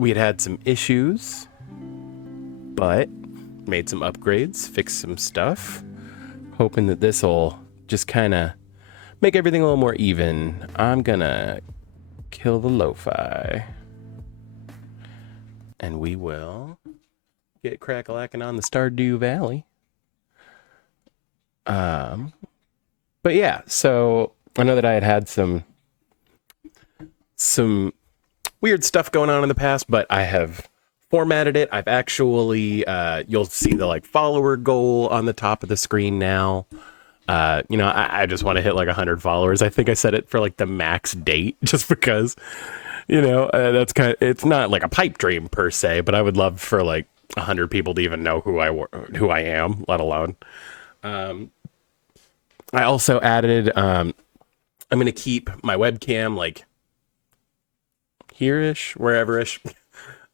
we had some issues, but made some upgrades, fixed some stuff, hoping that this will just kind of make everything a little more even. I'm gonna kill the lo-fi, and we will get crack-a-lacking on the Stardew Valley. But yeah, so I know that I had some weird stuff going on in the past, but I have formatted it. I've actually, you'll see the like follower goal on the top of the screen now. I just want to hit like 100 followers. I think I set it for like the max date just because, that's it's not like a pipe dream per se, but I would love for like 100 people to even know who I am, let alone. I also added, I'm going to keep my webcam like here-ish, wherever-ish,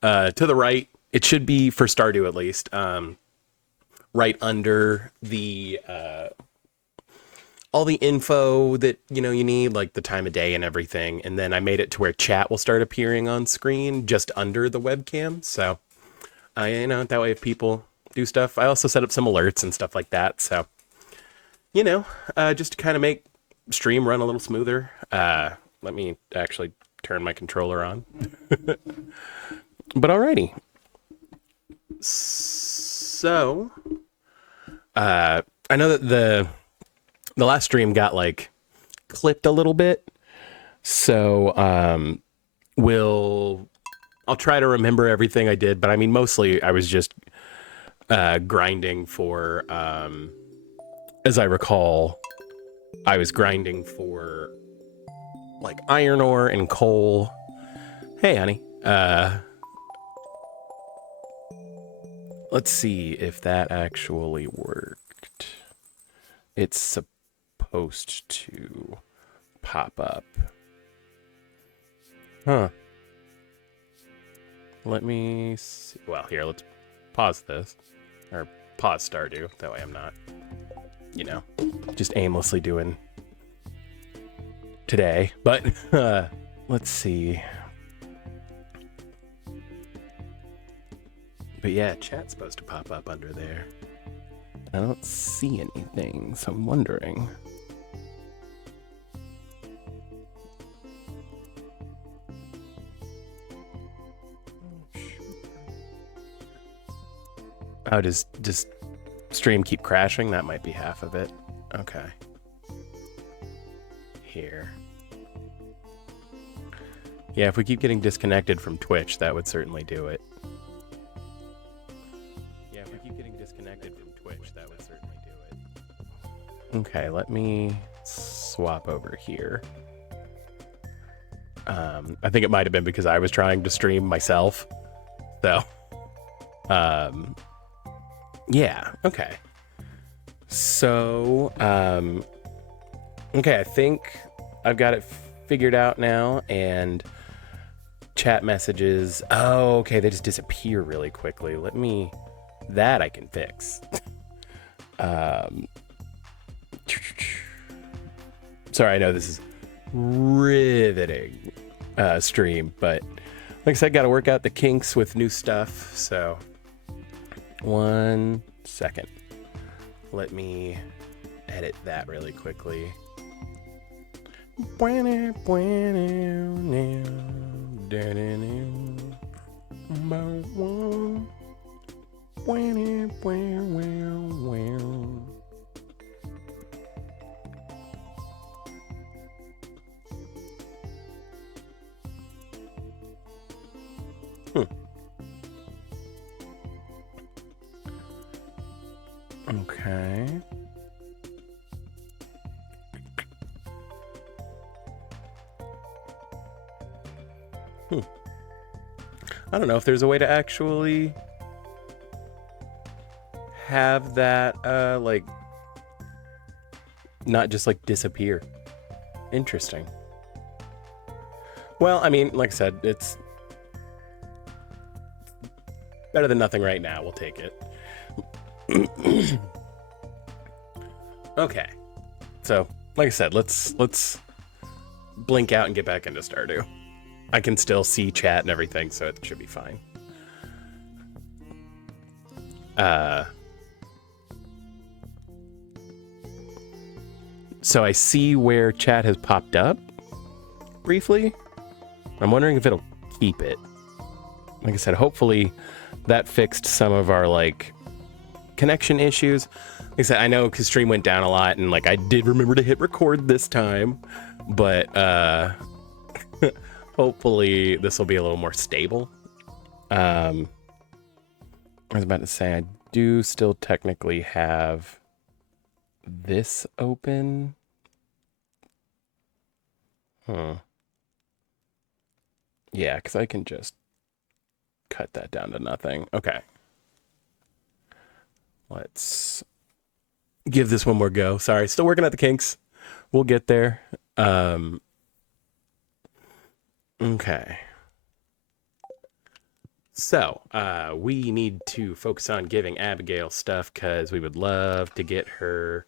to the right. It should be, for Stardew at least, right under the all the info that you need, like the time of day and everything. And then I made it to where chat will start appearing on screen just under the webcam. So, that way if people do stuff, I also set up some alerts and stuff like that. So, just to kind of make stream run a little smoother. Let me actually turn my controller on. But alrighty. So, I know that the last stream got like clipped a little bit. So, I'll try to remember everything I did, but I mean, mostly I was just grinding for, as I recall, I was grinding for like iron ore and coal. Hey, honey. Let's see if that actually worked. It's supposed to pop up. Huh. Let me see. Well, here, let's pause this. Or pause Stardew. That way I'm not, just aimlessly doing today. But let's see. But yeah, chat's supposed to pop up under there. I don't see anything, so I'm wondering. Oh, does stream keep crashing? That might be half of it. Okay. Here. Yeah, if we keep getting disconnected from Twitch, that would certainly do it. Yeah, if we keep getting disconnected from Twitch, that would certainly do it. Okay, let me swap over here. I think it might have been because I was trying to stream myself. So, yeah, okay. So, okay, I think I've got it figured out now, and chat messages. Oh, okay, they just disappear really quickly. That I can fix. Sorry, I know this is riveting stream, but like I said, got to work out the kinks with new stuff. So 1 second. Let me edit that really quickly. Okay. I don't know if there's a way to actually have that, like, not just, like, disappear. Interesting. Well, I mean, like I said, it's better than nothing right now. We'll take it. Okay. So, like I said, let's blink out and get back into Stardew. I can still see chat and everything, so it should be fine. So I see where chat has popped up briefly. I'm wondering if it'll keep it. Like I said, hopefully that fixed some of our like connection issues. Like I said, I know because stream went down a lot, and like I did remember to hit record this time, but hopefully this will be a little more stable. I was about to say I do still technically have this open. Yeah, because I can just cut that down to nothing. Okay. Let's give this one more go. Sorry, still working at the kinks. We'll get there. Okay. So, we need to focus on giving Abigail stuff because we would love to get her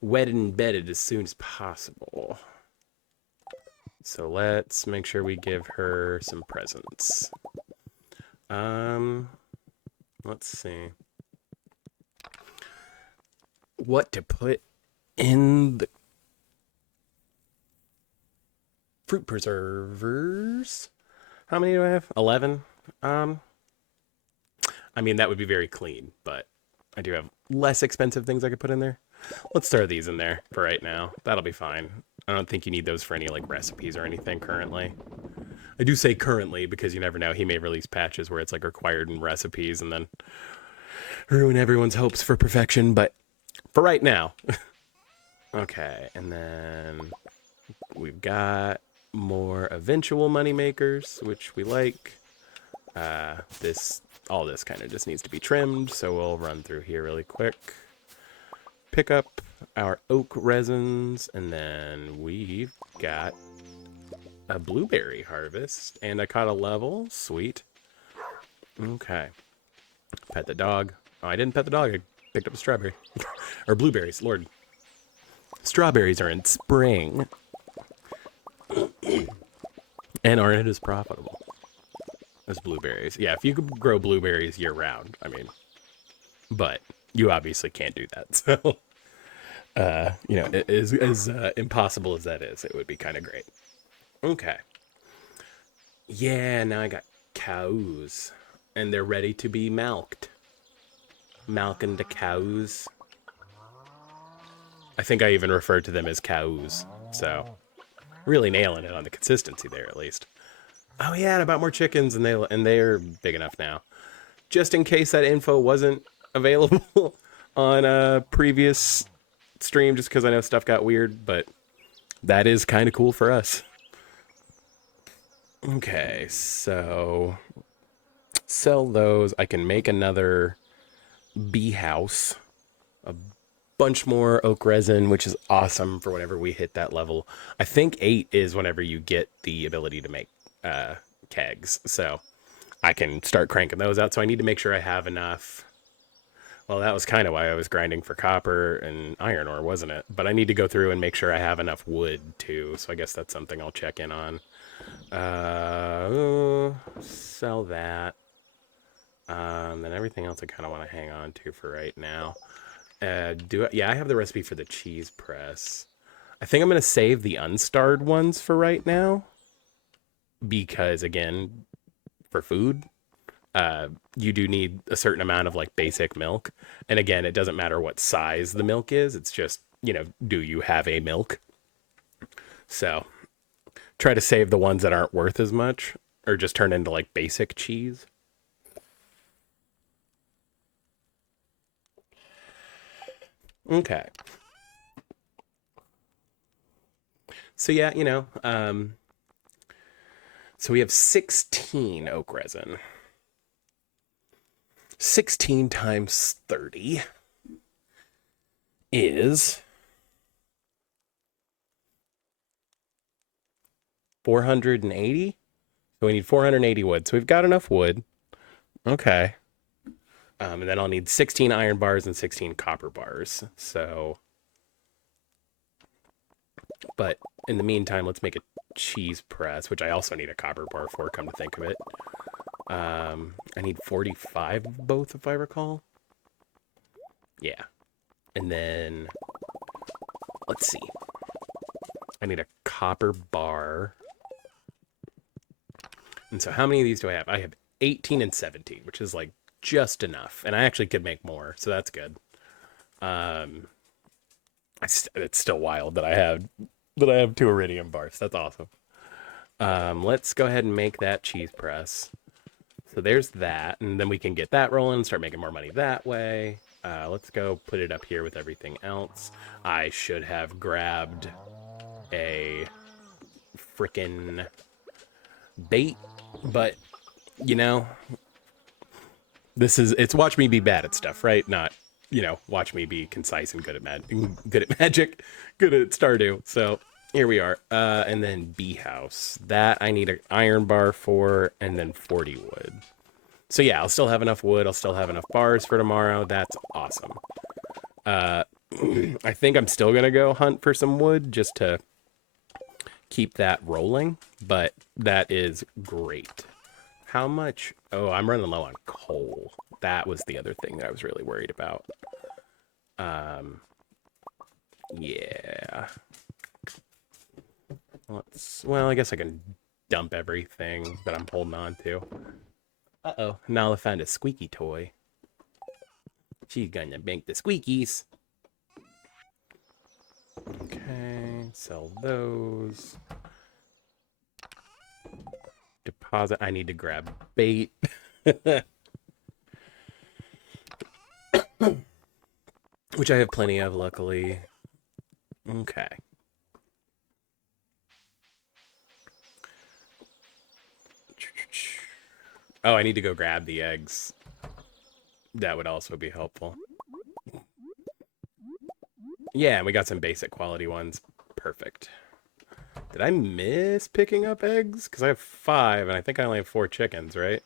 wedded and bedded as soon as possible. So let's make sure we give her some presents. Let's see. What to put in the fruit preservers? How many do I have? 11? I mean, that would be very clean, but I do have less expensive things I could put in there. Let's throw these in there for right now. That'll be fine. I don't think you need those for any like recipes or anything currently. I do say currently because you never know. He may release patches where it's like required in recipes and then ruin everyone's hopes for perfection. But for right now. Okay, and then we've got more eventual money makers, which we like. All this kind of just needs to be trimmed, so we'll run through here really quick. Pick up our oak resins, and then we've got a blueberry harvest, and I caught a level. Sweet. Okay. Pet the dog. Oh, I didn't pet the dog. I picked up a strawberry. Or blueberries, Lord. Strawberries are in spring. And aren't as profitable as blueberries. Yeah, if you could grow blueberries year round, I mean, but you obviously can't do that. So, you know, as impossible as that is, it would be kind of great. Okay. Yeah, now I got cows, and they're ready to be milked. Milking the cows. I think I even referred to them as cows, so really nailing it on the consistency there, at least. Oh yeah, and about more chickens, and they're big enough now. Just in case that info wasn't available on a previous stream, just because I know stuff got weird, but that is kind of cool for us. Okay, so sell those. I can make another bee house. A bunch more oak resin, which is awesome for whenever we hit that level. I think 8 is whenever you get the ability to make kegs. So I can start cranking those out. So I need to make sure I have enough. Well, that was kind of why I was grinding for copper and iron ore, wasn't it? But I need to go through and make sure I have enough wood too. So I guess that's something I'll check in on. Sell that. Then everything else I kind of want to hang on to for right now. Yeah, I have the recipe for the cheese press. I think I'm going to save the unstarred ones for right now. Because, again, for food, you do need a certain amount of, like, basic milk. And, again, it doesn't matter what size the milk is. It's just, you know, do you have a milk? So, try to save the ones that aren't worth as much. Or just turn into, like, basic cheese. Okay. So, yeah, you know, so we have 16 oak resin. 16 times 30 is 480. So we need 480 wood. So we've got enough wood. Okay. And then I'll need 16 iron bars and 16 copper bars. So, but in the meantime, let's make a cheese press, which I also need a copper bar for, come to think of it. I need 45 of both, if I recall. Yeah. And then, let's see. I need a copper bar. And so how many of these do I have? I have 18 and 17, which is like just enough. And I actually could make more, so that's good. It's still wild that I have 2 iridium bars. That's awesome. Let's go ahead and make that cheese press. So there's that, and then we can get that rolling and start making more money that way. Let's go put it up here with everything else. I should have grabbed a frickin' bait, but you know, it's watch me be bad at stuff, right? Not, watch me be concise and good at magic, good at Stardew. So here we are. And then bee house. That I need an iron bar for, and then 40 wood. So yeah, I'll still have enough wood. I'll still have enough bars for tomorrow. That's awesome. I think I'm still gonna go hunt for some wood just to keep that rolling, but that is great. How much? Oh, I'm running low on coal. That was the other thing that I was really worried about. Yeah. Well, I guess I can dump everything that I'm holding on to. Uh-oh, Nala found a squeaky toy. She's gonna bank the squeakies. Okay, sell those. Deposit, I need to grab bait. Which I have plenty of, luckily. Okay. Oh, I need to go grab the eggs. That would also be helpful. Yeah, and we got some basic quality ones. Perfect. Did I miss picking up eggs? Because I have 5, and I think I only have 4 chickens, right?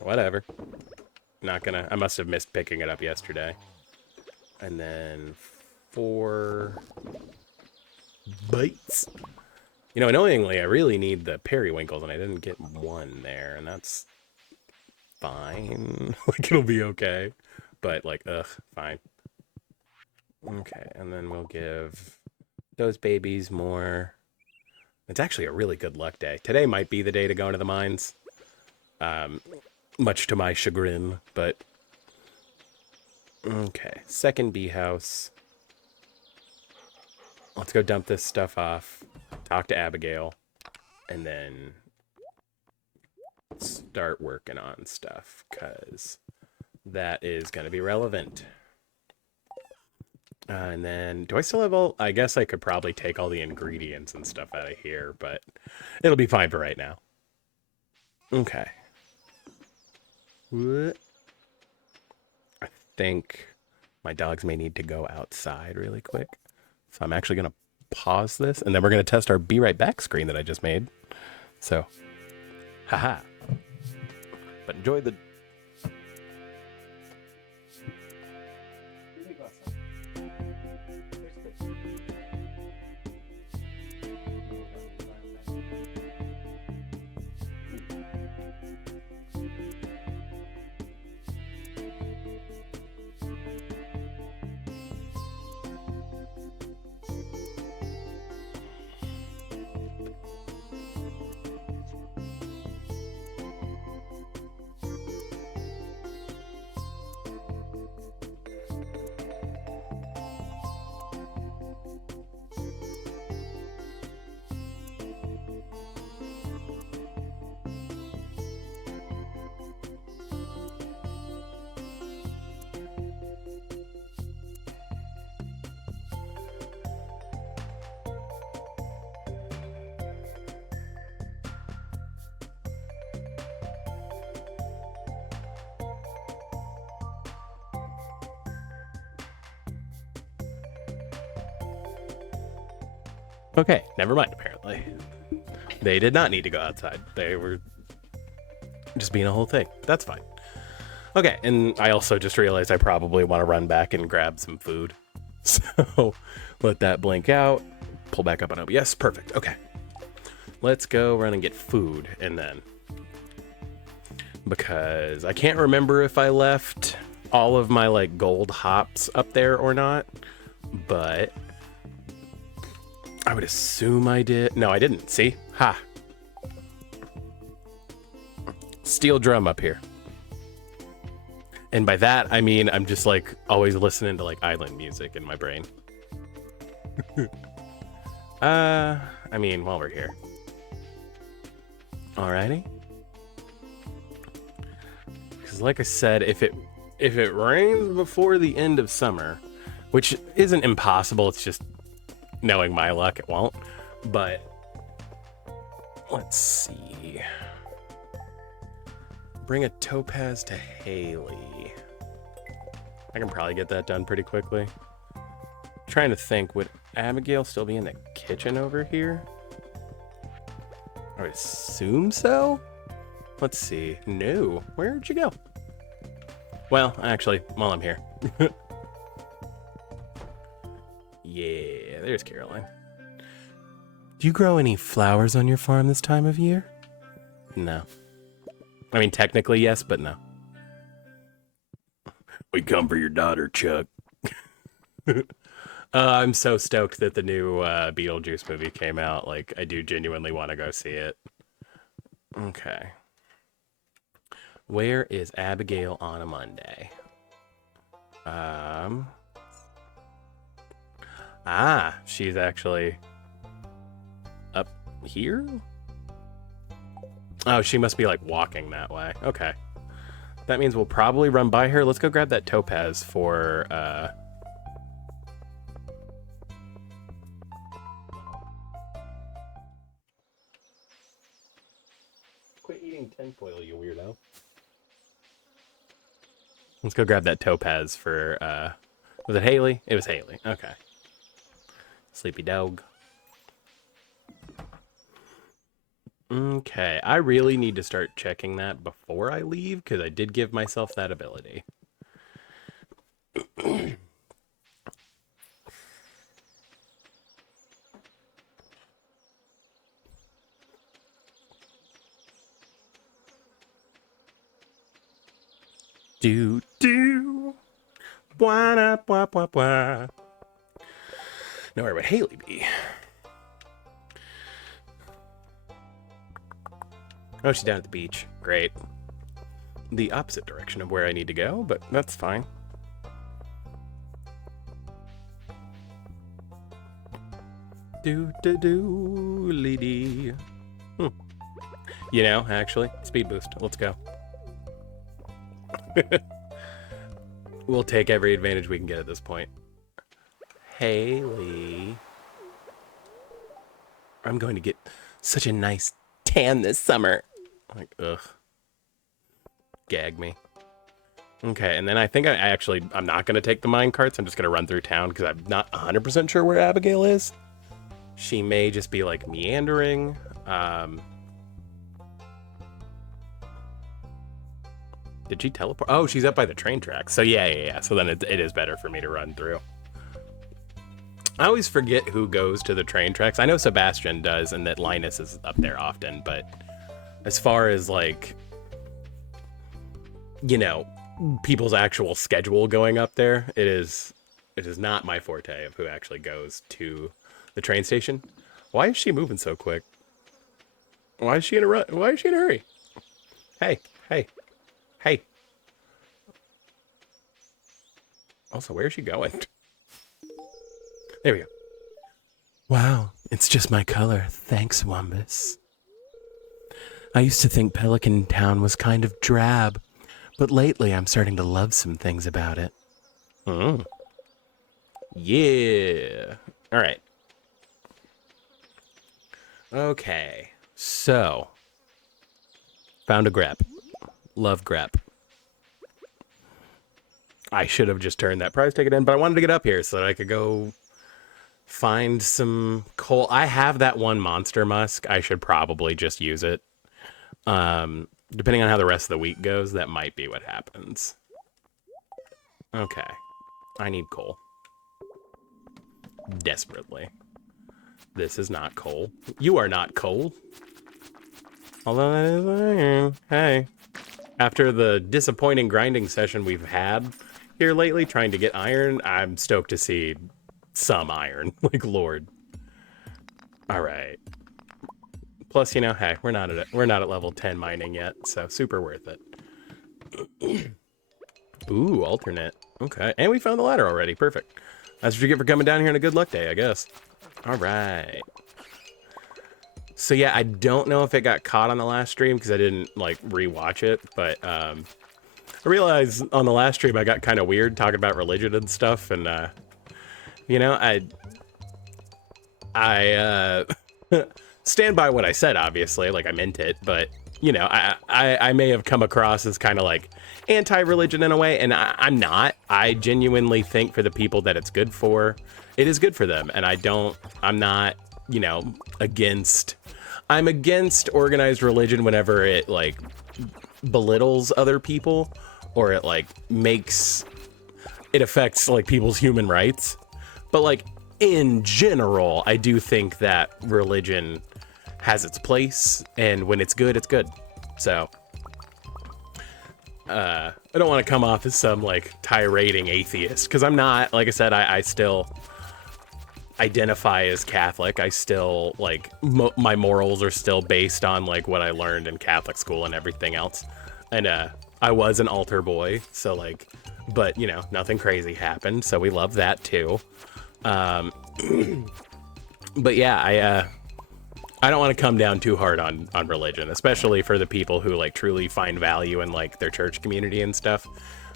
Whatever. Not gonna... I must have missed picking it up yesterday. And then 4 bites. Annoyingly, I really need the periwinkles, and I didn't get 1 there, and that's fine. Like, it'll be okay. But, like, ugh, fine. Okay, and then we'll give those babies more. It's actually a really good luck day. Today might be the day to go into the mines. Much to my chagrin, but... Okay, second bee house. Let's go dump this stuff off. Talk to Abigail, and then start working on stuff, because that is going to be relevant. And then, do I still have all... I guess I could probably take all the ingredients and stuff out of here, but it'll be fine for right now. Okay. What? I think my dogs may need to go outside really quick. So I'm actually going to pause this, and then we're going to test our be right back screen that I just made. So, haha. But enjoy the... Okay, never mind, apparently. They did not need to go outside. They were just being a whole thing. That's fine. Okay, and I also just realized I probably want to run back and grab some food. So let that blink out. pull back up on OBS. Perfect. Okay. Let's go run and get food and then. Because I can't remember if I left all of my like gold hops up there or not. But I would assume I did. No, I didn't. See? Ha. Steel drum up here. And by that, I mean, I'm just like always listening to like island music in my brain. I mean, while we're here. Alrighty. Because like I said, if it rains before the end of summer, which isn't impossible, it's just knowing my luck, it won't. But let's see. Bring a topaz to Haley. I can probably get that done pretty quickly. Trying to think, would Abigail still be in the kitchen over here? I would assume so. Let's see. No. Where'd you go? Well, actually, while I'm here. Yeah, there's Caroline. Do you grow any flowers on your farm this time of year? No. I mean, technically, yes, but no. We come for your daughter, Chuck. I'm so stoked that the new Beetlejuice movie came out. Like, I do genuinely want to go see it. Okay. Where is Abigail on a Monday? She's actually up here? Oh, she must be like walking that way. Okay. That means we'll probably run by her. Let's go grab that topaz for Quit eating tinfoil, you weirdo. Let's go grab that topaz for was it Haley? It was Haley. Okay. Sleepy dog. Okay, I really need to start checking that before I leave, because I did give myself that ability. Do. Blah, blah, blah, blah. Now, where would Haley be? Oh, she's down at the beach. Great. The opposite direction of where I need to go, but that's fine. Do-do-do-lee-dee. You know, actually, speed boost. Let's go. We'll take every advantage we can get at this point. Haley. I'm going to get such a nice tan this summer. Like, ugh. Gag me. Okay, and then I think I'm not going to take the mine carts. I'm just going to run through town because I'm not 100% sure where Abigail is. She may just be, like, meandering. Did she teleport? Oh, she's up by the train tracks. So, yeah. So then it is better for me to run through. I always forget who goes to the train tracks. I know Sebastian does, and that Linus is up there often, but as far as, like, you know, people's actual schedule going up there, it is not my forte of who actually goes to the train station. Why is she moving so quick? Why is she in a Why is she in a hurry? Hey. Also, where is she going? There we go. Wow, it's just my color. Thanks, Wumbus. I used to think Pelican Town was kind of drab, but lately I'm starting to love some things about it. Yeah. All right. Okay. So, found a grep. Love grep. I should have just turned that prize ticket in, but I wanted to get up here so that I could go find some coal. I have that one monster musk. I should probably just use it. Depending on how the rest of the week goes, that might be what happens. Okay. I need coal. Desperately. This is not coal. You are not coal. Although that is iron. Hey. After the disappointing grinding session we've had here lately, trying to get iron, I'm stoked to see some iron. Like, Lord. All right. Plus, you know, hey, we're not at level 10 mining yet, so super worth it. Ooh, alternate. Okay, and we found the ladder already. Perfect. That's what you get for coming down here on a good luck day, I guess. All right. So yeah, I don't know if it got caught on the last stream because I didn't like rewatch it, but I realized on the last stream I got kind of weird talking about religion and stuff, and you know, I stand by what I said, obviously, like I meant it, but you know, I may have come across as kind of like anti-religion in a way, and I'm not. I genuinely think for the people that it's good for, it is good for them, and I'm not, you know, I'm against organized religion whenever it like belittles other people or it like it affects like people's human rights. But like in general, I do think that religion has its place, and when it's good, it's good. So I don't want to come off as some like tirading atheist, because I'm not. Like I said, I still identify as Catholic. I still like my morals are still based on like what I learned in Catholic school and everything else. And I was an altar boy, so like, but you know, nothing crazy happened, so we love that too. But yeah, I don't want to come down too hard on religion, especially for the people who like truly find value in like their church community and stuff,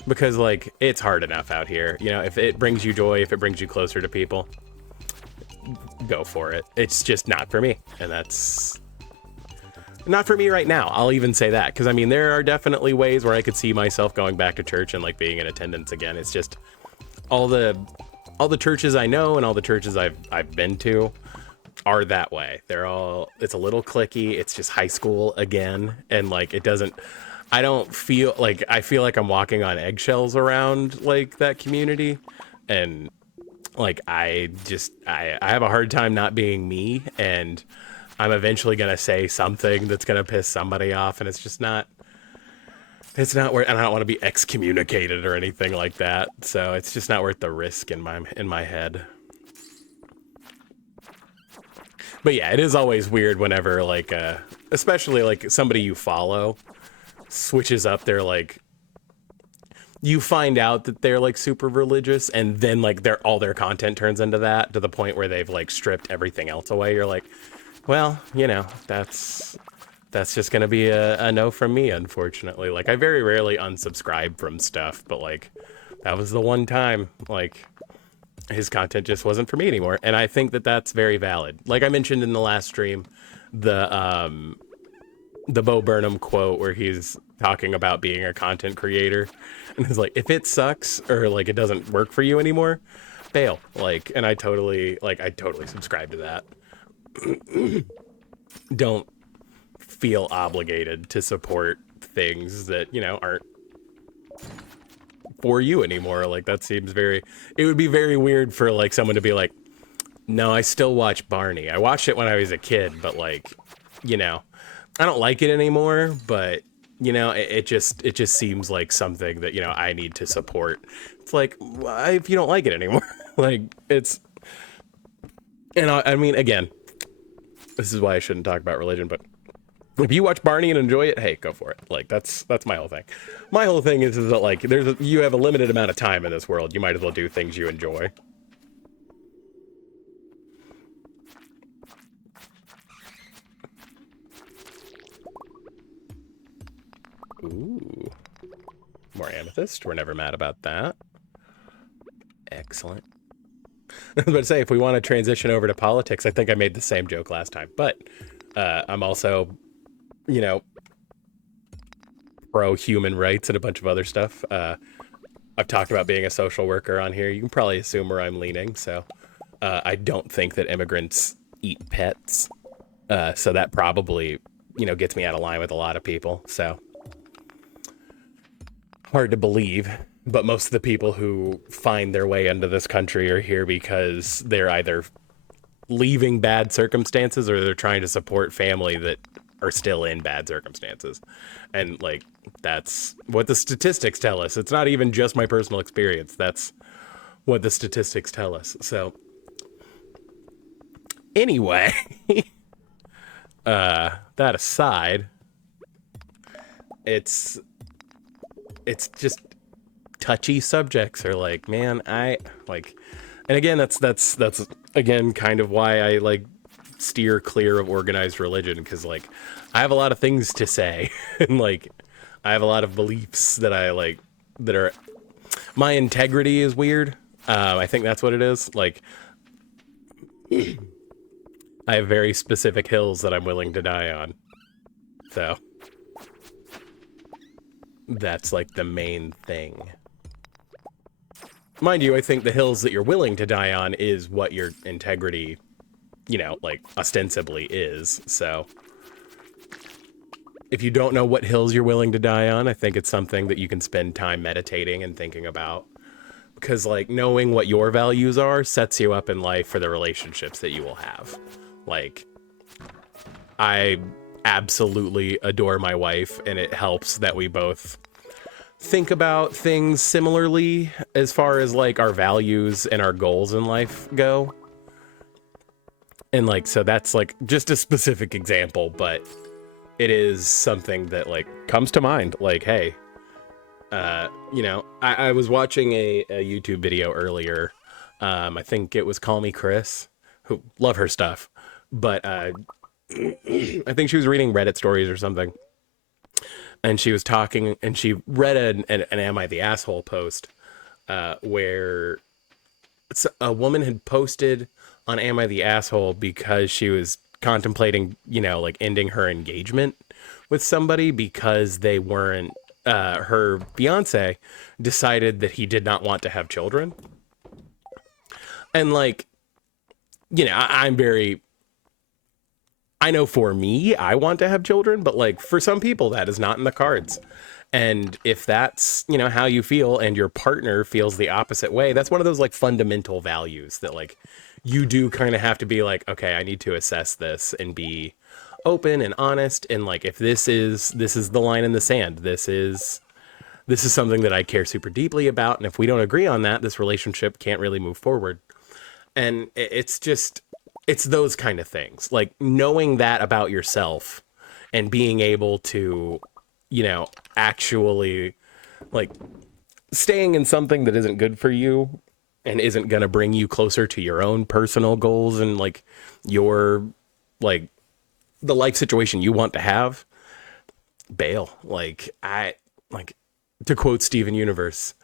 because like it's hard enough out here. You know, if it brings you joy, if it brings you closer to people, go for it. It's just not for me, and that's not for me right now. I'll even say that, because I mean there are definitely ways where I could see myself going back to church and like being in attendance again. It's just all the churches I know and all the churches I've been to are that way. It's a little cliquey. It's just high school again, and like I feel like I'm walking on eggshells around like that community, and like I have a hard time not being me, and I'm eventually gonna say something that's gonna piss somebody off, and it's not worth, and I don't want to be excommunicated or anything like that, so it's just not worth the risk in my head. But yeah, it is always weird whenever like especially like somebody you follow switches up their like, you find out that they're like super religious, and then like all their content turns into that, to the point where they've like stripped everything else away. You're like, well, you know, that's just gonna be a no from me, unfortunately. Like I very rarely unsubscribe from stuff, but like that was the one time like his content just wasn't for me anymore, and I think that that's very valid. Like I mentioned in the last stream, the Bo Burnham quote where he's talking about being a content creator, and it's like, if it sucks or like it doesn't work for you anymore, bail. Like, and I totally subscribe to that. Don't feel obligated to support things that, you know, aren't for you anymore. Like that seems it would be very weird for like someone to be like, no, I still watch Barney. I watched it when I was a kid, but like, you know, I don't like it anymore, but you know, it just seems like something that, you know, I need to support. It's like, if you don't like it anymore, like it's, and I mean, again, this is why I shouldn't talk about religion, but if you watch Barney and enjoy it, hey, go for it. Like that's my whole thing. My whole thing is that like you have a limited amount of time in this world. You might as well do things you enjoy. Ooh, more amethyst. We're never mad about that. Excellent. I was about to say, if we want to transition over to politics, I think I made the same joke last time, but I'm also, you know, pro human rights and a bunch of other stuff. I've talked about being a social worker on here. You can probably assume where I'm leaning. So I don't think that immigrants eat pets. So that probably, you know, gets me out of line with a lot of people. So hard to believe, but most of the people who find their way into this country are here because they're either leaving bad circumstances, or they're trying to support family that are still in bad circumstances. And like, that's what the statistics tell us. It's not even just my personal experience. That's what the statistics tell us. So anyway, that aside, it's just touchy subjects are like, man, I like, and again, that's again kind of why I like steer clear of organized religion, because like I have a lot of things to say and like I have a lot of beliefs that I like that are, my integrity is weird. I think that's what it is. Like I have very specific hills that I'm willing to die on. So that's like the main thing. Mind you, I think the hills that you're willing to die on is what your integrity, you know, like ostensibly is. So if you don't know what hills you're willing to die on, I think it's something that you can spend time meditating and thinking about. Because like knowing what your values are sets you up in life for the relationships that you will have. Like, I absolutely adore my wife, and it helps that we both think about things similarly as far as like our values and our goals in life go. And like, so that's like just a specific example, but it is something that like comes to mind. Like, hey, you know, I was watching a YouTube video earlier. I think it was Call Me Chris, who love her stuff, but I think she was reading Reddit stories or something. And she was talking, and she read an Am I the Asshole post, where a woman had posted on Am I the Asshole because she was contemplating, you know, like ending her engagement with somebody because they weren't, her fiance decided that he did not want to have children. And like, you know, I know for me, I want to have children, but like for some people that is not in the cards. And if that's, you know, how you feel and your partner feels the opposite way, that's one of those like fundamental values that like you do kind of have to be like, okay, I need to assess this and be open and honest. And like, if this is the line in the sand, this is something that I care super deeply about. And if we don't agree on that, this relationship can't really move forward. And it's those kind of things, like knowing that about yourself and being able to, you know, actually like staying in something that isn't good for you and isn't going to bring you closer to your own personal goals and like your, like the life situation you want to have. Bail. Like to quote Steven Universe,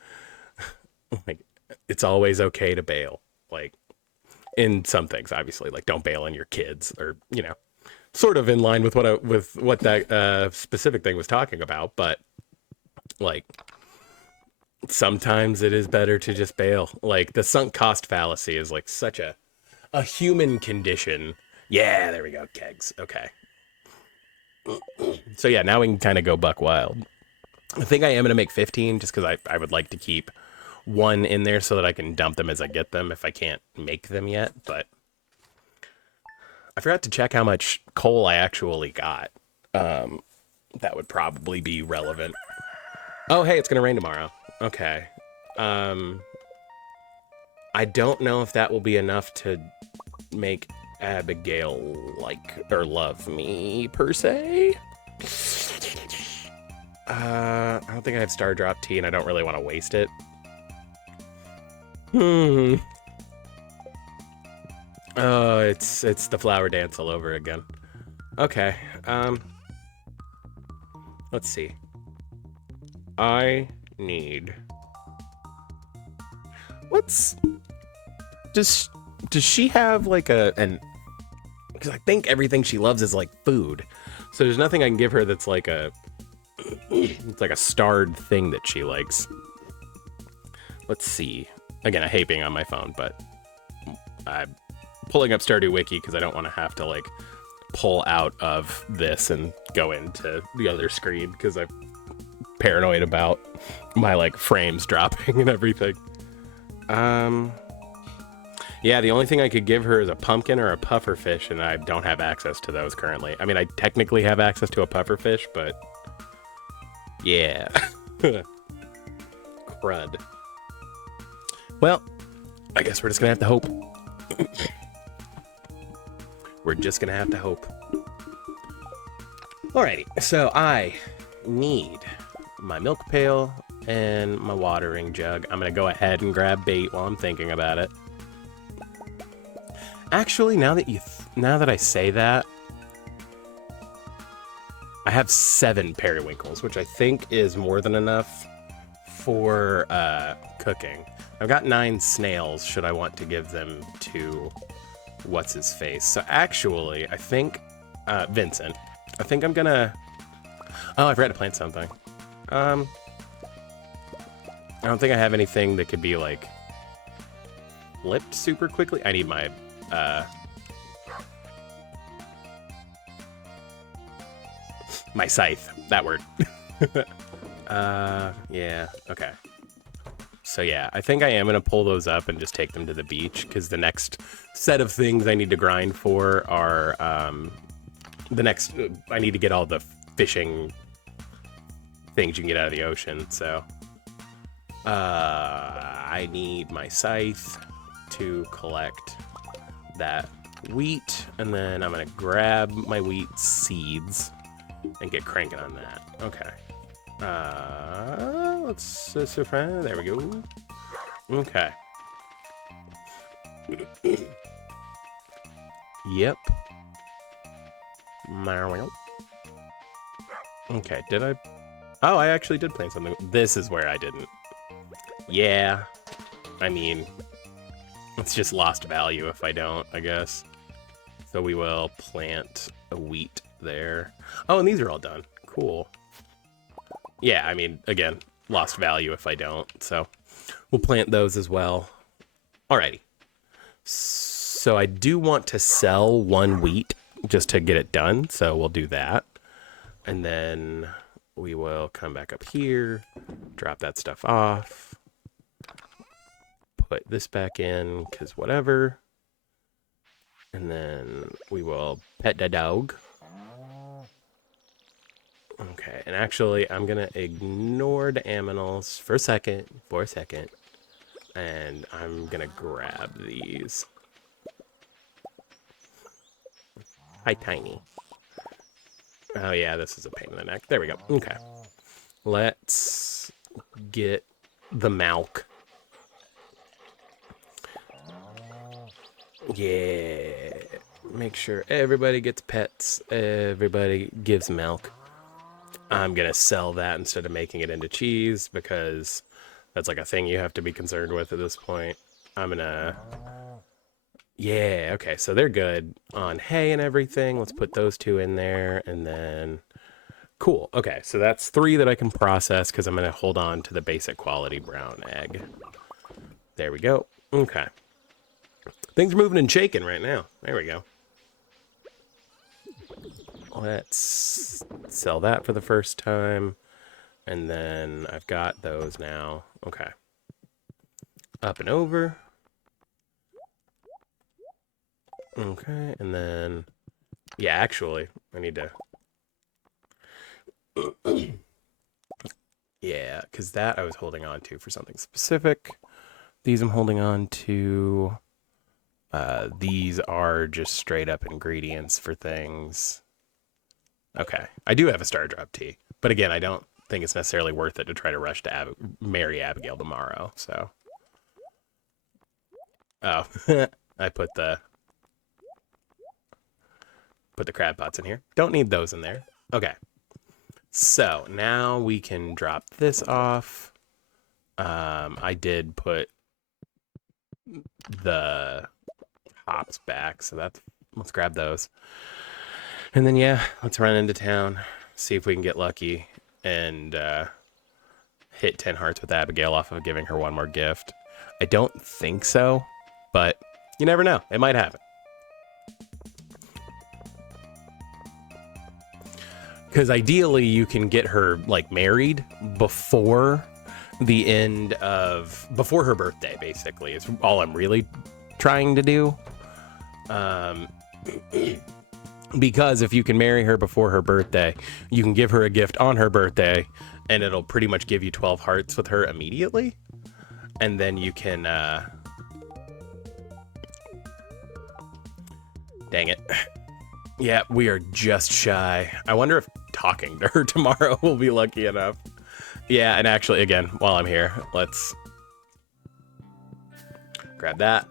like it's always okay to bail. Like, in some things, obviously, like don't bail on your kids, or, you know, sort of in line with what that specific thing was talking about. But like, sometimes it is better to just bail. Like the sunk cost fallacy is like such a human condition. Yeah, there we go. Kegs. Okay. So yeah, now we can kind of go buck wild. I think I am going to make 15 just because I would like to keep one in there so that I can dump them as I get them if I can't make them yet. But I forgot to check how much coal I actually got. That would probably be relevant. Oh, hey, it's going to rain tomorrow. Okay. I don't know if that will be enough to make Abigail like or love me per se. I don't think I have Star Drop tea and I don't really want to waste it. Oh, it's the flower dance all over again. Okay. Let's see. I need. Does she have like because I think everything she loves is like food. So there's nothing I can give her that's like it's like a starred thing that she likes. Let's see. Again, I hate being on my phone, but I'm pulling up Stardew Wiki because I don't want to have to like pull out of this and go into the other screen because I'm paranoid about my like frames dropping and everything. Yeah, Yeah, the only thing I could give her is a pumpkin or a puffer fish, and I don't have access to those currently. I mean, I technically have access to a puffer fish, but yeah. Crud. Well, I guess we're just gonna have to hope. We're just gonna have to hope. Alrighty, so I need my milk pail and my watering jug. I'm gonna go ahead and grab bait while I'm thinking about it. Actually, now that I say that, I have 7 periwinkles, which I think is more than enough for cooking. I've got 9 snails, should I want to give them to what's-his-face. So actually, I think, Vincent, I think I'm gonna... Oh, I forgot to plant something. I don't think I have anything that could be, like, flipped super quickly. I need my, my scythe. That word. Yeah, okay. So yeah, I think I am gonna pull those up and just take them to the beach, because the next set of things I need to grind for are, I need to get all the fishing things you can get out of the ocean, so. I need my scythe to collect that wheat, and then I'm gonna grab my wheat seeds and get cranking on that. Okay. Let's there we go. Okay. Yep. Okay, did I? Oh, I actually did plant something. This is where I didn't. Yeah. I mean, it's just lost value if I don't, I guess. So we will plant a wheat there. Oh, and these are all done. Cool. Yeah, I mean, again, lost value if I don't. So we'll plant those as well. Alrighty. So I do want to sell 1 wheat just to get it done. So we'll do that. And then we will come back up here, drop that stuff off, put this back in, because whatever. And then we will pet the dog. Okay, and actually, I'm going to ignore the aminals for a second, and I'm going to grab these. Hi, Tiny. Oh, yeah, this is a pain in the neck. There we go. Okay. Let's get the milk. Yeah. Make sure everybody gets pets. Everybody gives milk. I'm going to sell that instead of making it into cheese, because that's like a thing you have to be concerned with at this point. I'm going to... Yeah, okay, so they're good on hay and everything. Let's put those 2 in there, and then... Cool, okay, so that's 3 that I can process, because I'm going to hold on to the basic quality brown egg. There we go. Okay. Things are moving and shaking right now. There we go. Let's sell that for the first time. And then I've got those now. Okay. Up and over. Okay, and then... Yeah, actually, I need to... Yeah, because that I was holding on to for something specific. These I'm holding on to. These are just straight up ingredients for things. Okay, I do have a star drop tea, but again, I don't think it's necessarily worth it to try to rush to marry Abigail tomorrow, so. Oh, I put the crab pots in here. Don't need those in there. Okay, so now we can drop this off. I did put the hops back, so let's grab those. And then, yeah, let's run into town, see if we can get lucky, and hit 10 hearts with Abigail off of giving her 1 more gift. I don't think so, but you never know. It might happen. Because ideally, you can get her, like, married before the end of... Before her birthday, basically, is all I'm really trying to do. Because if you can marry her before her birthday, you can give her a gift on her birthday, and it'll pretty much give you 12 hearts with her immediately. And then you can, dang it. Yeah, we are just shy. I wonder if talking to her tomorrow will be lucky enough. Yeah, and actually, again, while I'm here, let's grab that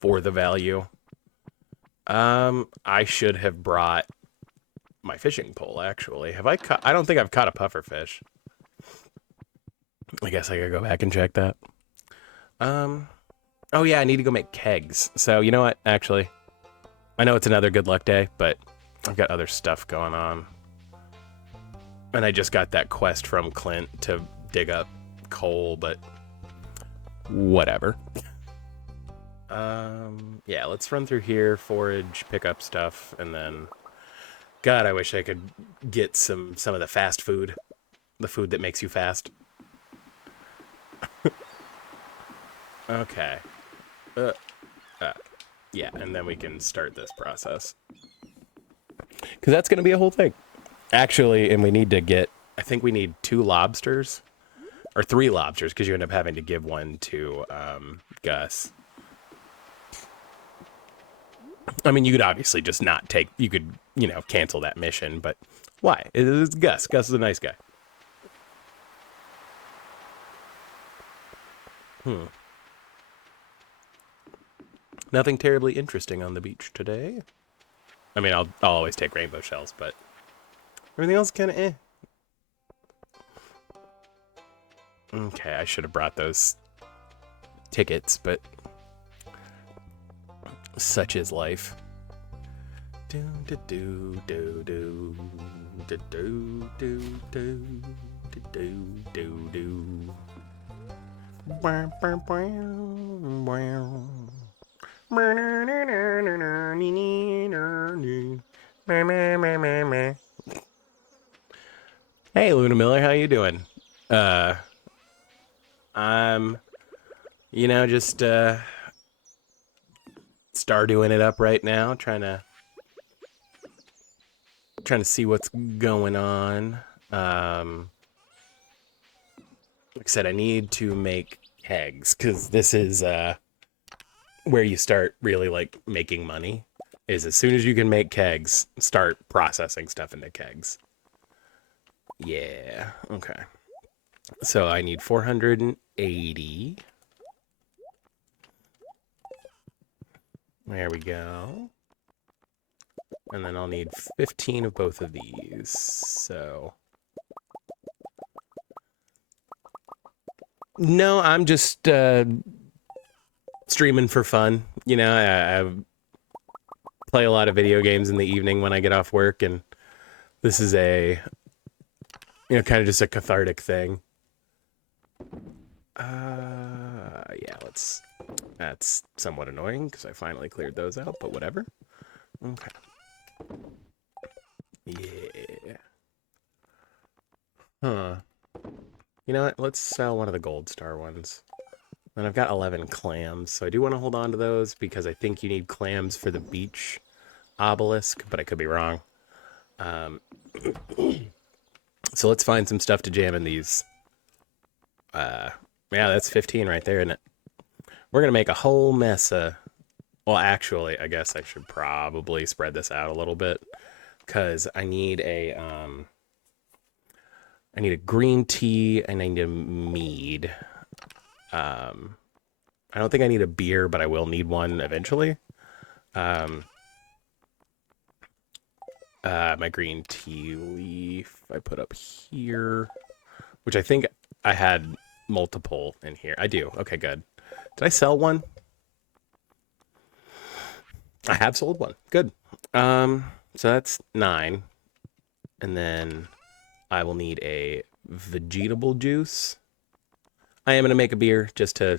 for the value. I should have brought my fishing pole, actually. Have I caught? I don't think I've caught a puffer fish. I guess I gotta go back and check that. Oh yeah, I need to go make kegs. So you know what? Actually, I know it's another good luck day, but I've got other stuff going on. And I just got that quest from Clint to dig up coal, but whatever. Yeah, let's run through here, forage, pick up stuff, and then... God, I wish I could get some of the fast food. The food that makes you fast. Okay. Yeah, and then we can start this process. Because that's going to be a whole thing. Actually, and we need to get... I think we need 2 lobsters. Or 3 lobsters, because you end up having to give one to Gus. I mean, you could obviously just not take... You could, you know, cancel that mission, but why? It's Gus. Gus is a nice guy. Nothing terribly interesting on the beach today. I mean, I'll always take rainbow shells, but everything else kind of eh. Okay, I should have brought those tickets, but such is life. Do do do do do do do do do do do do. Hey, Luna Miller, how you doing? I'm, you know, just Stardewing it up right now, trying to see what's going on. Like I said, I need to make kegs because this is where you start really like making money. Is as soon as you can make kegs, start processing stuff into kegs. Yeah. Okay. So I need 480. There we go. And then I'll need 15 of both of these. So... No, I'm just streaming for fun. You know, I play a lot of video games in the evening when I get off work, and this is a, you know, kind of just a cathartic thing. Yeah, that's somewhat annoying because I finally cleared those out, but whatever. Okay. Yeah. Huh. You know what? Let's sell one of the gold star ones. And I've got 11 clams, so I do want to hold on to those because I think you need clams for the beach obelisk, but I could be wrong. So let's find some stuff to jam in these. Yeah, that's 15 right there, isn't it? We're going to make a whole mess of... Well, actually, I guess I should probably spread this out a little bit because I need a green tea and I need a mead. I don't think I need a beer, but I will need one eventually. My green tea leaf I put up here, which I think I had multiple in here. I do. Okay, good. Did I sell one? I have sold one. Good. So that's 9. And then I will need a vegetable juice. I am going to make a beer just to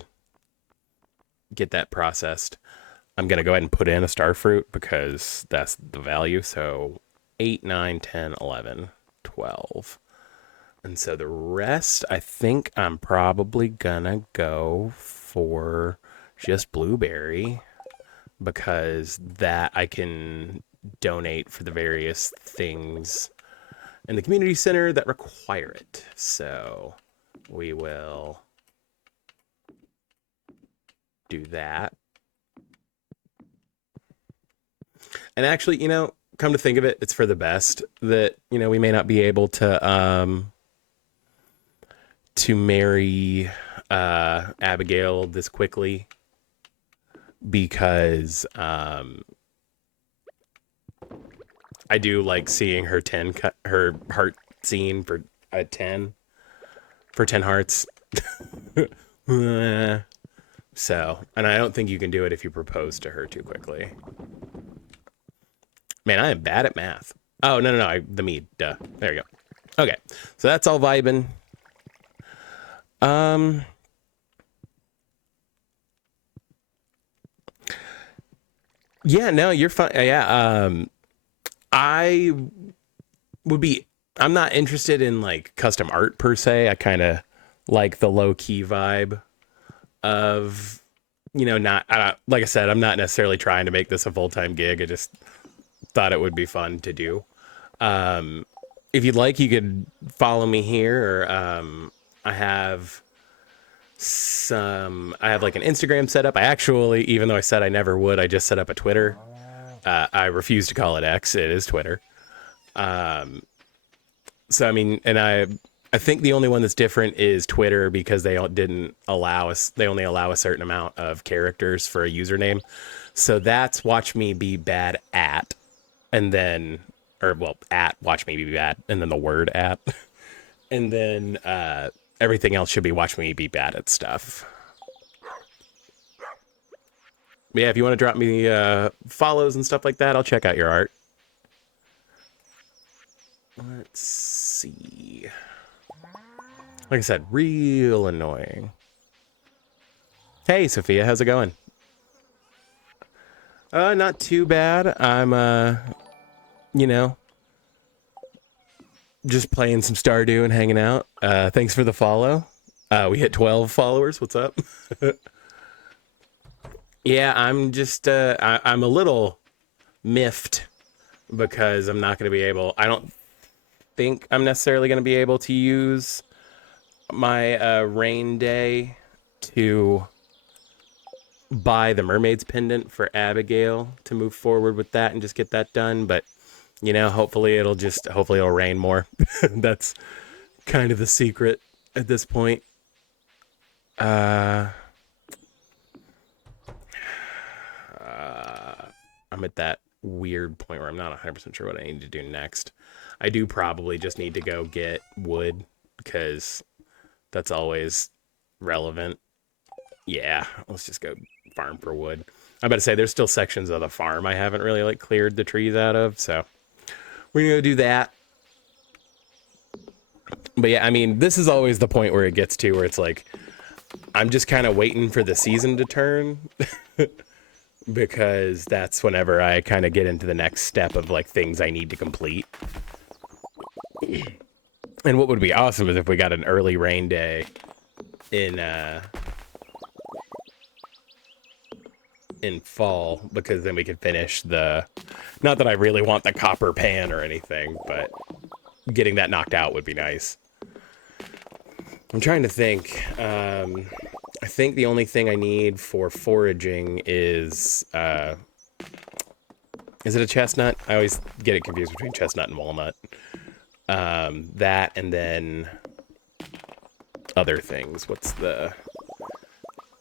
get that processed. I'm going to go ahead and put in a star fruit because that's the value. So 8, 9, 10, 11, 12. And so the rest, I think I'm probably gonna go for just blueberry because that I can donate for the various things in the community center that require it. So we will do that. And actually, come to think of it, it's for the best that, we may not be able to marry Abigail this quickly because I do like seeing her her heart scene for a 10 for 10 hearts. So, and I don't think you can do it if you propose to her too quickly. Man, I am bad at math. Oh, no, the mead. Duh. There you go. Okay. So that's all vibing. Yeah, no, you're fine. Yeah, I would be I'm not interested in like custom art per se. I kind of like the low key vibe of not like I said, I'm not necessarily trying to make this a full-time gig. I just thought it would be fun to do. If you'd like, you could follow me here or I have like an Instagram set up. I actually, even though I said I never would, I just set up a Twitter. I refuse to call it X. It is Twitter. So I mean, and I think the only one that's different is Twitter because they didn't allow us. They only allow a certain amount of characters for a username. So that's watch me be bad at, and then at watch me be bad, and then the word at, and then everything else should be watch me be bad at stuff. But yeah, if you want to drop me follows and stuff like that, I'll check out your art. Let's see. Like I said, real annoying. Hey, Sophia, how's it going? Not too bad. I'm, just playing some Stardew and hanging out. Thanks for the follow. We hit 12 followers. What's up? Yeah, I'm just, I'm a little miffed because I'm not going to be able, I don't think I'm necessarily going to be able to use my rain day to buy the mermaid's pendant for Abigail to move forward with that and just get that done. But, hopefully it'll rain more. That's kind of the secret at this point. I'm at that weird point where I'm not 100% sure what I need to do next. I do probably just need to go get wood because that's always relevant. Yeah, let's just go farm for wood. I'm about to say there's still sections of the farm I haven't really like cleared the trees out of, so we're gonna go do that. But yeah, I mean, this is always the point where it gets to where it's like I'm just kind of waiting for the season to turn because that's whenever I kind of get into the next step of like things I need to complete. And what would be awesome is if we got an early rain day in fall, because then we could finish not that I really want the copper pan or anything, but getting that knocked out would be nice. I'm trying to think. I think the only thing I need for foraging is it a chestnut? I always get it confused between chestnut and walnut. That and then other things. I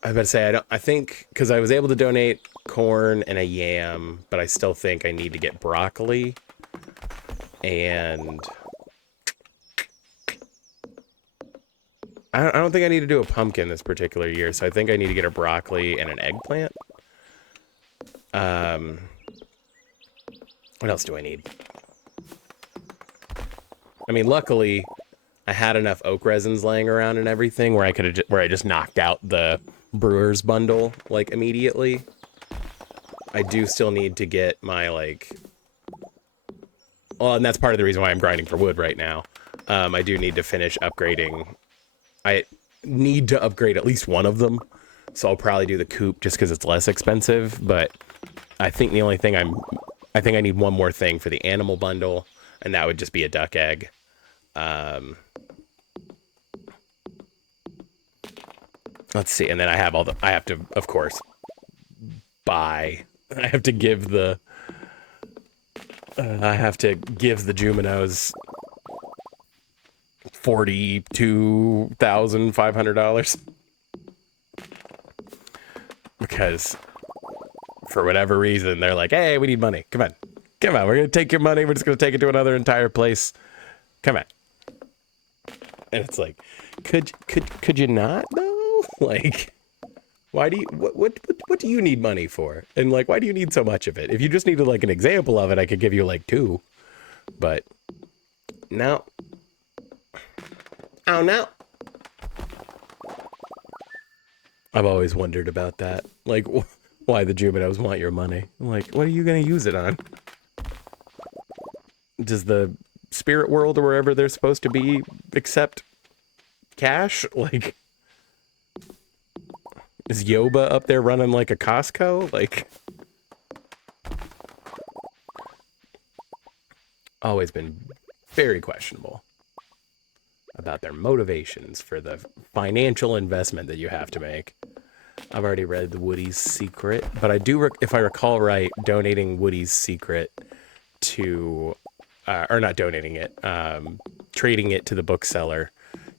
was about to say, I think, because I was able to donate corn and a yam, but I still think I need to get broccoli and I don't think I need to do a pumpkin this particular year, so I think I need to get a broccoli and an eggplant. What else do I need? I mean, luckily, I had enough oak resins laying around and everything where I just knocked out the brewer's bundle like immediately. I do still need to get my and that's part of the reason why I'm grinding for wood right now. I do need to finish upgrading. I need to upgrade at least one of them. So I'll probably do the coop just because it's less expensive. But I think the only thing I think I need one more thing for the animal bundle, and that would just be a duck egg. Let's see, and then I have I have to, of course, buy. I have to give the Juminos $42,500 because for whatever reason they're like, hey, we need money. Come on, we're gonna take your money. We're just gonna take it to another entire place. Come on. And it's like, could you not though? Like, why do you what do you need money for? And like, why do you need so much of it? If you just needed like an example of it, I could give you like 2. But no. Oh no. I've always wondered about that. Like, why the Jubinos want your money. I'm like, what are you gonna use it on? Does the spirit world or wherever they're supposed to be accept cash? Like, is Yoba up there running like a Costco? Like, always been very questionable about their motivations for the financial investment that you have to make. I've already read the Woody's Secret, but I do, if I recall right, donating Woody's Secret to, or not donating it, trading it to the bookseller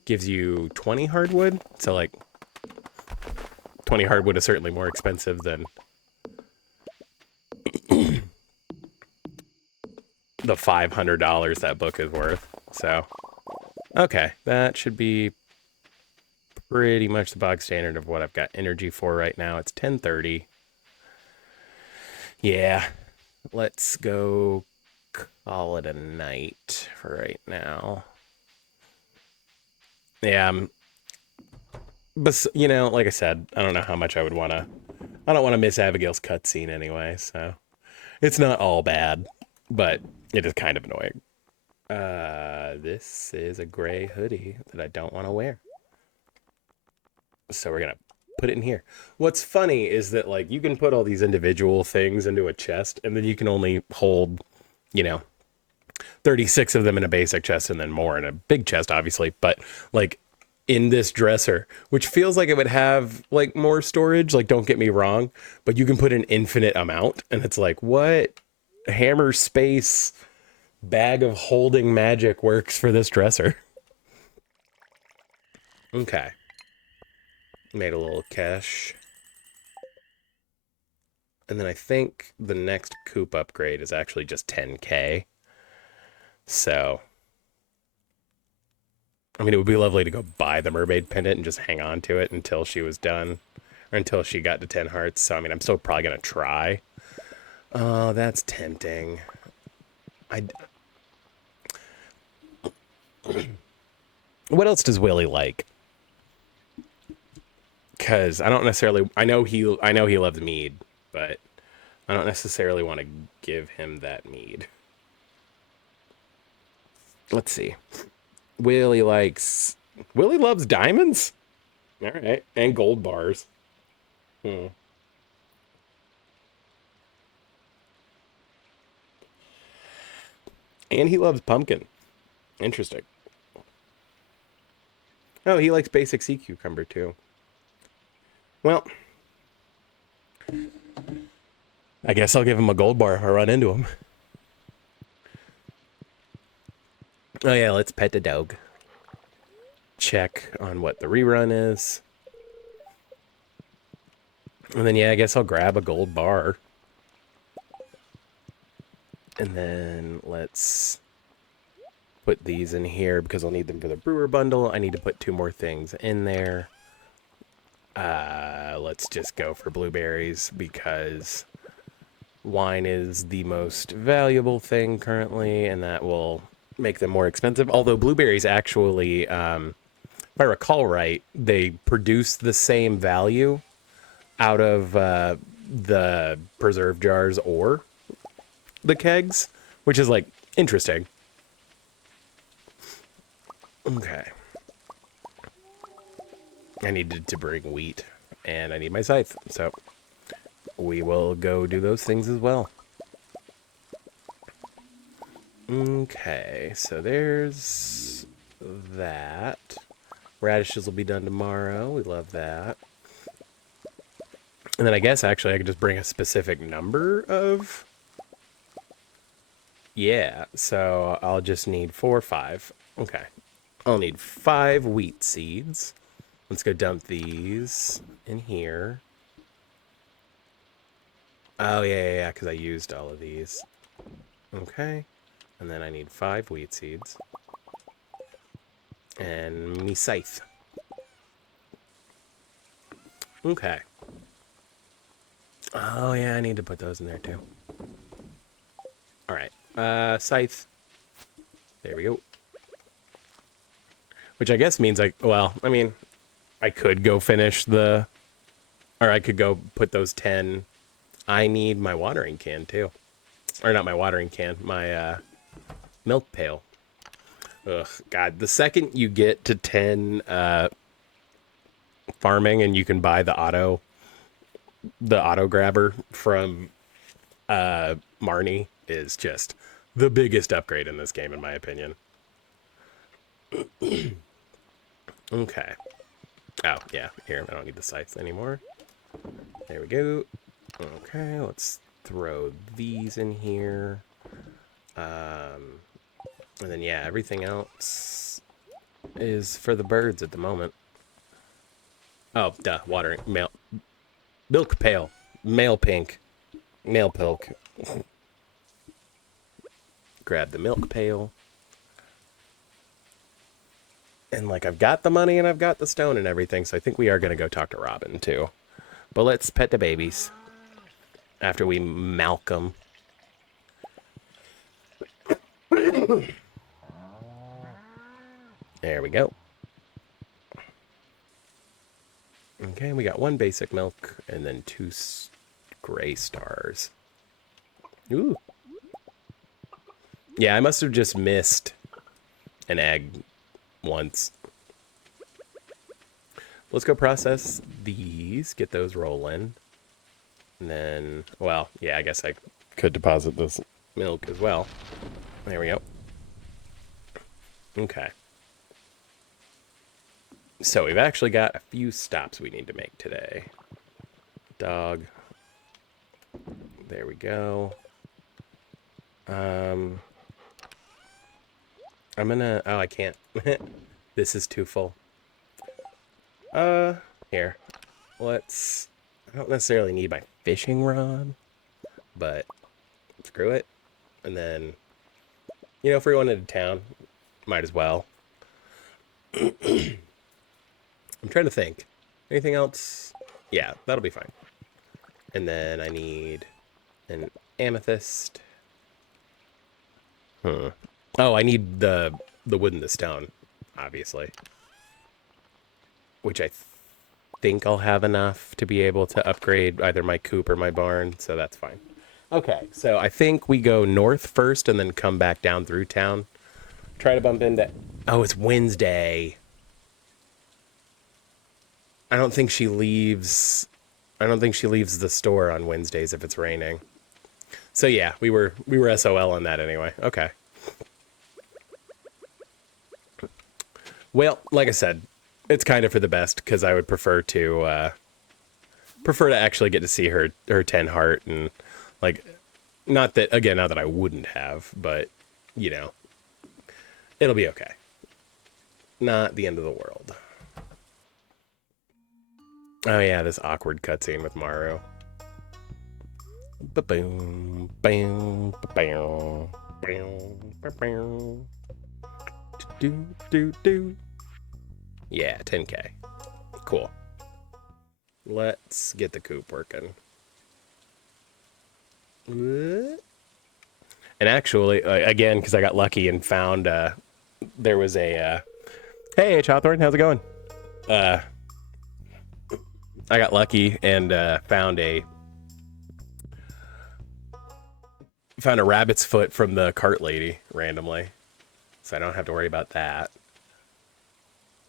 gives you 20 hardwood. So like 20 hardwood is certainly more expensive than the $500 that book is worth. So, okay, that should be pretty much the bog standard of what I've got energy for right now. It's 10:30. Yeah, let's go call it a night for right now. Yeah, but you know, like I said, I don't know how much I would want to. I don't want to miss Abigail's cutscene anyway, so it's not all bad, but it is kind of annoying. This is a gray hoodie that I don't want to wear. So we're going to put it in here. What's funny is that, like, you can put all these individual things into a chest, and then you can only hold, you know, 36 of them in a basic chest and then more in a big chest, obviously. But, like, in this dresser, which feels like it would have, like, more storage, like, don't get me wrong, but you can put an infinite amount, and it's like, what hammer space bag of holding magic works for this dresser? Okay. Made a little cash. And then I think the next coop upgrade is actually just 10K. So, I mean, it would be lovely to go buy the mermaid pendant and just hang on to it until she was done. Or until she got to 10 hearts. So, I mean, I'm still probably going to try. Oh, that's tempting. What else does Willie like? Because I don't necessarily, I know he loves mead, but I don't necessarily want to give him that mead. Let's see. Willie loves diamonds? All right. And gold bars. And he loves pumpkin. Interesting. Oh, he likes basic sea cucumber too. Well, I guess I'll give him a gold bar if I run into him. Oh yeah, let's pet the dog. Check on what the rerun is. And then, yeah, I guess I'll grab a gold bar. And then let's put these in here because I'll need them for the brewer bundle. I need to put 2 more things in there. Let's just go for blueberries because wine is the most valuable thing currently, and that will make them more expensive. Although blueberries actually, if I recall right, they produce the same value out of the preserve jars or the kegs, which is like interesting. Okay. I needed to bring wheat, and I need my scythe, so we will go do those things as well. Okay, so there's that. Radishes will be done tomorrow. We love that. And then I guess actually I could just bring a specific number of... Yeah, so I'll just need 4 or 5. Okay. I'll need 5 wheat seeds. Let's go dump these in here. Oh, yeah, because I used all of these. Okay. And then I need 5 wheat seeds. And me scythe. Okay. Oh, yeah, I need to put those in there, too. All right. Scythe. There we go. Which I guess means, like, well, I mean, I could go finish the... Or I could go put those 10... I need my watering can, too. Or not my watering can, my milk pail. Ugh, God. The second you get to 10 farming and you can buy the auto grabber from Marnie is just the biggest upgrade in this game, in my opinion. Okay. Oh, yeah. Here, I don't need the scythes anymore. There we go. Okay, let's throw these in here. And then, yeah, everything else is for the birds at the moment. Oh, duh, watering, milk pail, male pink, male pilk. Grab the milk pail. And, like, I've got the money and I've got the stone and everything, so I think we are going to go talk to Robin, too. But let's pet the babies after we milk them. There we go. Okay, we got 1 basic milk and then 2 gray stars. Ooh. Yeah, I must have just missed an egg once. Let's go process these, get those rolling. And then, well, yeah, I guess I could deposit this milk as well. There we go. Okay. So we've actually got a few stops we need to make today. Dog. There we go. I'm gonna... Oh, I can't. This is too full. Here. Let's... I don't necessarily need my fishing rod, but screw it. And then, you know, if we're going into town, might as well. I'm trying to think. Anything else? Yeah, that'll be fine. And then I need an amethyst. Oh, I need the wood and the stone, obviously. Which I think I'll have enough to be able to upgrade either my coop or my barn, so that's fine. Okay, so I think we go north first and then come back down through town. Try to bump into... Oh, it's Wednesday. I don't think she leaves the store on Wednesdays if it's raining. So yeah, we were SOL on that anyway. Okay. Well, like I said, it's kind of for the best because I would prefer to actually get to see her 10 heart and like not that I wouldn't have, but you know, it'll be okay. Not the end of the world. Oh yeah, this awkward cutscene with Maru. Ba-boom, bam, ba-bam, bam, ba-bam. Do. Yeah, 10K. Cool. Let's get the coop working. And actually, again, because I got lucky and found there was a... Hey, H. Hawthorne, how's it going? I got lucky and found a rabbit's foot from the cart lady randomly, so I don't have to worry about that.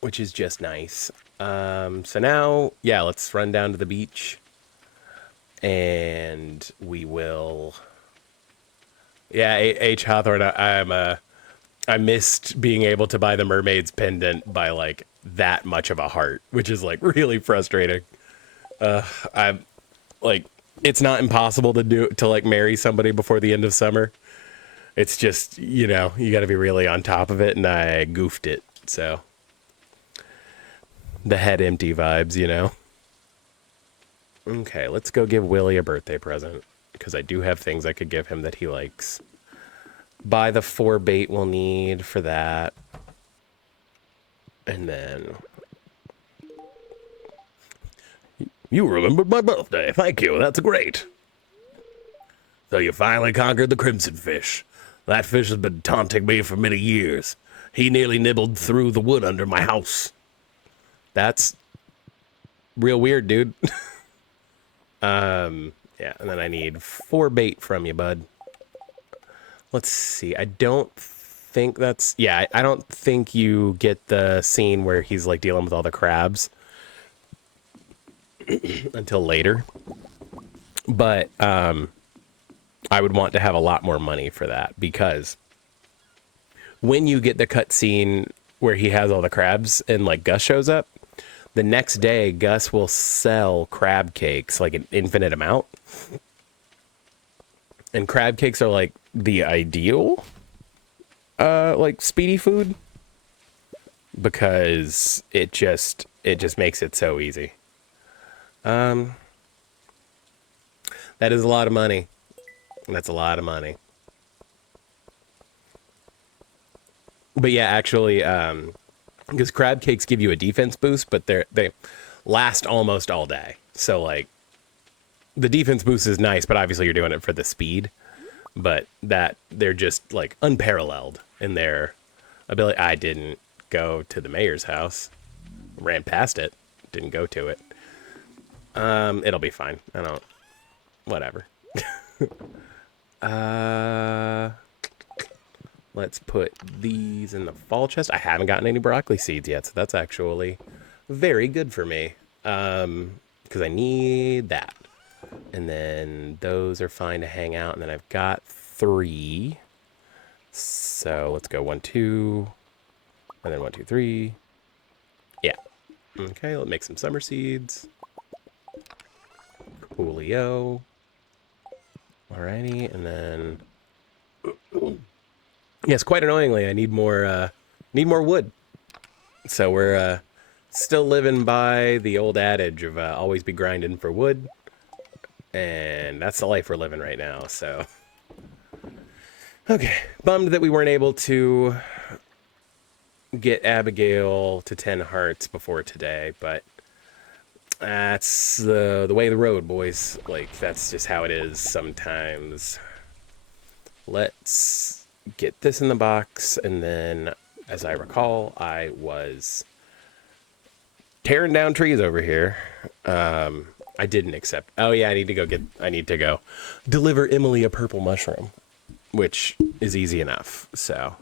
which is just nice. So now, yeah, let's run down to the beach, and we will. Yeah, H. Hawthorne, I missed being able to buy the mermaid's pendant by like that much of a heart, which is like really frustrating. I'm like, it's not impossible to like marry somebody before the end of summer. It's just, you know, you got to be really on top of it, and I goofed it. So the head empty vibes, you know. Okay, let's go give Willie a birthday present because I do have things I could give him that he likes. Buy the 4 bait we'll need for that. And then... You remembered my birthday. Thank you. That's great. So you finally conquered the crimson fish. That fish has been taunting me for many years. He nearly nibbled through the wood under my house. That's real weird, dude. Yeah, and then I need 4 bait from you, bud. Let's see. I don't think that's... Yeah, I don't think you get the scene where he's, like, dealing with all the crabs until later. But I would want to have a lot more money for that, because when you get the cutscene where he has all the crabs and, like, Gus shows up, the next day, Gus will sell crab cakes, like, an infinite amount. And crab cakes are, like, the ideal, like, speedy food. Because it just makes it so easy. That is a lot of money. That's a lot of money. But yeah, actually, because crab cakes give you a defense boost, but they last almost all day. So, like, the defense boost is nice, but obviously you're doing it for the speed. But that they're just, like, unparalleled in their ability. I didn't go to the mayor's house. Ran past it. Didn't go to it. It'll be fine. I don't... Whatever. Let's put these in the fall chest. I haven't gotten any broccoli seeds yet, so that's actually very good for me. Because I need that. And then those are fine to hang out. And then I've got 3. So let's go 1, 2. And then 1, 2, 3. Yeah. Okay, let's make some summer seeds. Julio. Alrighty, and then... Yes, quite annoyingly, I need more wood. So we're still living by the old adage of always be grinding for wood. And that's the life we're living right now, so... Okay, bummed that we weren't able to get Abigail to 10 hearts before today, but that's the way of the road, boys. Like, that's just how it is sometimes. Let's get this in the box, and then, as I recall, I was tearing down trees over here. I didn't accept. Oh yeah, I need to go deliver Emily a purple mushroom, which is easy enough. So,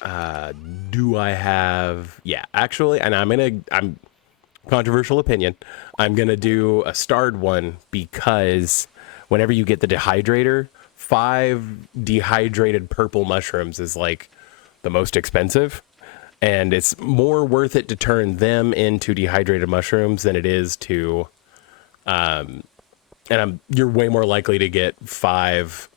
do I have? Yeah, actually, and I'm controversial opinion. I'm gonna do a starred one because whenever you get the dehydrator, 5 dehydrated purple mushrooms is like the most expensive. And it's more worth it to turn them into dehydrated mushrooms than it is to, you're way more likely to get 5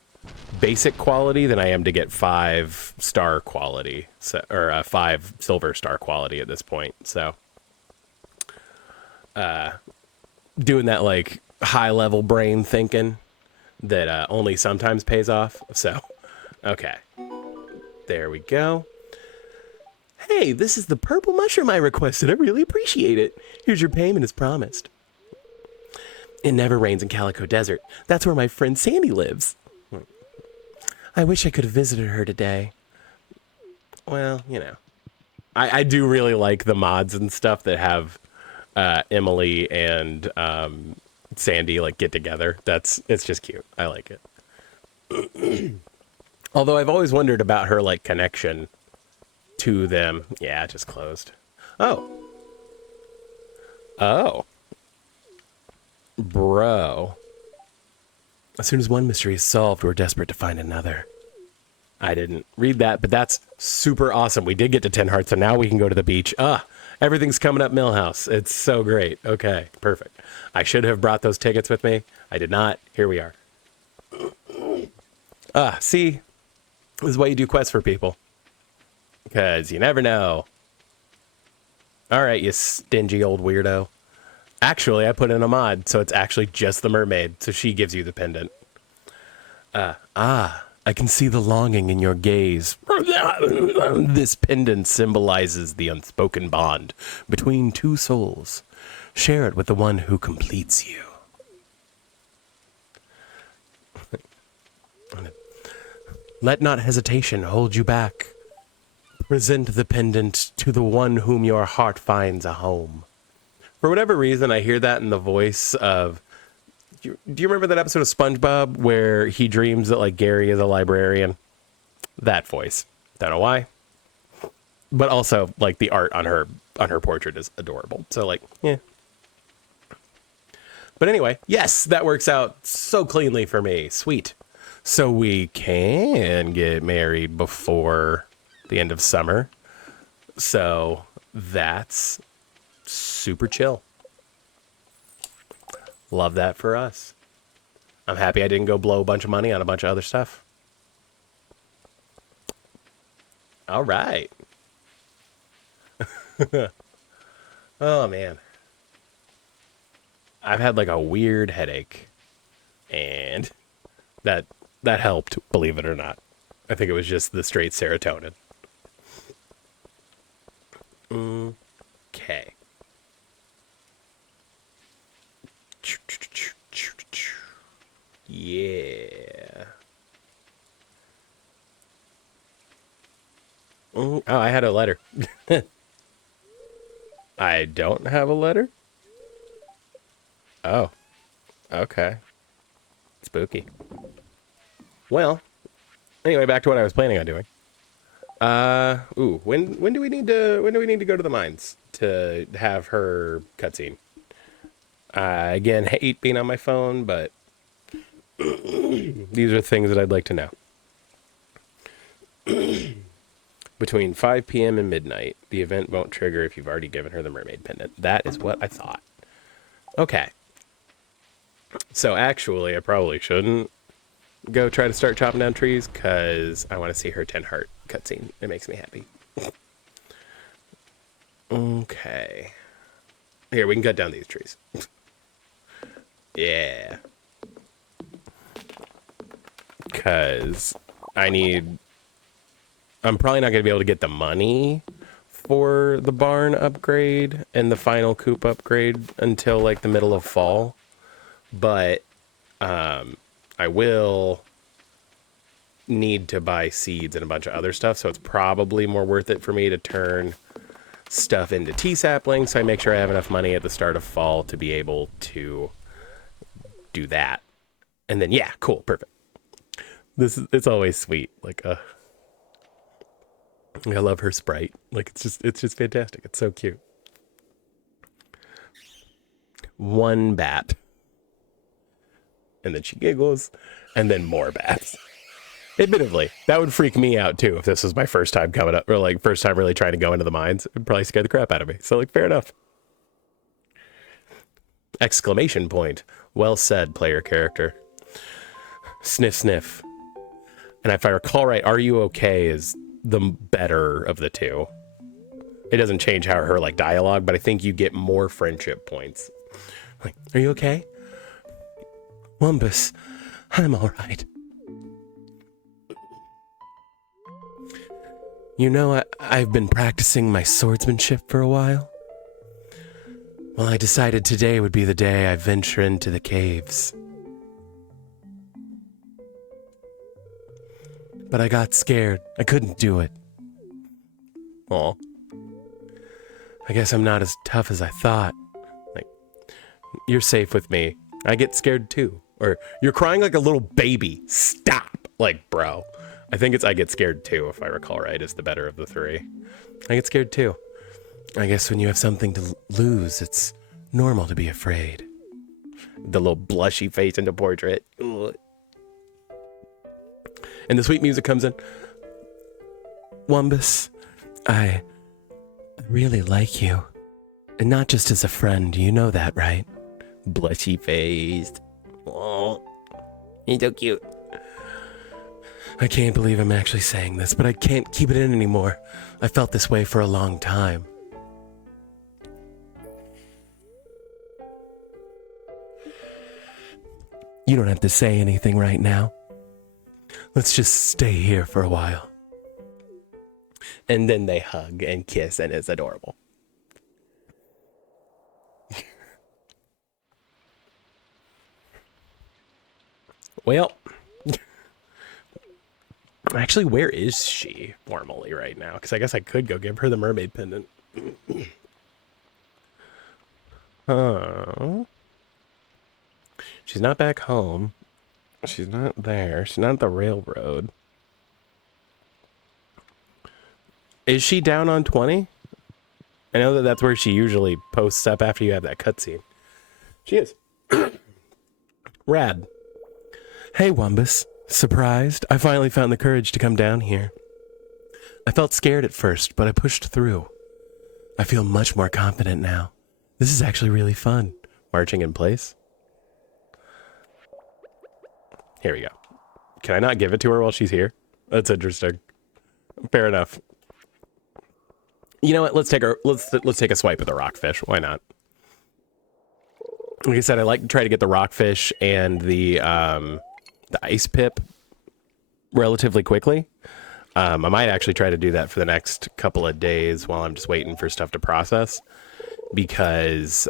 basic quality than I am to get 5 star quality, or 5 silver star quality at this point. So, doing that like high level brain thinking that only sometimes pays off. So, okay, there we go. Hey, this is the purple mushroom I requested. I really appreciate it. Here's your payment as promised. It never rains in Calico Desert. That's where my friend Sandy lives. I wish I could have visited her today. Well, you know. I do really like the mods and stuff that have Emily and Sandy like get together. It's just cute. I like it. Although I've always wondered about her like connection to them. Yeah, it just closed. Oh. Oh. Bro. As soon as one mystery is solved, we're desperate to find another. I didn't read that, but that's super awesome. We did get to 10 hearts, so now we can go to the beach. Everything's coming up Millhouse. It's so great. Okay, perfect. I should have brought those tickets with me. I did not. Here we are. See? This is why you do quests for people. Because you never know. All right, you stingy old weirdo. Actually, I put in a mod, so it's actually just the mermaid, so she gives you the pendant. I can see the longing in your gaze. This pendant symbolizes the unspoken bond between two souls. Share it with the one who completes you. Let not hesitation hold you back. Present the pendant to the one whom your heart finds a home. For whatever reason, I hear that in the voice of... Do you remember that episode of SpongeBob where he dreams that, like, Gary is a librarian? That voice. Don't know why. But also, like, the art on her portrait is adorable. So, like, yeah. But anyway, yes, that works out so cleanly for me. Sweet. So we can get married before the end of summer. So that's super chill. Love that for us. I'm happy I didn't go blow a bunch of money on a bunch of other stuff. All right. Oh, man. I've had like a weird headache. And that helped, believe it or not. I think it was just the straight serotonin. Okay. Yeah. Oh, I had a letter. I don't have a letter? Oh. Okay. Spooky. Well, anyway, back to what I was planning on doing. When do we need to go to the mines to have her cutscene? Again, hate being on my phone, but these are things that I'd like to know. Between 5 p.m. and midnight, the event won't trigger if you've already given her the mermaid pendant. That is what I thought. Okay. So actually, I probably shouldn't go try to start chopping down trees because I want to see her 10 heart cutscene. It makes me happy. Okay. Here, we can cut down these trees. Yeah. Because I'm probably not going to be able to get the money for the barn upgrade and the final coop upgrade until like the middle of fall. But I will need to buy seeds and a bunch of other stuff, so it's probably more worth it for me to turn stuff into tea saplings, so I make sure I have enough money at the start of fall to be able to do that. And then, yeah, cool, perfect. It's always sweet. Like, I love her sprite. Like, it's just fantastic. It's so cute. One bat. And then she giggles, and then more bats. Admittedly, that would freak me out too if this was my first time coming up, or like first time really trying to go into the mines. It'd probably scare the crap out of me. So like, fair enough. Exclamation point. Well said, player character. Sniff, sniff. And if I recall right, Are You Okay is the better of the two. It doesn't change how her like dialogue, but I think you get more friendship points. Like, are you okay? Wumbus, I'm all right. You know, I've been practicing my swordsmanship for a while. Well, I decided today would be the day I venture into the caves. But I got scared. I couldn't do it. Aw. I guess I'm not as tough as I thought. Like, you're safe with me. I get scared too. Or, you're crying like a little baby. Stop. Like, bro. I think it's I get scared too, if I recall right, is the better of the three. I get scared too. I guess when you have something to lose, it's normal to be afraid. The little blushy face in the portrait. Ugh. And the sweet music comes in. Wumbus, I really like you. And not just as a friend, you know that, right? Blushy faced. Oh, he's so cute. I can't believe I'm actually saying this, but I can't keep it in anymore. I felt this way for a long time. You don't have to say anything right now. Let's just stay here for a while. And then they hug and kiss, and it's adorable. Well, actually, where is she formally right now? Because I guess I could go give her the mermaid pendant. Oh. She's not back home. She's not there. She's not at the railroad. Is she down on 20? I know that that's where she usually posts up after you have that cutscene. She is. Rad. Hey, Wumbus. Surprised? I finally found the courage to come down here. I felt scared at first, but I pushed through. I feel much more confident now. This is actually really fun. Marching in place. Here we go. Can I not give it to her while she's here? That's interesting. Fair enough. You know what? Let's take a swipe at the rockfish. Why not? Like I said, I like to try to get the rockfish and the ice pip relatively quickly. I might actually try to do that for the next couple of days while I'm just waiting for stuff to process, because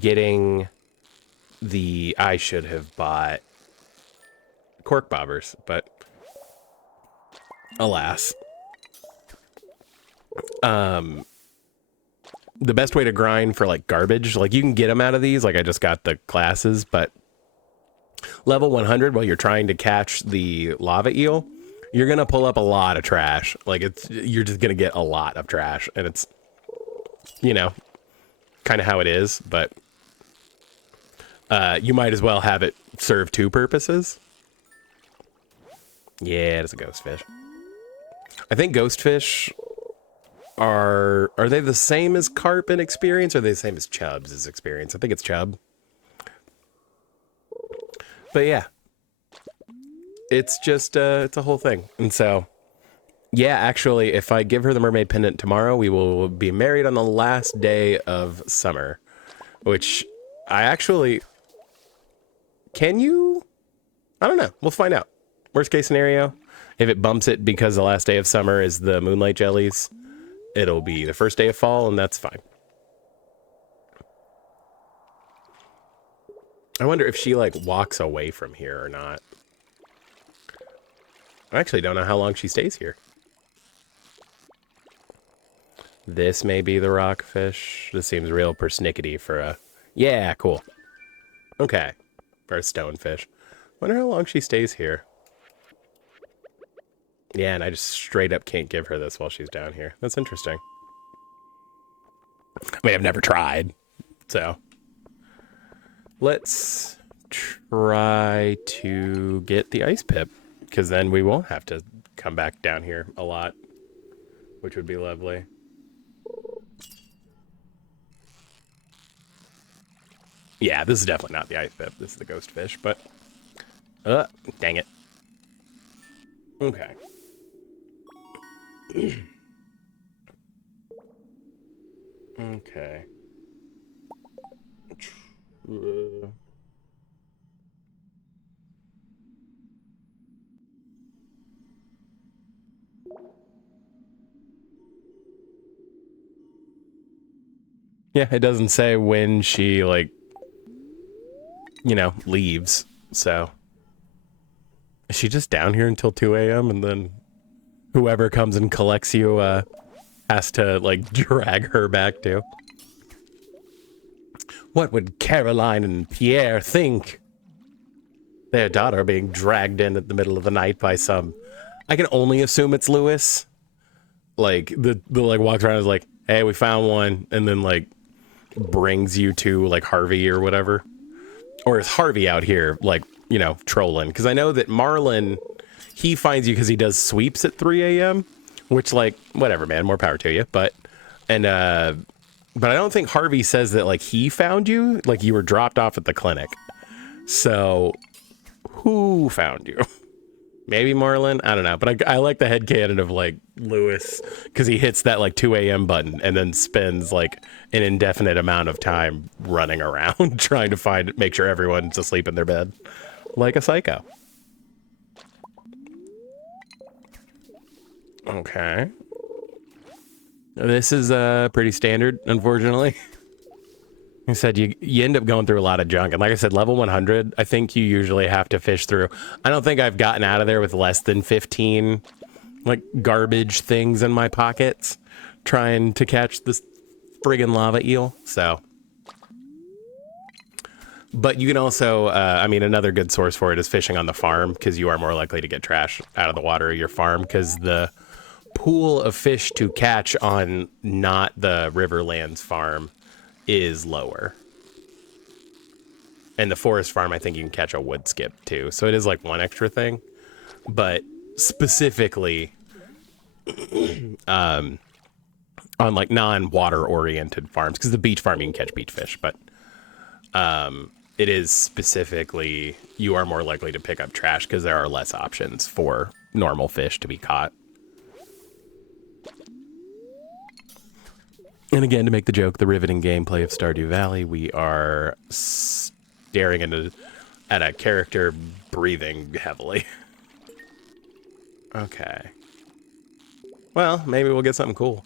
getting I should have bought cork bobbers, but alas. The best way to grind for like garbage, like you can get them out of these, like I just got the classes, but level 100 while you're trying to catch the lava eel, you're gonna pull up a lot of trash. Like you're just gonna get a lot of trash, and it's, you know, kind of how it is, but you might as well have it serve two purposes. Yeah, it's a ghost fish. I think ghost fish are they the same as carp in experience, or are they the same as chubs' experience? I think it's chub. But yeah, it's just it's a whole thing. And so yeah, actually, if I give her the mermaid pendant tomorrow, we will be married on the last day of summer, which I actually, can you? I don't know. We'll find out. Worst case scenario, if it bumps it because the last day of summer is the moonlight jellies, it'll be the first day of fall, and that's fine. I wonder if she like walks away from here or not. I actually don't know how long she stays here. This may be the rockfish. This seems real persnickety for a... Yeah, cool. Okay. For a stonefish. Wonder how long she stays here. Yeah, and I just straight up can't give her this while she's down here. That's interesting. I mean, I've never tried, so... Let's try to get the ice pip, because then we won't have to come back down here a lot, which would be lovely. Yeah, this is definitely not the ice pip. This is the ghost fish, but... dang it. Okay. Okay. Yeah, it doesn't say when she, like, you know, leaves, so... Is she just down here until 2 a.m. and then whoever comes and collects you, has to, like, drag her back too? What would Caroline and Pierre think? their daughter being dragged in at the middle of the night by some. I can only assume it's Lewis. Like the like walks around and is like, hey, we found one, and then like brings you to like Harvey or whatever. Or is Harvey out here like, you know, trolling? Because I know that Marlon, he finds you because he does sweeps at 3 a.m. Which, like, whatever, man, more power to you. But I don't think Harvey says that like he found you, like you were dropped off at the clinic. So who found you? Maybe Marlon? I don't know. But I like the headcanon of like Lewis because he hits that like 2 a.m. button and then spends like an indefinite amount of time running around trying to make sure everyone's asleep in their bed like a psycho. Okay. This is pretty standard, unfortunately. I said you end up going through a lot of junk. And like I said, level 100, I think you usually have to fish through. I don't think I've gotten out of there with less than 15 like garbage things in my pockets trying to catch this friggin' lava eel. So, but you can also, I mean, another good source for it is fishing on the farm because you are more likely to get trash out of the water of your farm because the pool of fish to catch on not the Riverlands farm is lower. And the forest farm, I think you can catch a wood skip too. So it is like one extra thing. But specifically on like non-water oriented farms, because the beach farm you can catch beach fish, but it is specifically you are more likely to pick up trash because there are less options for normal fish to be caught. And again, to make the joke, the riveting gameplay of Stardew Valley, we are staring at a character breathing heavily. Okay. Well, maybe we'll get something cool.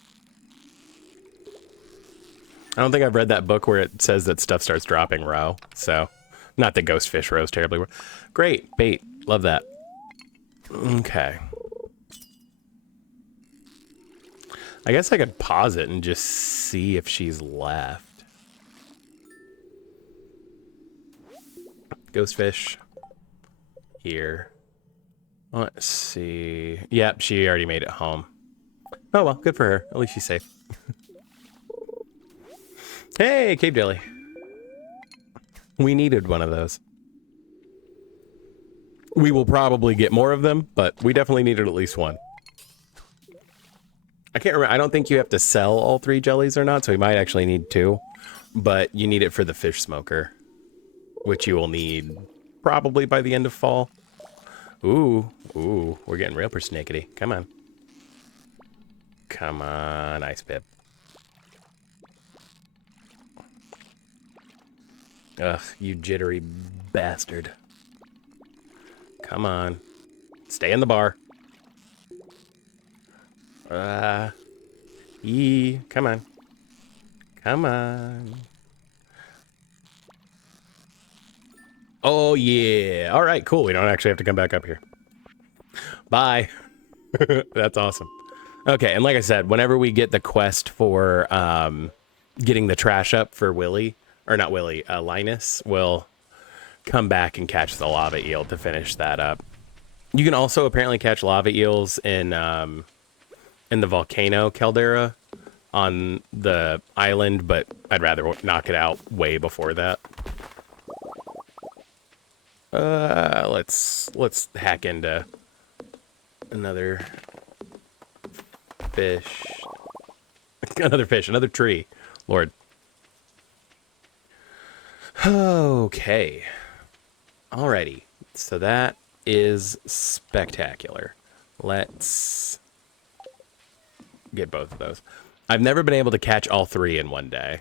I don't think I've read that book where it says that stuff starts dropping row, so not that ghost fish rows terribly well. Great, bait. Love that. Okay. I guess I could pause it and just see if she's left. Ghost fish. Here. Let's see. Yep, she already made it home. Oh well, good for her. At least she's safe. Hey, cave jelly. We needed one of those. We will probably get more of them, but we definitely needed at least one. I can't remember. I don't think you have to sell all 3 jellies or not, so we might actually need 2. But you need it for the fish smoker, which you will need probably by the end of fall. Ooh, we're getting real persnickety. Come on. Come on, Ice Pip. Ugh, you jittery bastard. Come on. Stay in the bar. Come on. Come on. Oh, yeah. All right, cool. We don't actually have to come back up here. Bye. That's awesome. Okay, and like I said, whenever we get the quest for getting the trash up for Willie, or not Willie, Linus, we'll come back and catch the lava eel to finish that up. You can also apparently catch lava eels in the volcano caldera on the island, but I'd rather knock it out way before that. Let's hack into another fish. Another fish, another tree. Lord. Okay. Alrighty. So that is spectacular. Let's get both of those. I've never been able to catch all 3 in one day.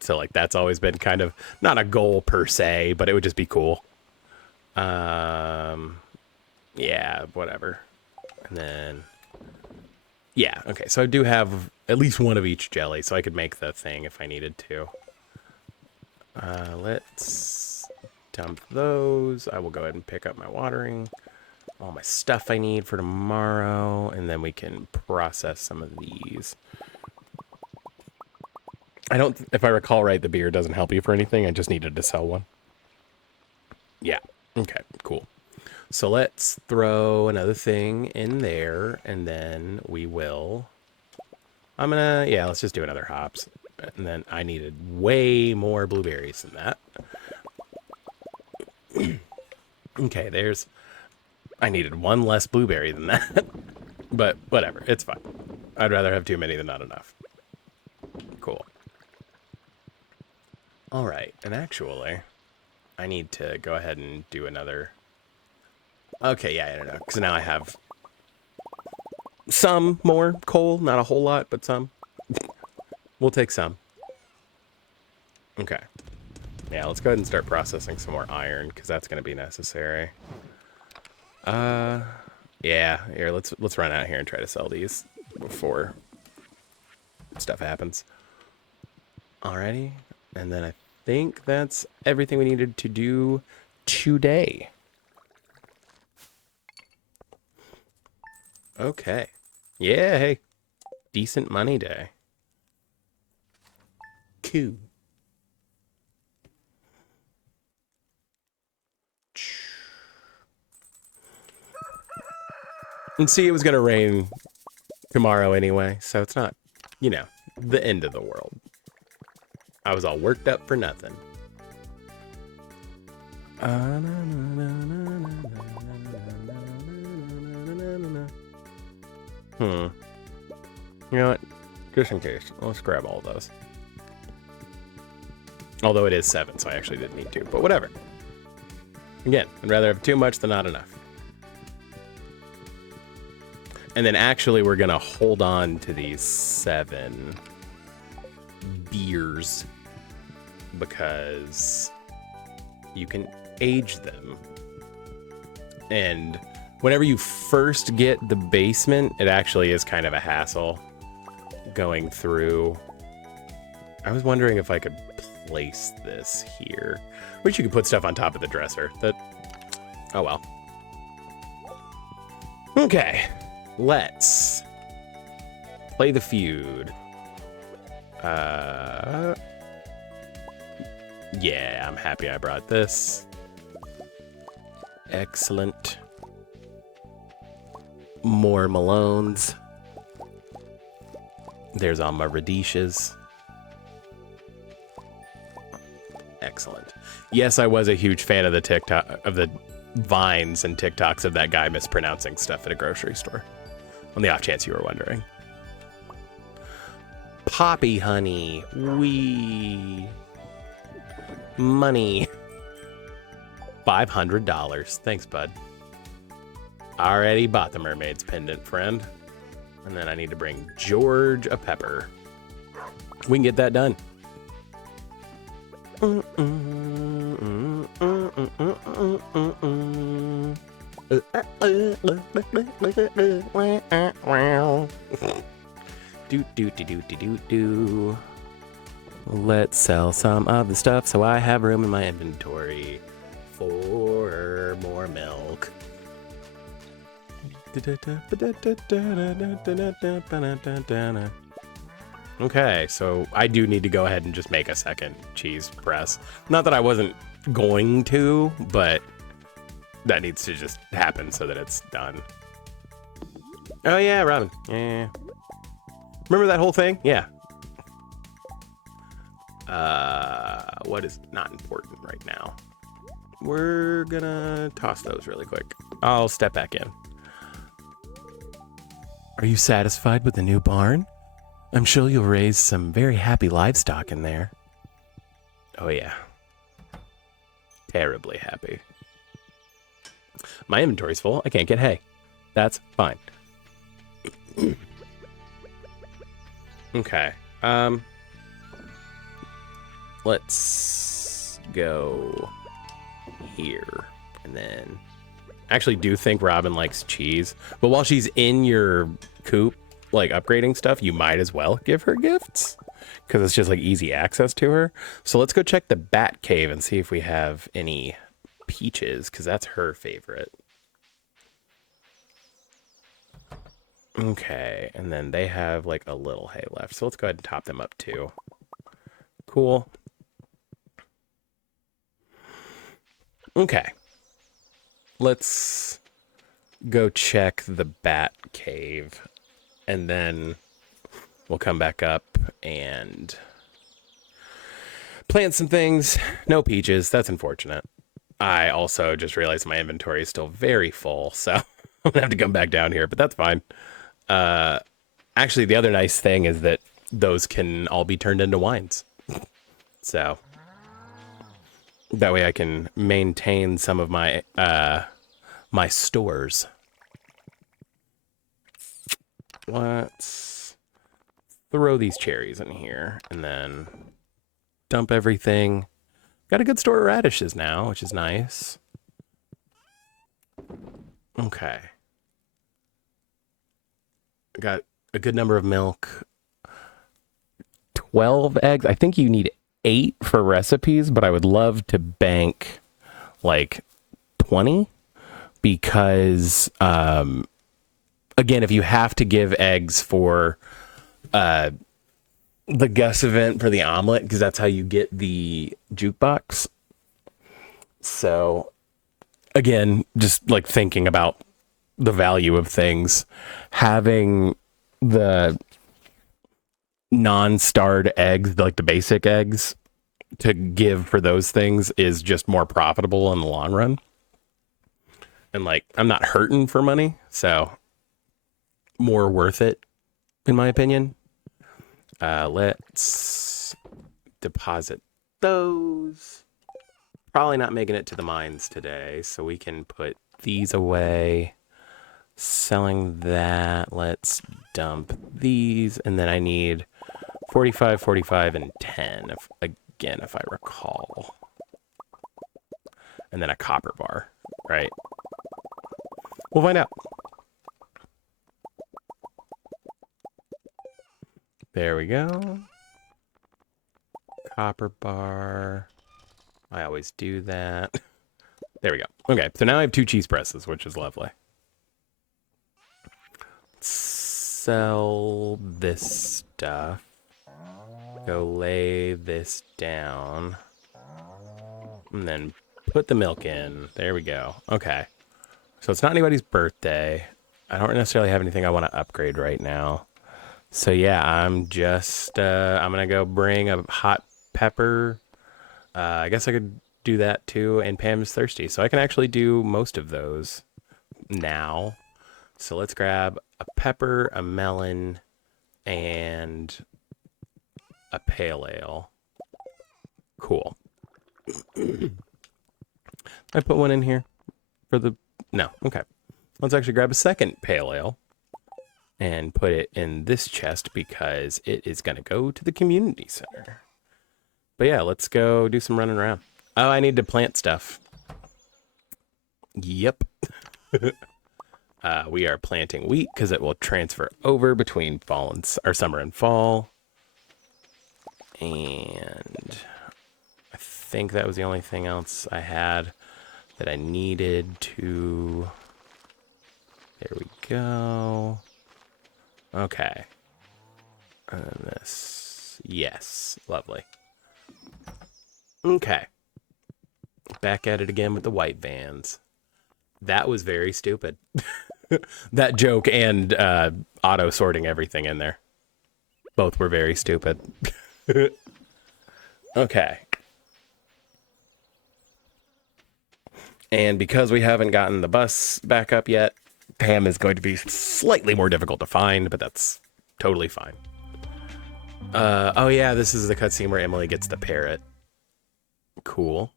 So like that's always been kind of not a goal per se, but it would just be cool. Yeah, whatever. And then yeah, okay. So I do have at least one of each jelly, so I could make the thing if I needed to. Let's dump those. I will go ahead and pick up my watering, all my stuff I need for tomorrow, and then we can process some of these. I don't, if I recall right, the beer doesn't help you for anything. I just needed to sell one. Yeah. Okay, cool. So let's throw another thing in there, and then we will... yeah, let's just do another hops. And then I needed way more blueberries than that. Okay, I needed one less blueberry than that. But whatever, it's fine. I'd rather have too many than not enough. Cool. Alright, and actually, I need to go ahead and do another... Okay, yeah, I don't know, because now I have some more coal. Not a whole lot, but some. We'll take some. Okay. Yeah, let's go ahead and start processing some more iron, because that's going to be necessary. Yeah, here, let's run out here and try to sell these before stuff happens. Alrighty, and then I think that's everything we needed to do today. Okay. Yeah, hey. Decent money day. Cool. And see, it was going to rain tomorrow anyway, so it's not, you know, the end of the world. I was all worked up for nothing. You know what? Just in case, let's grab all of those. Although it is 7, so I actually didn't need to, but whatever. Again, I'd rather have too much than not enough. And then actually we're going to hold on to these 7 beers because you can age them. And whenever you first get the basement, it actually is kind of a hassle going through. I was wondering if I could place this here. I wish you could put stuff on top of the dresser. Oh well. Okay. Let's play the feud. Yeah, I'm happy I brought this. Excellent. More Malones. There's all my radishes. Excellent. Yes, I was a huge fan of the vines and TikToks of that guy mispronouncing stuff at a grocery store. On the off chance you were wondering. Poppy honey. Wee. Money. $500. Thanks, bud. Already bought the mermaid's pendant, friend. And then I need to bring George a pepper. We can get that done. Do. Let's sell some of the stuff so I have room in my inventory for more milk. Okay, so I do need to go ahead and just make a second cheese press. Not that I wasn't going to, but that needs to just happen so that it's done. Oh yeah, Robin. Yeah. Remember that whole thing? Yeah. What is not important right now? We're gonna toss those really quick. I'll step back in. Are you satisfied with the new barn? I'm sure you'll raise some very happy livestock in there. Oh yeah. Terribly happy. My inventory's full. I can't get hay. That's fine. Okay. Let's go here. And then actually do think Robin likes cheese. But while she's in your coop, like upgrading stuff, you might as well give her gifts because it's just like easy access to her. So let's go check the bat cave and see if we have any peaches because that's her favorite. Okay, and then they have like a little hay left. So let's go ahead and top them up too. Cool. Okay. let's go check the bat cave, and then we'll come back up and plant some things. No peaches. That's unfortunate. I also just realized my inventory is still very full, so I'm gonna have to come back down here, but that's fine. Actually, the other nice thing is that those can all be turned into wines. So that way I can maintain some of my my stores. Let's throw these cherries in here and then dump everything. Got a good store of radishes now, which is nice. Okay. Got a good number of milk. 12 eggs. I think you need 8 for recipes, but I would love to bank like 20 because, again, if you have to give eggs for the Gus event for the omelet, because that's how you get the jukebox. So, again, just like thinking about the value of things, having the non-starred eggs, like the basic eggs, to give for those things is just more profitable in the long run. And like, I'm not hurting for money, so more worth it, in my opinion. Let's deposit those. Probably not making it to the mines today, so we can put these away. Selling that. Let's dump these, and then I need 45, 45, and 10, if I recall. And then a copper bar, right? We'll find out. There we go. Copper bar. I always do that. There we go. Okay, so now I have 2 cheese presses, which is lovely. Sell this stuff. Go lay this down. And then put the milk in. There we go. Okay. So it's not anybody's birthday. I don't necessarily have anything I want to upgrade right now. So yeah, I'm just, I'm going to go bring a hot pepper. I guess I could do that too. And Pam's thirsty. So I can actually do most of those now. So let's grab a pepper, a melon, and a pale ale. Cool. I put one in here for the, no, okay. Let's actually grab a second pale ale and put it in this chest because it is going to go to the community center. But yeah, let's go do some running around. Oh, I need to plant stuff. Yep. We are planting wheat because it will transfer over between fall and or summer and fall. And I think that was the only thing else I had that I needed to. There we go. Okay. And this. Yes. Lovely. Okay. Back at it again with the white vans. That was very stupid. That joke and auto sorting everything in there. Both were very stupid. Okay. And because we haven't gotten the bus back up yet, Pam is going to be slightly more difficult to find, but that's totally fine. Oh yeah, this is the cutscene where Emily gets the parrot. Cool.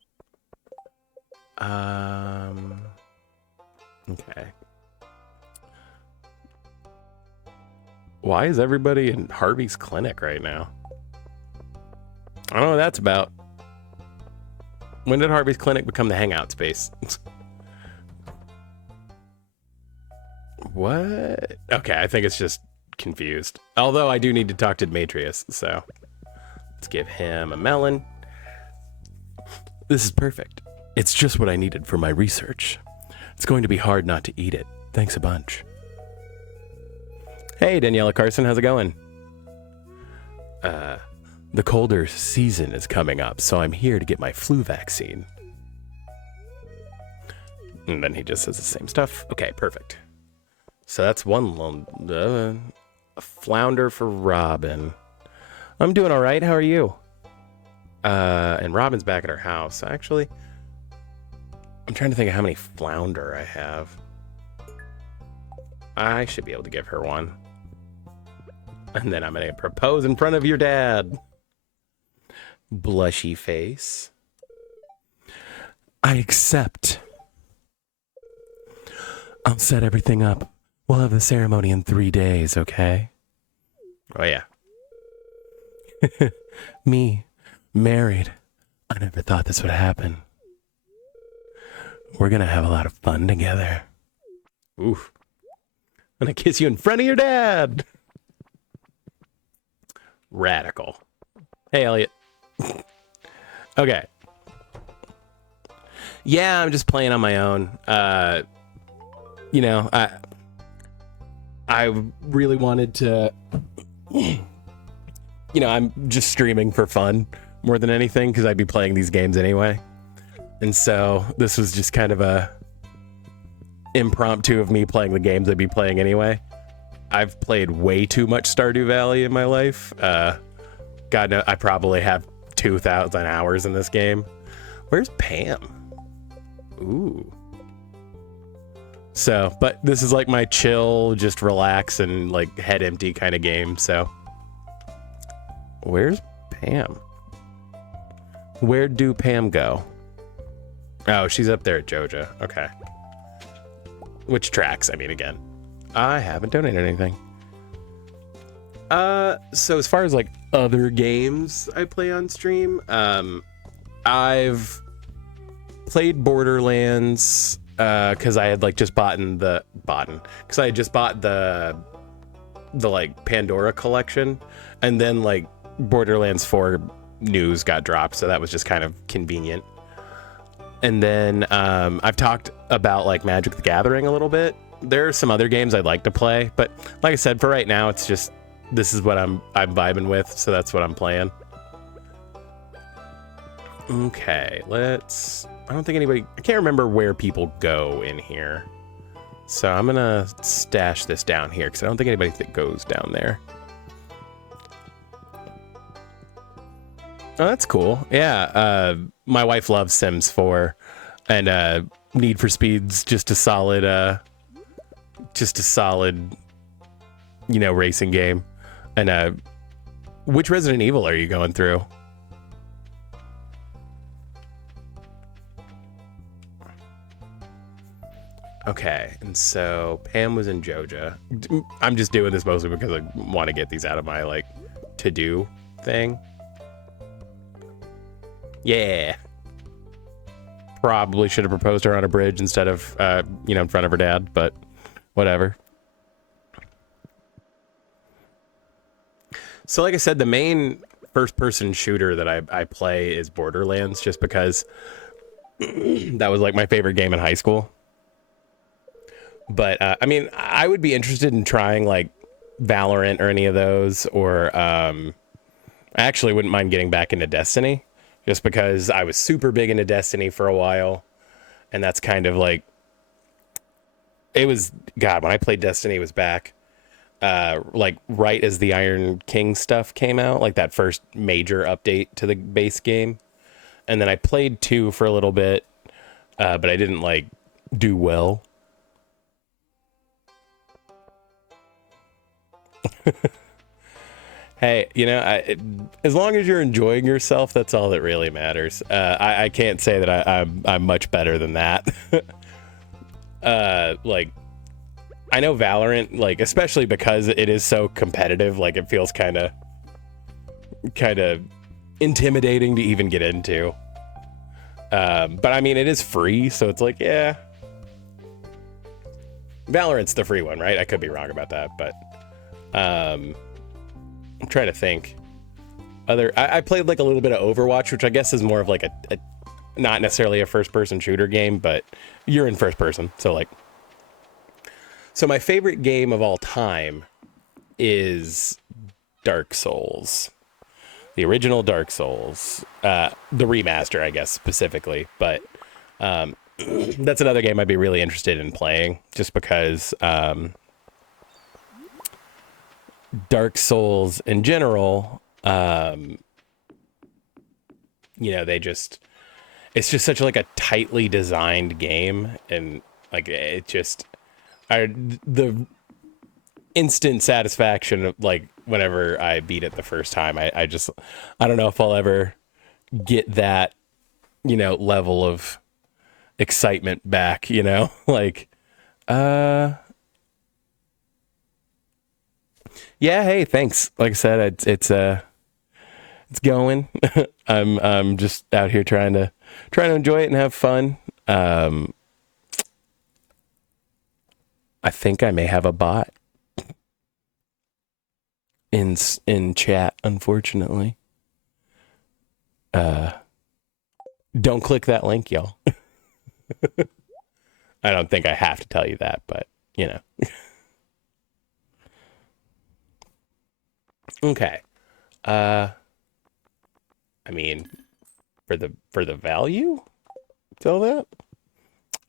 Okay. Why is everybody in Harvey's clinic right now? I don't know what that's about. When did Harvey's clinic become the hangout space? What? Okay, I think it's just confused. Although I do need to talk to Demetrius, so let's give him a melon. This is perfect. It's just what I needed for my research. It's going to be hard not to eat it. Thanks a bunch. Hey, Daniela Carson, how's it going? The colder season is coming up, so I'm here to get my flu vaccine. And then he just says the same stuff. Okay, perfect. So that's one little a flounder for Robin. I'm doing all right. How are you? And Robin's back at her house. Actually, I'm trying to think of how many flounder I have. I should be able to give her one. And then I'm going to propose in front of your dad. Blushy face. I accept. I'll set everything up. We'll have the ceremony in 3 days, okay? Oh, yeah. Me, married. I never thought this would happen. We're gonna have a lot of fun together. Oof. I'm gonna kiss you in front of your dad. Radical. Hey, Elliot. Okay. Yeah, I'm just playing on my own. You know, I really wanted to, you know, I'm just streaming for fun more than anything because I'd be playing these games anyway. And so this was just kind of a impromptu of me playing the games I'd be playing anyway. I've played way too much Stardew Valley in my life. God knows, I probably have 2,000 hours in this game. Where's Pam? Ooh. So, but this is like my chill, just relax and like head empty kind of game. So, where's Pam? Where do Pam go? Oh, she's up there at Joja. Okay. Which tracks? I mean, again, I haven't donated anything. So as far as like other games I play on stream, I've played Borderlands because I had like just bought the like Pandora collection, and then like Borderlands 4 news got dropped, so that was just kind of convenient. And then I've talked about like Magic the Gathering a little bit. There are some other games I'd like to play, but like I said, for right now, it's just this is what I'm vibing with, so that's what I'm playing. Okay, I don't think anybody, I can't remember where people go in here. So I'm gonna stash this down here because I don't think anybody goes down there. Oh, that's cool. Yeah, my wife loves Sims 4, and Need for Speed's just a solid, you know, racing game. And which Resident Evil are you going through? Okay, and so Pam was in Joja. I'm just doing this mostly because I want to get these out of my like to-do thing. Yeah. Probably should have proposed her on a bridge instead of, you know, in front of her dad, but whatever. So like I said, the main first-person shooter that I play is Borderlands, just because that was like my favorite game in high school. But, I mean, I would be interested in trying like Valorant or any of those, or I actually wouldn't mind getting back into Destiny. Just because I was super big into Destiny for a while. And that's kind of like... It was... God, when I played Destiny, it was back. Like, right as the Iron King stuff came out. Like, that first major update to the base game. And then I played 2 for a little bit. But I didn't, like, do well. Hey, you know, as long as you're enjoying yourself, that's all that really matters. I can't say that I'm much better than that. Like, I know Valorant, like, especially because it is so competitive, like, it feels kind of intimidating to even get into. But I mean, it is free, so it's like, yeah. Valorant's the free one, right? I could be wrong about that, but I'm trying to think. I played like a little bit of Overwatch, which I guess is more of like a not necessarily a first-person shooter game, but you're in first person, so like. So my favorite game of all time is Dark Souls, the original Dark Souls, the remaster, I guess specifically, but That's another game I'd be really interested in playing, just because Dark Souls in general, you know, it's just such like a tightly designed game, and like it just, the instant satisfaction of like whenever I beat it the first time, I don't know if I'll ever get that, you know, level of excitement back, you know, like, uh, yeah, hey, thanks. Like I said, it's going. I'm just out here trying to enjoy it and have fun. Um, I think I may have a bot in chat, unfortunately. Uh, don't click that link, y'all. I don't think I have to tell you that, but you know. Okay. Uh, I mean, for the value, tell that.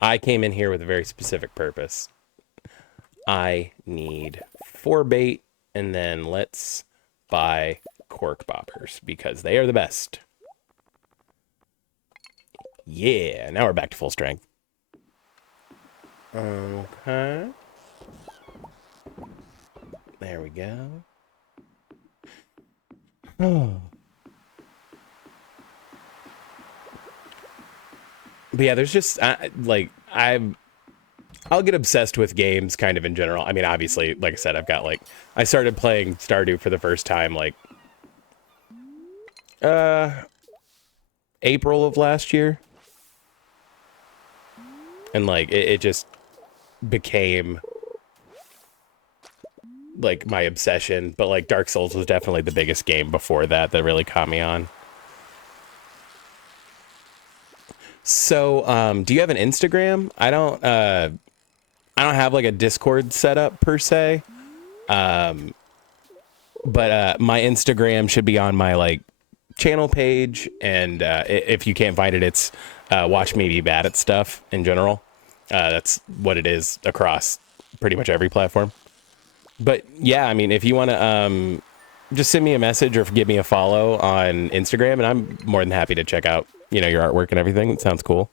I came in here with a very specific purpose. I need 4 bait, and then let's buy cork bobbers because they are the best. Yeah, now we're back to full strength. Okay. There we go. Oh. But yeah, there's just like I'll get obsessed with games kind of in general. I mean, obviously, like I said, I started playing Stardew for the first time like uh April of last year. And like it just became like my obsession, but like Dark Souls was definitely the biggest game before that really caught me on. So, do you have an Instagram? I don't have like a Discord set up per se. But my Instagram should be on my like channel page, and if you can't find it, it's watch me be bad at stuff in general. That's what it is across pretty much every platform. But yeah, I mean, if you want to just send me a message or give me a follow on Instagram, and I'm more than happy to check out, you know, your artwork and everything. It sounds cool.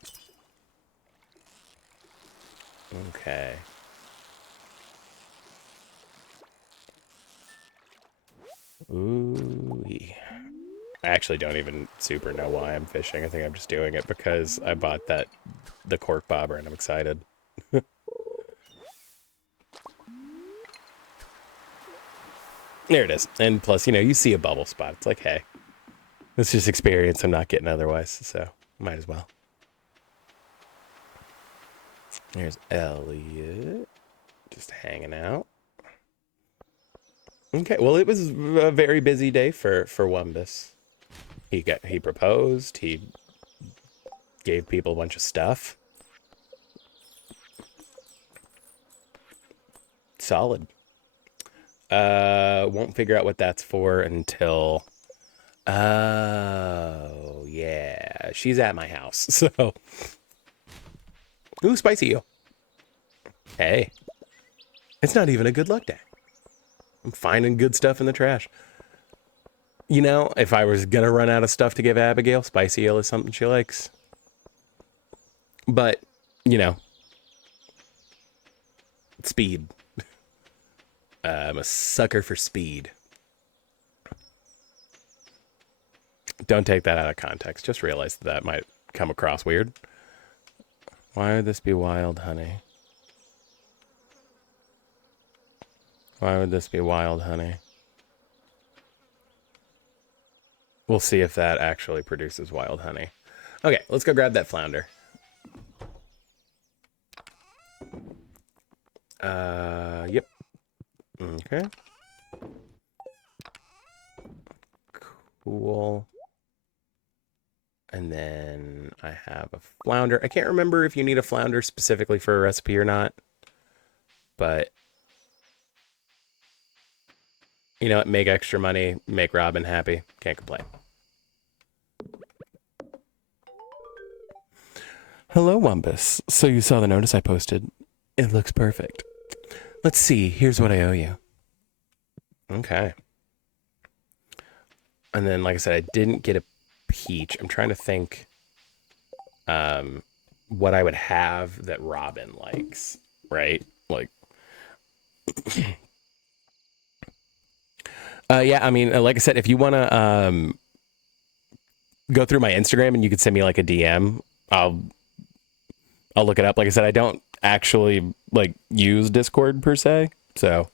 Okay. Ooh. I actually don't even super know why I'm fishing. I think I'm just doing it because I bought the cork bobber and I'm excited. There it is. And plus, you know, you see a bubble spot. It's like, hey, it's just experience I'm not getting otherwise, so might as well. There's Elliot just hanging out. Okay, well, it was a very busy day for Wumbus. He proposed. He gave people a bunch of stuff. Solid. Won't figure out what that's for until. Oh yeah, she's at my house. So, ooh, spicy you. Hey, it's not even a good luck day. I'm finding good stuff in the trash. You know, if I was gonna run out of stuff to give Abigail, spicy eel is something she likes. But, you know, speed. I'm a sucker for speed. Don't take that out of context. Just realize that might come across weird. Why would this be wild honey? Why would this be wild honey? We'll see if that actually produces wild honey. Okay, let's go grab that flounder. Yep. Okay. Cool. And then I have a flounder. I can't remember if you need a flounder specifically for a recipe or not. But, you know, make extra money, make Robin happy. Can't complain. Hello, Wumbus. So you saw the notice I posted. It looks perfect. Let's see. Here's what I owe you. Okay. And then, like I said, I didn't get a peach. I'm trying to think what I would have that Robin likes, right? Like, yeah, I mean, like I said, if you want to go through my Instagram and you could send me like a DM, I'll look it up. Like I said, I don't actually like use Discord per se, so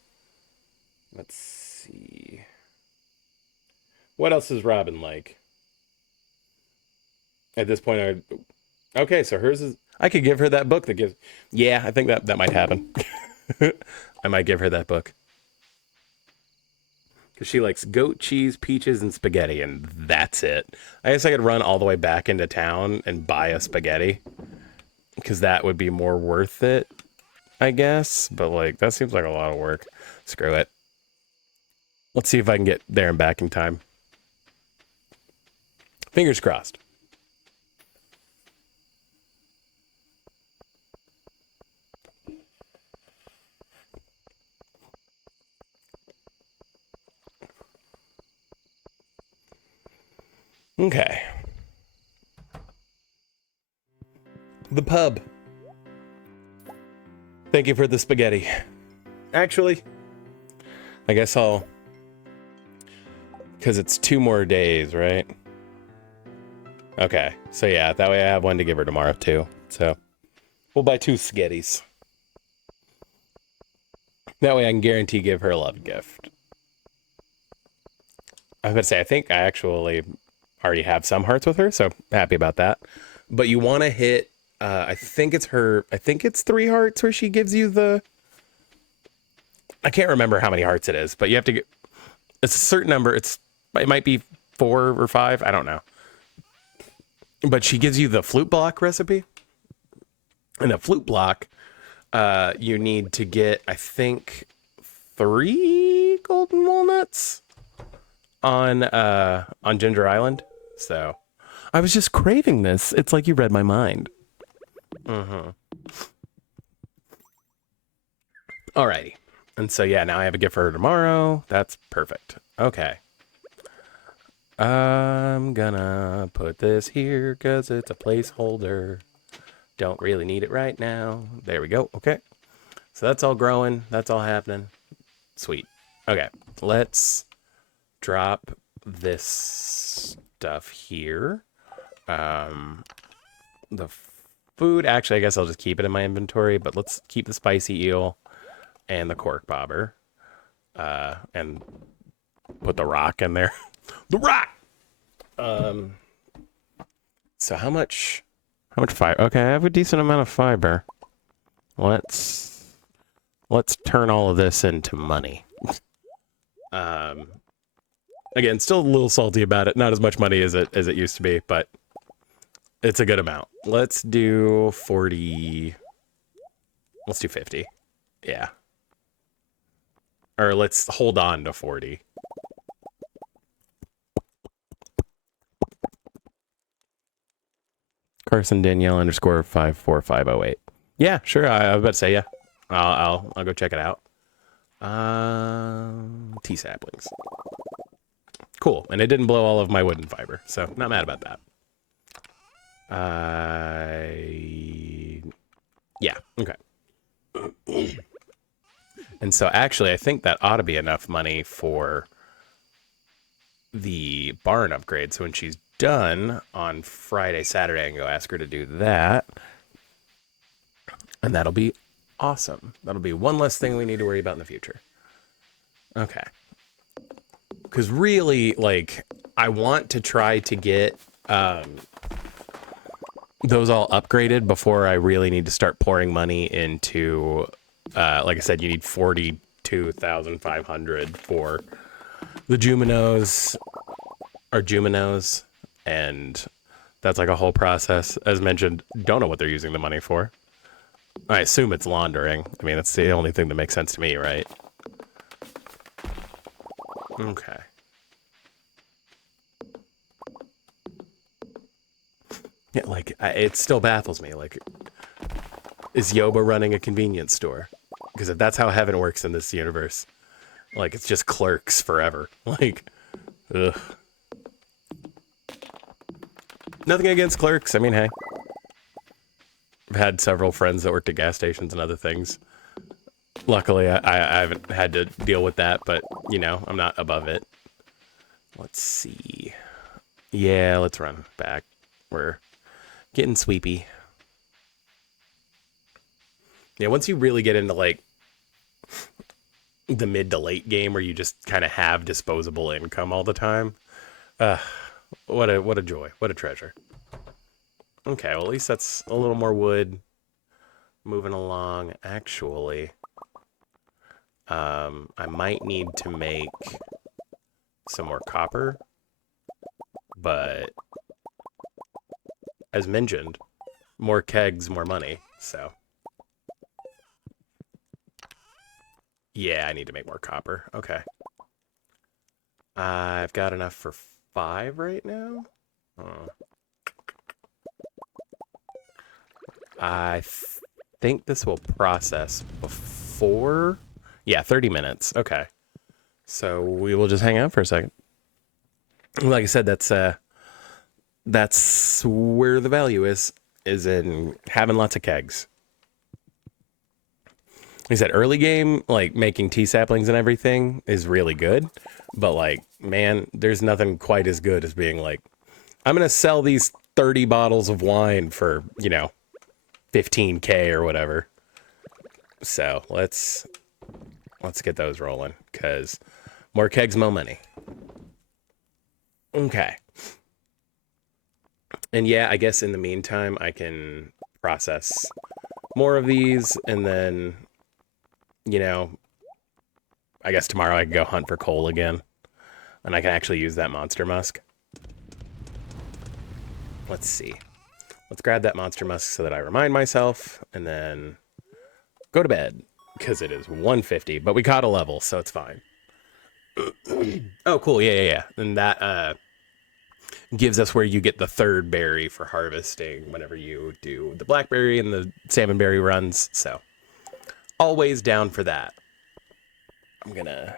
let's see. What else is Robin like? At this point, okay, so hers is. I could give her that book that gives. Yeah, I think that might happen. I might give her that book because she likes goat cheese, peaches, and spaghetti, and that's it. I guess I could run all the way back into town and buy a spaghetti because that would be more worth it, I guess. But like, that seems like a lot of work. Screw it. Let's see if I can get there and back in time. Fingers crossed. Okay. The pub. Thank you for the spaghetti. Actually, I guess I'll... Because it's 2 more days, right? Okay. So yeah, that way I have one to give her tomorrow too. So we'll buy 2 spaghettis. That way I can guarantee give her a love gift. I was going to say, I think I actually already have some hearts with her, so happy about that. But you want to hit, I think it's 3 hearts where she gives you the... I can't remember how many hearts it is, but you have to get... It's a certain number. It might be 4 or 5. I don't know. But she gives you the flute block recipe. And the flute block, you need to get, I think, 3 golden walnuts on Ginger Island. So I was just craving this. It's like you read my mind. Mm-hmm. Alrighty. And so yeah, now I have a gift for her tomorrow. That's perfect. Okay. I'm gonna put this here because it's a placeholder. Don't really need it right now. There we go. Okay. So that's all growing. That's all happening. Sweet. Okay. Let's drop this stuff here. The food, actually, I guess I'll just keep it in my inventory, but let's keep the spicy eel and the cork bobber. And put the rock in there. The rock! So how much fiber? Okay, I have a decent amount of fiber. Let's turn all of this into money. Again, still a little salty about it. Not as much money as it used to be, but it's a good amount. Let's do 40. Let's do 50. Yeah. Or let's hold on to 40. Carson Danielle _ 54508. Yeah, sure. I was about to say, yeah. I'll go check it out. Tea saplings. Cool. And it didn't blow all of my wooden fiber, so not mad about that. Yeah, okay. And so actually, I think that ought to be enough money for the barn upgrade. So when she's done on Friday, Saturday, I can go ask her to do that. And that'll be awesome. That'll be one less thing we need to worry about in the future. Okay. Because really, like, I want to try to get those all upgraded before I really need to start pouring money into, like I said, you need 42,500 for the Juminos, and that's like a whole process. As mentioned, don't know what they're using the money for. I assume it's laundering. I mean, that's the only thing that makes sense to me, right? Okay. Yeah, like, it still baffles me. Like, is Yoba running a convenience store? Because if that's how heaven works in this universe, like, it's just clerks forever. Like, ugh. Nothing against clerks. I mean, hey. I've had several friends that worked at gas stations and other things. Luckily, I haven't had to deal with that, but, you know, I'm not above it. Let's see. Yeah, let's run back. We're getting sweepy. Yeah, once you really get into, like, the mid to late game where you just kind of have disposable income all the time, what a joy. What a treasure. Okay, well, at least that's a little more wood. Moving along. Actually, I might need to make some more copper, but as mentioned, more kegs, more money. So yeah, I need to make more copper. Okay. I've got enough for 5 right now. Oh. I think this will process before. Yeah, 30 minutes. Okay. So we will just hang out for a second. Like I said, that's where the value is in having lots of kegs. Like I said, early game, like making tea saplings and everything is really good. But like, man, there's nothing quite as good as being like, I'm gonna sell these 30 bottles of wine for, you know, 15K or whatever. So let's get those rolling, because more kegs, more money. Okay. And yeah, I guess in the meantime, I can process more of these, and then, you know, I guess tomorrow I can go hunt for coal again, and I can actually use that monster musk. Let's see. Let's grab that monster musk so that I remind myself, and then go to bed, because it is 1:50, but we caught a level, so it's fine. Oh, cool. Yeah. And that gives us where you get the third berry for harvesting whenever you do the blackberry and the salmonberry runs. So always down for that. I'm gonna.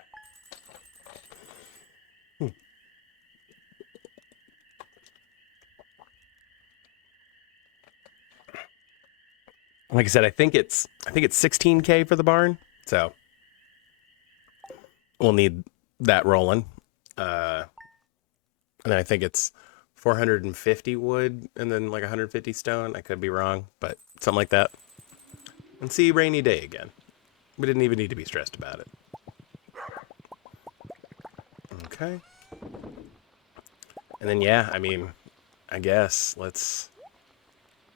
Like I said, I think it's 16K for the barn. So we'll need that rolling. And then I think it's 450 wood and then like 150 stone. I could be wrong, but something like that. And see, rainy day again. We didn't even need to be stressed about it. Okay. And then, yeah, I mean, I guess let's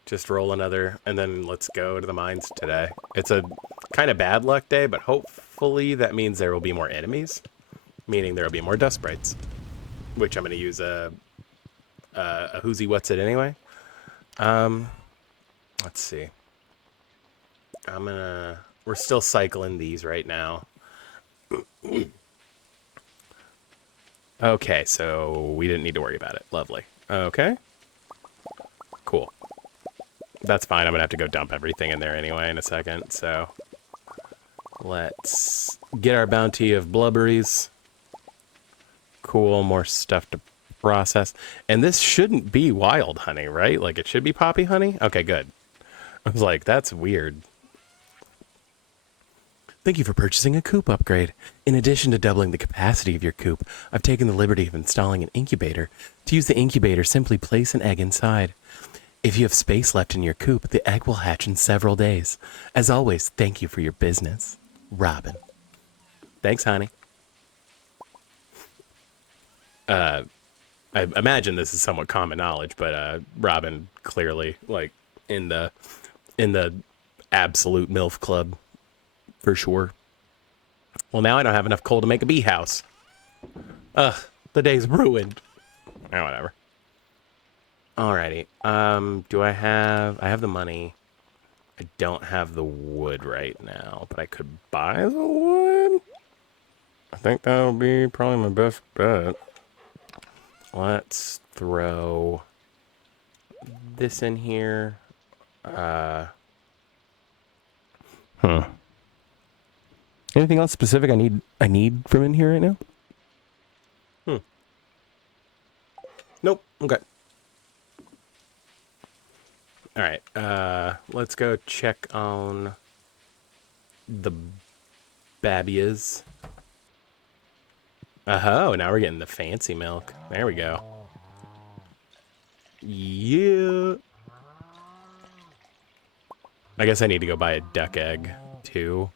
just roll another, and then let's go to the mines today. It's a kind of bad luck day, but hopefully that means there will be more enemies, meaning there will be more dust sprites, which I'm going to use a whoozy what's it anyway. Let's see. We're still cycling these right now. Okay, so we didn't need to worry about it. Lovely. Okay. Cool. That's fine. I'm going to have to go dump everything in there anyway in a second, so let's get our bounty of blubberies. Cool, more stuff to process. And this shouldn't be wild honey, right? Like, it should be poppy honey? Okay, good. I was like, that's weird. Thank you for purchasing a coop upgrade. In addition to doubling the capacity of your coop, I've taken the liberty of installing an incubator. To use the incubator, simply place an egg inside. If you have space left in your coop, the egg will hatch in several days. As always, thank you for your business. Robin. Thanks, honey. I imagine this is somewhat common knowledge, but Robin clearly, like, in the absolute MILF club, for sure. Well, now I don't have enough coal to make a bee house. Ugh, the day's ruined. Oh, whatever. Alrighty. Do I have the money. I don't have the wood right now, but I could buy the wood. I think that'll be probably my best bet. Let's throw this in here. Anything else specific I need from in here right now? Nope. Okay. All right. Let's go check on the Babias. Oh, now we're getting the fancy milk. There we go. Yeah. I guess I need to go buy a duck egg too.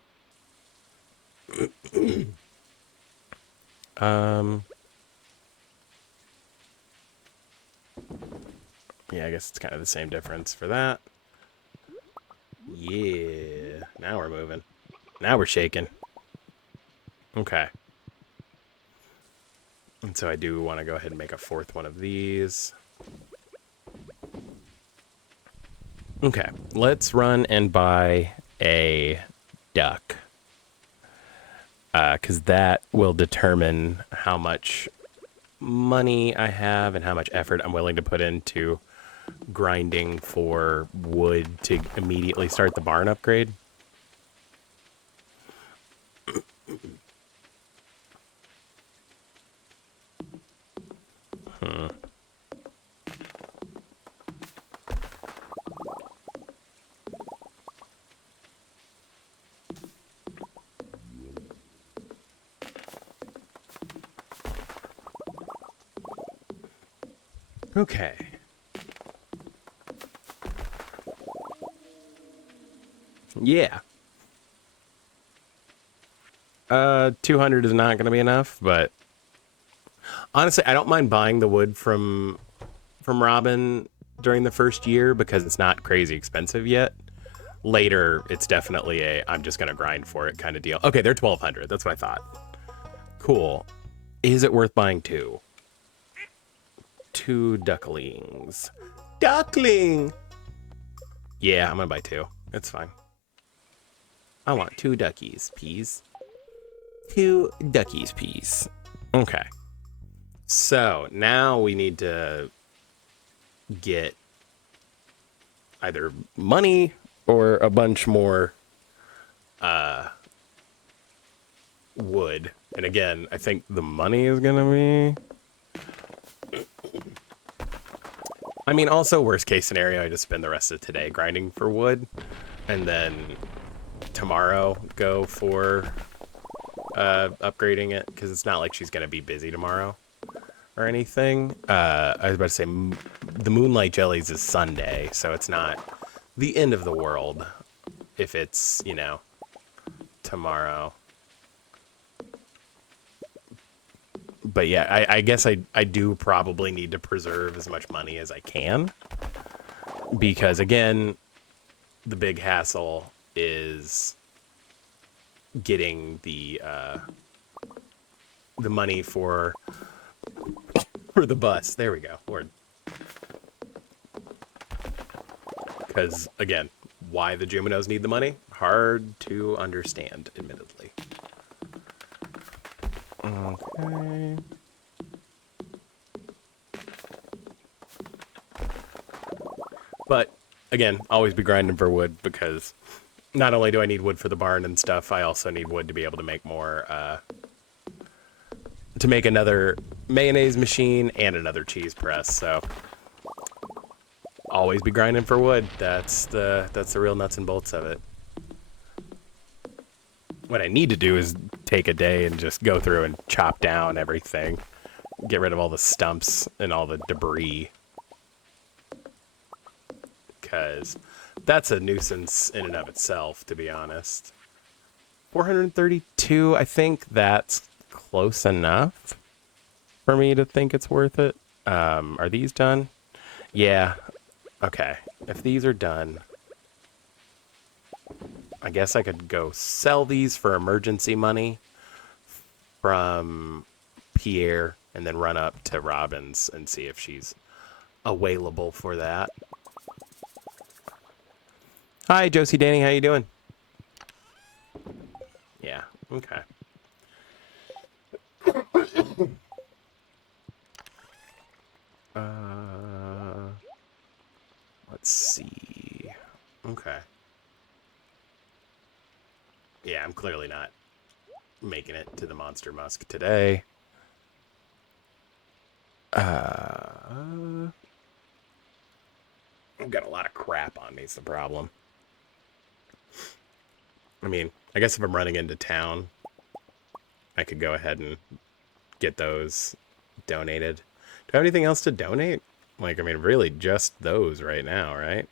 Yeah, I guess it's kind of the same difference for that. Yeah. Now we're moving. Now we're shaking. Okay. And so I do want to go ahead and make a fourth one of these. Okay. Let's run and buy a duck. Because that will determine how much money I have and how much effort I'm willing to put into grinding for wood to immediately start the barn upgrade. Okay. Yeah. 200 is not going to be enough, but honestly, I don't mind buying the wood from Robin during the first year because it's not crazy expensive yet. Later, it's definitely a I'm just going to grind for it kind of deal. Okay, they're 1,200. That's what I thought. Cool. Is it worth buying two? Two ducklings. Duckling! Yeah, I'm going to buy two. It's fine. I want two duckies, please. Two duckies, please. Okay. So now we need to get either money or a bunch more wood. And again, I think the money is going to be... I mean, also, worst case scenario, I just spend the rest of today grinding for wood. And then tomorrow go for upgrading it. Because it's not like she's going to be busy tomorrow or anything. I was about to say, the Moonlight Jellies is Sunday. So it's not the end of the world if it's, you know, tomorrow. But yeah, I guess I do probably need to preserve as much money as I can. Because again, the big hassle is getting the money for the bus. There we go. Because again, why the Juminos need the money? Hard to understand, admittedly. Okay. But again, always be grinding for wood because not only do I need wood for the barn and stuff, I also need wood to be able to make more, to make another mayonnaise machine and another cheese press. So always be grinding for wood. That's the real nuts and bolts of it. What I need to do is take a day and just go through and chop down everything. Get rid of all the stumps and all the debris. Because that's a nuisance in and of itself, to be honest. 432, I think that's close enough for me to think it's worth it. Are these done? Yeah. Okay. If these are done... I guess I could go sell these for emergency money from Pierre and then run up to Robin's and see if she's available for that. Hi, Josie Danny. How you doing? Yeah, okay. let's see. Okay. Yeah, I'm clearly not making it to the Monster Musk today. I've got a lot of crap on me, is the problem. I mean, I guess if I'm running into town, I could go ahead and get those donated. Do I have anything else to donate? Like, I mean, really just those right now, right?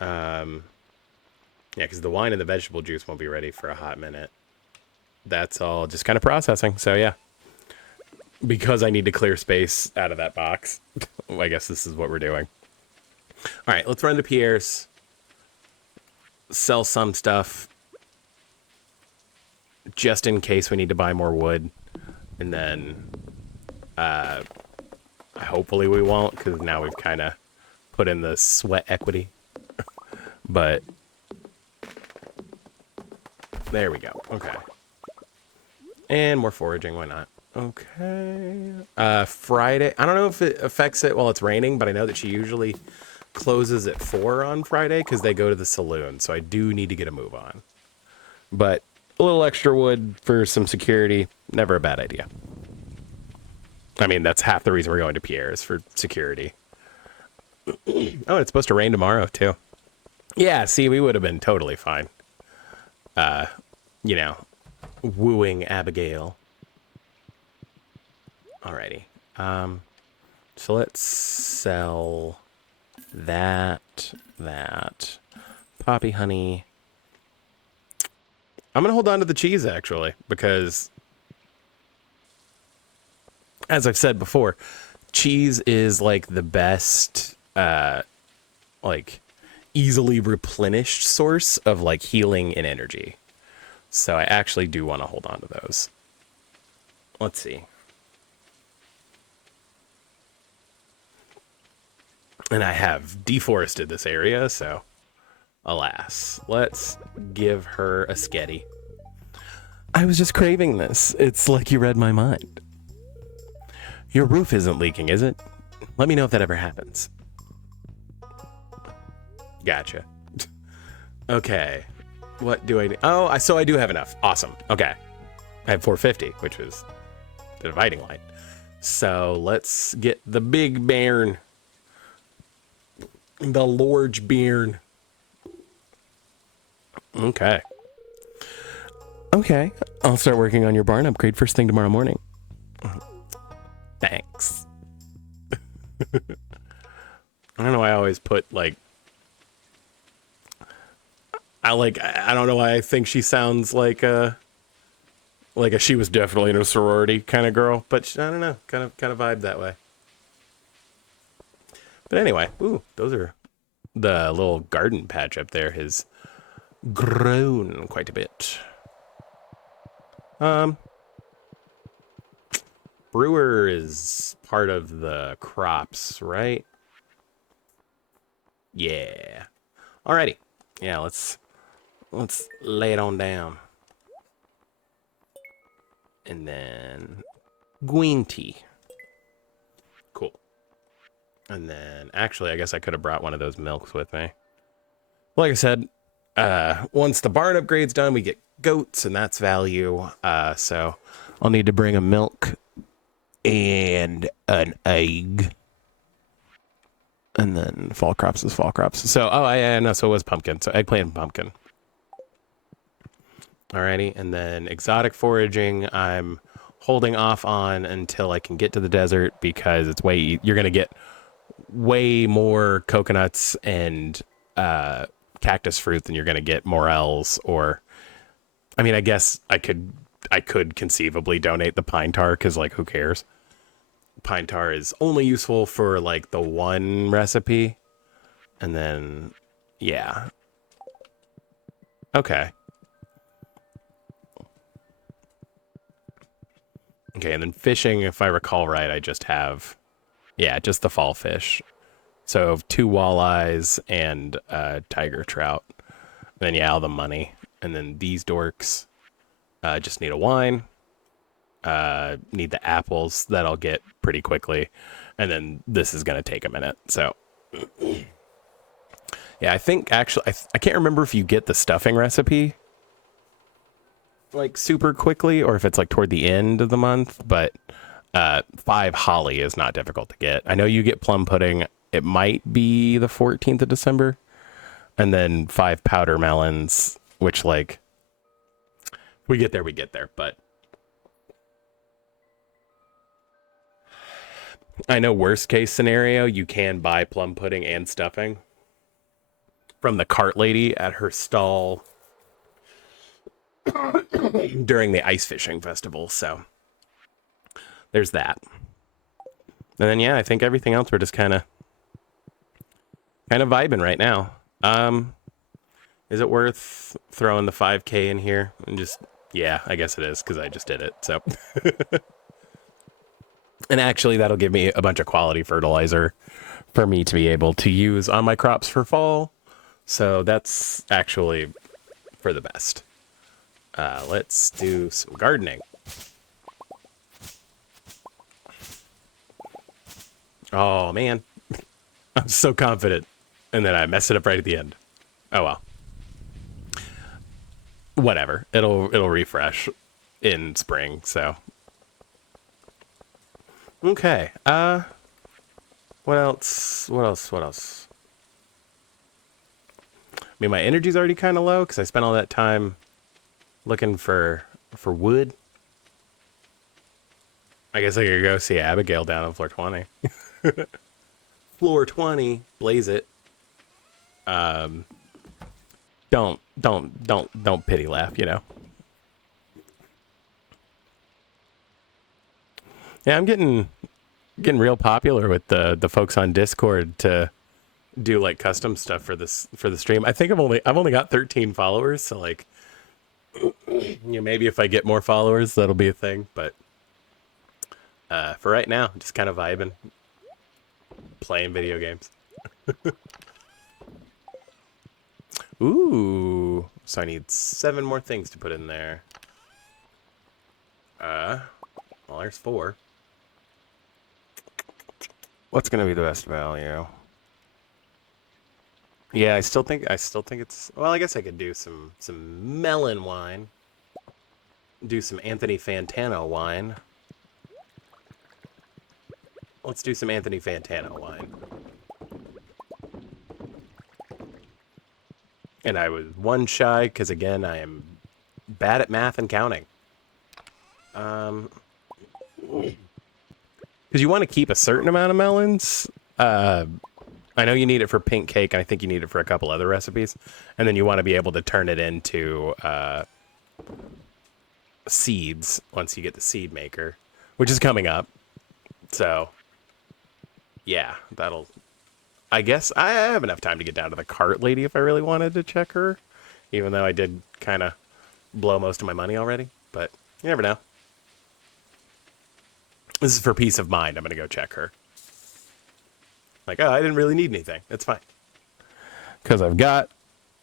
Yeah, because the wine and the vegetable juice won't be ready for a hot minute. That's all just kind of processing, so yeah. Because I need to clear space out of that box, I guess this is what we're doing. All right, let's run to Pierre's. Sell some stuff. Just in case we need to buy more wood. And then, hopefully we won't, because now we've kind of put in the sweat equity. But, there we go. Okay. And more foraging, why not? Okay. Friday, I don't know if it affects it while it's raining, but I know that she usually closes at 4 on Friday because they go to the saloon. So I do need to get a move on. But a little extra wood for some security, never a bad idea. I mean, that's half the reason we're going to Pierre's, for security. Oh, and it's supposed to rain tomorrow, too. Yeah, see, we would have been totally fine. You know, wooing Abigail. Alrighty. So let's sell that. Poppy honey. I'm going to hold on to the cheese, actually, because, as I've said before, cheese is, like, the best, like, easily replenished source of, like, healing and energy. So I actually do want to hold on to those. Let's see. And I have deforested this area, so alas. Let's give her a sketty. I was just craving this. It's like you read my mind. Your roof isn't leaking, is it? Let me know if that ever happens. Gotcha. Okay. What do I need? Oh, so I do have enough. Awesome. Okay. I have 450, which was the dividing line. So let's get the big bairn. The large bairn. Okay. Okay. I'll start working on your barn upgrade first thing tomorrow morning. Thanks. I don't know why I always put, like, I don't know why I think she sounds like a she was definitely in a sorority kind of girl, but I don't know, kind of vibe that way. But anyway, ooh, those are the little garden patch up there has grown quite a bit. Brewer is part of the crops, right? Yeah. Alrighty. Yeah, let's lay it on down. And then green tea. Cool. And then actually I guess I could have brought one of those milks with me. Like I said, once the barn upgrade's done, we get goats, and that's value. So I'll need to bring a milk and an egg. And then fall crops is fall crops. So, I know, so it was pumpkin. So eggplant and pumpkin. Alrighty, and then exotic foraging, I'm holding off on until I can get to the desert because it's you're going to get way more coconuts and cactus fruit than you're going to get morels or, I mean, I guess I could conceivably donate the pine tar because, like, who cares? Pine tar is only useful for, like, the one recipe. And then, yeah. Okay. Okay, and then fishing, if I recall right, I just have, yeah, just the fall fish. So 2 walleyes and tiger trout. And then, yeah, all the money. And then these dorks just need a wine. Need the apples that I'll get pretty quickly. And then this is going to take a minute. So Yeah, I think actually, I can't remember if you get the stuffing recipe like super quickly or if it's like toward the end of the month, but 5 holly is not difficult to get. I know you get plum pudding. It might be the 14th of December. And then 5 powder melons, which like we get there, but I know worst case scenario, you can buy plum pudding and stuffing from the cart lady at her stall during the ice fishing festival. So there's that. And then yeah, I think everything else we're just kind of vibing right now. Is it worth throwing the 5K in here and just yeah, I guess it is because I just did it. So and actually that'll give me a bunch of quality fertilizer for me to be able to use on my crops for fall. So that's actually for the best. Let's do some gardening. Oh man, I'm so confident. And then I mess it up right at the end. Oh well. Whatever. It'll refresh in spring, so. Okay. What else? I mean, my energy's already kind of low because I spent all that time looking for wood. I guess I could go see Abigail down on floor 20. Floor 20, blaze it. Don't pity laugh, you know. Yeah, I'm getting real popular with the folks on Discord to do like custom stuff for the stream. I think I've only got 13 followers, so like you know, maybe if I get more followers that'll be a thing, but for right now, just kind of vibing, playing video games. Ooh, so I need 7 more things to put in there. Well, there's 4. What's gonna be the best value? Yeah, I still think it's, well, I guess I could do some melon wine. Do some Anthony Fantano wine. Let's do some Anthony Fantano wine. And I was 1 shy because again, I am bad at math and counting. Because you want to keep a certain amount of melons. I know you need it for pink cake, and I think you need it for a couple other recipes. And then you want to be able to turn it into seeds once you get the seed maker, which is coming up. So, yeah, that'll... I guess I have enough time to get down to the cart lady if I really wanted to check her, even though I did kind of blow most of my money already. But you never know. This is for peace of mind. I'm going to go check her. Like, oh, I didn't really need anything. It's fine. Because I've got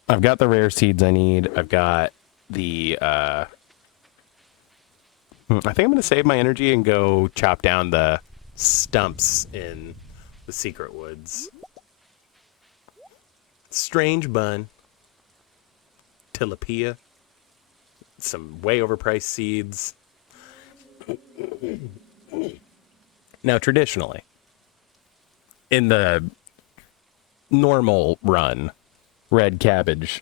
the rare seeds I need. I've got the... I think I'm going to save my energy and go chop down the stumps in the secret woods. Strange bun. Tilapia. Some way overpriced seeds. Now, traditionally, in the normal run, red cabbage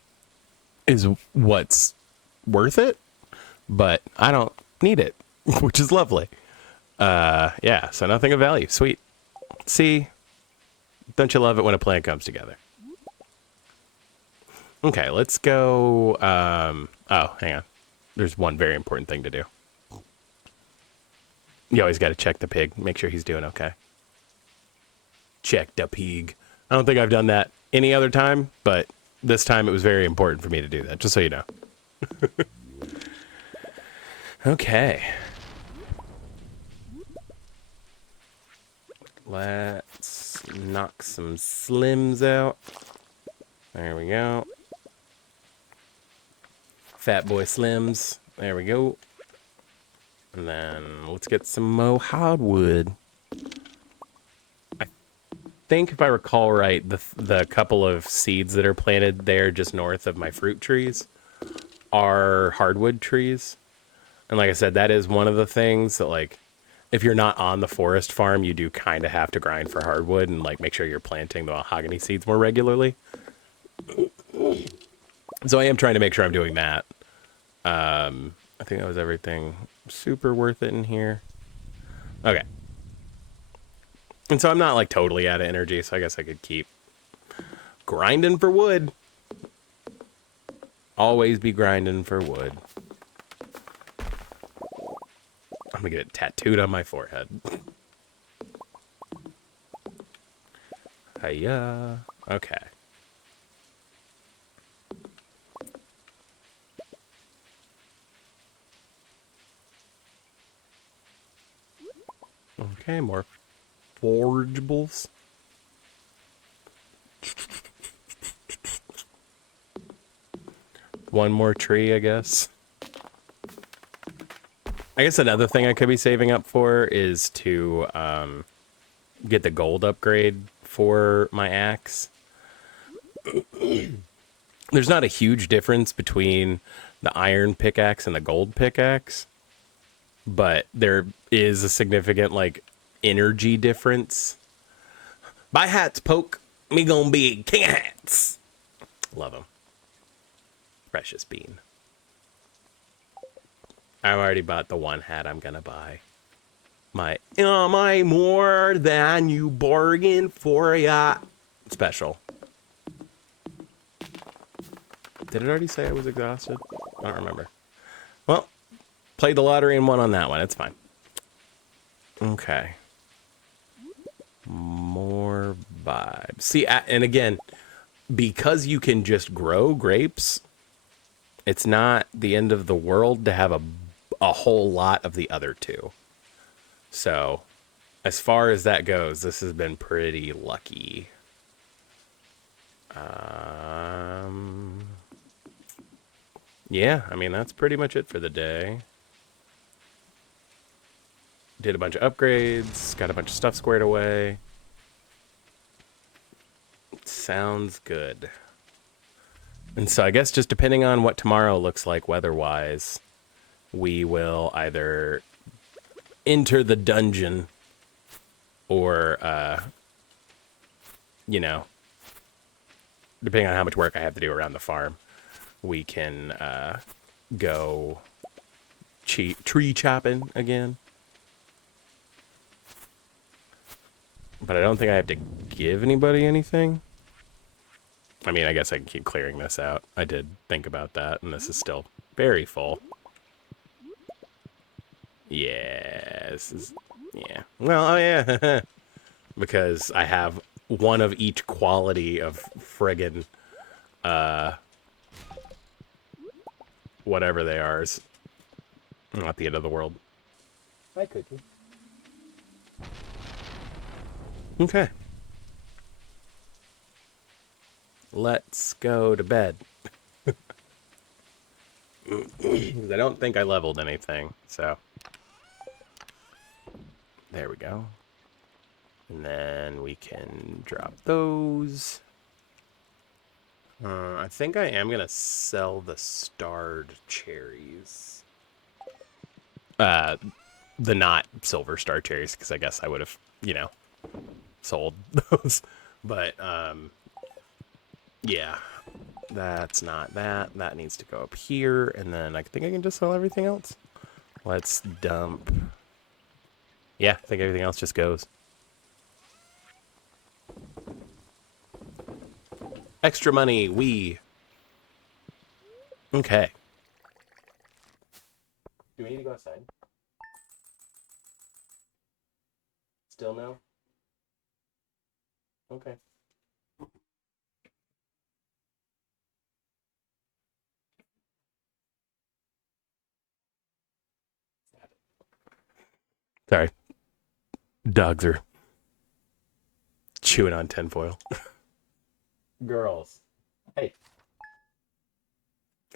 is what's worth it, but I don't need it, which is lovely. Yeah, so nothing of value. Sweet. See, don't you love it when a plan comes together? Okay, let's go. Oh, hang on. There's one very important thing to do. You always got to check the pig, make sure he's doing okay. Check the pig. I don't think I've done that any other time, but this time it was very important for me to do that, just so you know. Okay. Let's knock some slims out. There we go. Fat boy slims. There we go. And then let's get some more hardwood. think if I recall right, the couple of seeds that are planted there just north of my fruit trees are hardwood trees. And like I said, that is one of the things that, like, if you're not on the forest farm, you do kind of have to grind for hardwood and like make sure you're planting the mahogany seeds more regularly. So I am trying to make sure I'm doing that. I think that was everything super worth it in here. Okay. And so I'm not like totally out of energy, so I guess I could keep grinding for wood. Always be grinding for wood. I'm gonna get it tattooed on my forehead. Hiya. Okay. Okay, more forageables. One more tree, I guess. I guess another thing I could be saving up for is to get the gold upgrade for my axe. There's not a huge difference between the iron pickaxe and the gold pickaxe, but there is a significant like energy difference. Buy hats, poke. Me gonna be king of hats. Love them. Precious bean. I've already bought the one hat I'm gonna buy. My am I more than you bargained for ya special. Did it already say I was exhausted? I don't remember. Well, played the lottery and won on that one. It's fine. Okay. More vibes. See, and again, because you can just grow grapes, it's not the end of the world to have a whole lot of the other two. So, as far as that goes, this has been pretty lucky. Yeah, I mean, that's pretty much it for the day. Did a bunch of upgrades, got a bunch of stuff squared away. Sounds good. And so I guess just depending on what tomorrow looks like weather-wise, we will either enter the dungeon or, you know, depending on how much work I have to do around the farm, we can go tree chopping again. But I don't think I have to give anybody anything. I mean, I guess I can keep clearing this out. I did think about that, and this is still very full. Yeah, this is... Yeah. Well, oh yeah. Because I have one of each quality of friggin'... whatever they are. Is not the end of the world. Hi, Cookie. Okay. Let's go to bed. I don't think I leveled anything, so. There we go. And then we can drop those. I think I am going to sell the starred cherries. The not silver star cherries, because I guess I would have, you know, sold those. But, yeah, that's not that. That needs to go up here. And then I think I can just sell everything else. Let's dump. Yeah, I think everything else just goes. Extra money, Okay. Do we need to go outside? Still no? Okay. Sorry. Dogs are chewing on tinfoil. Girls. Hey.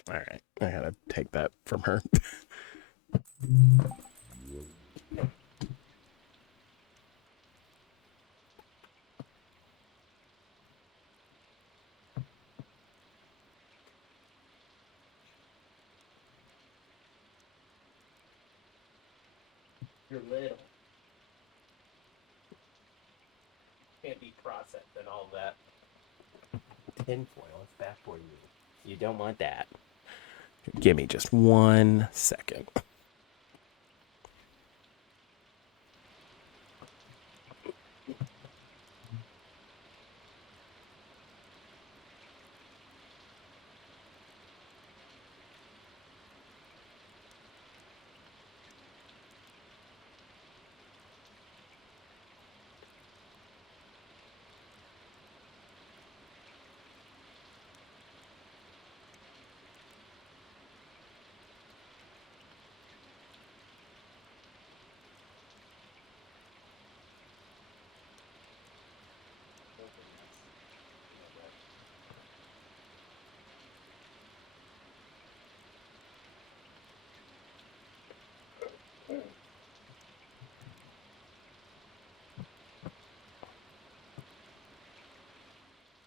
All right. I gotta take that from her. You're little. Can't be processed and all that. Tinfoil is bad for you. You don't want that. Give me just 1 second.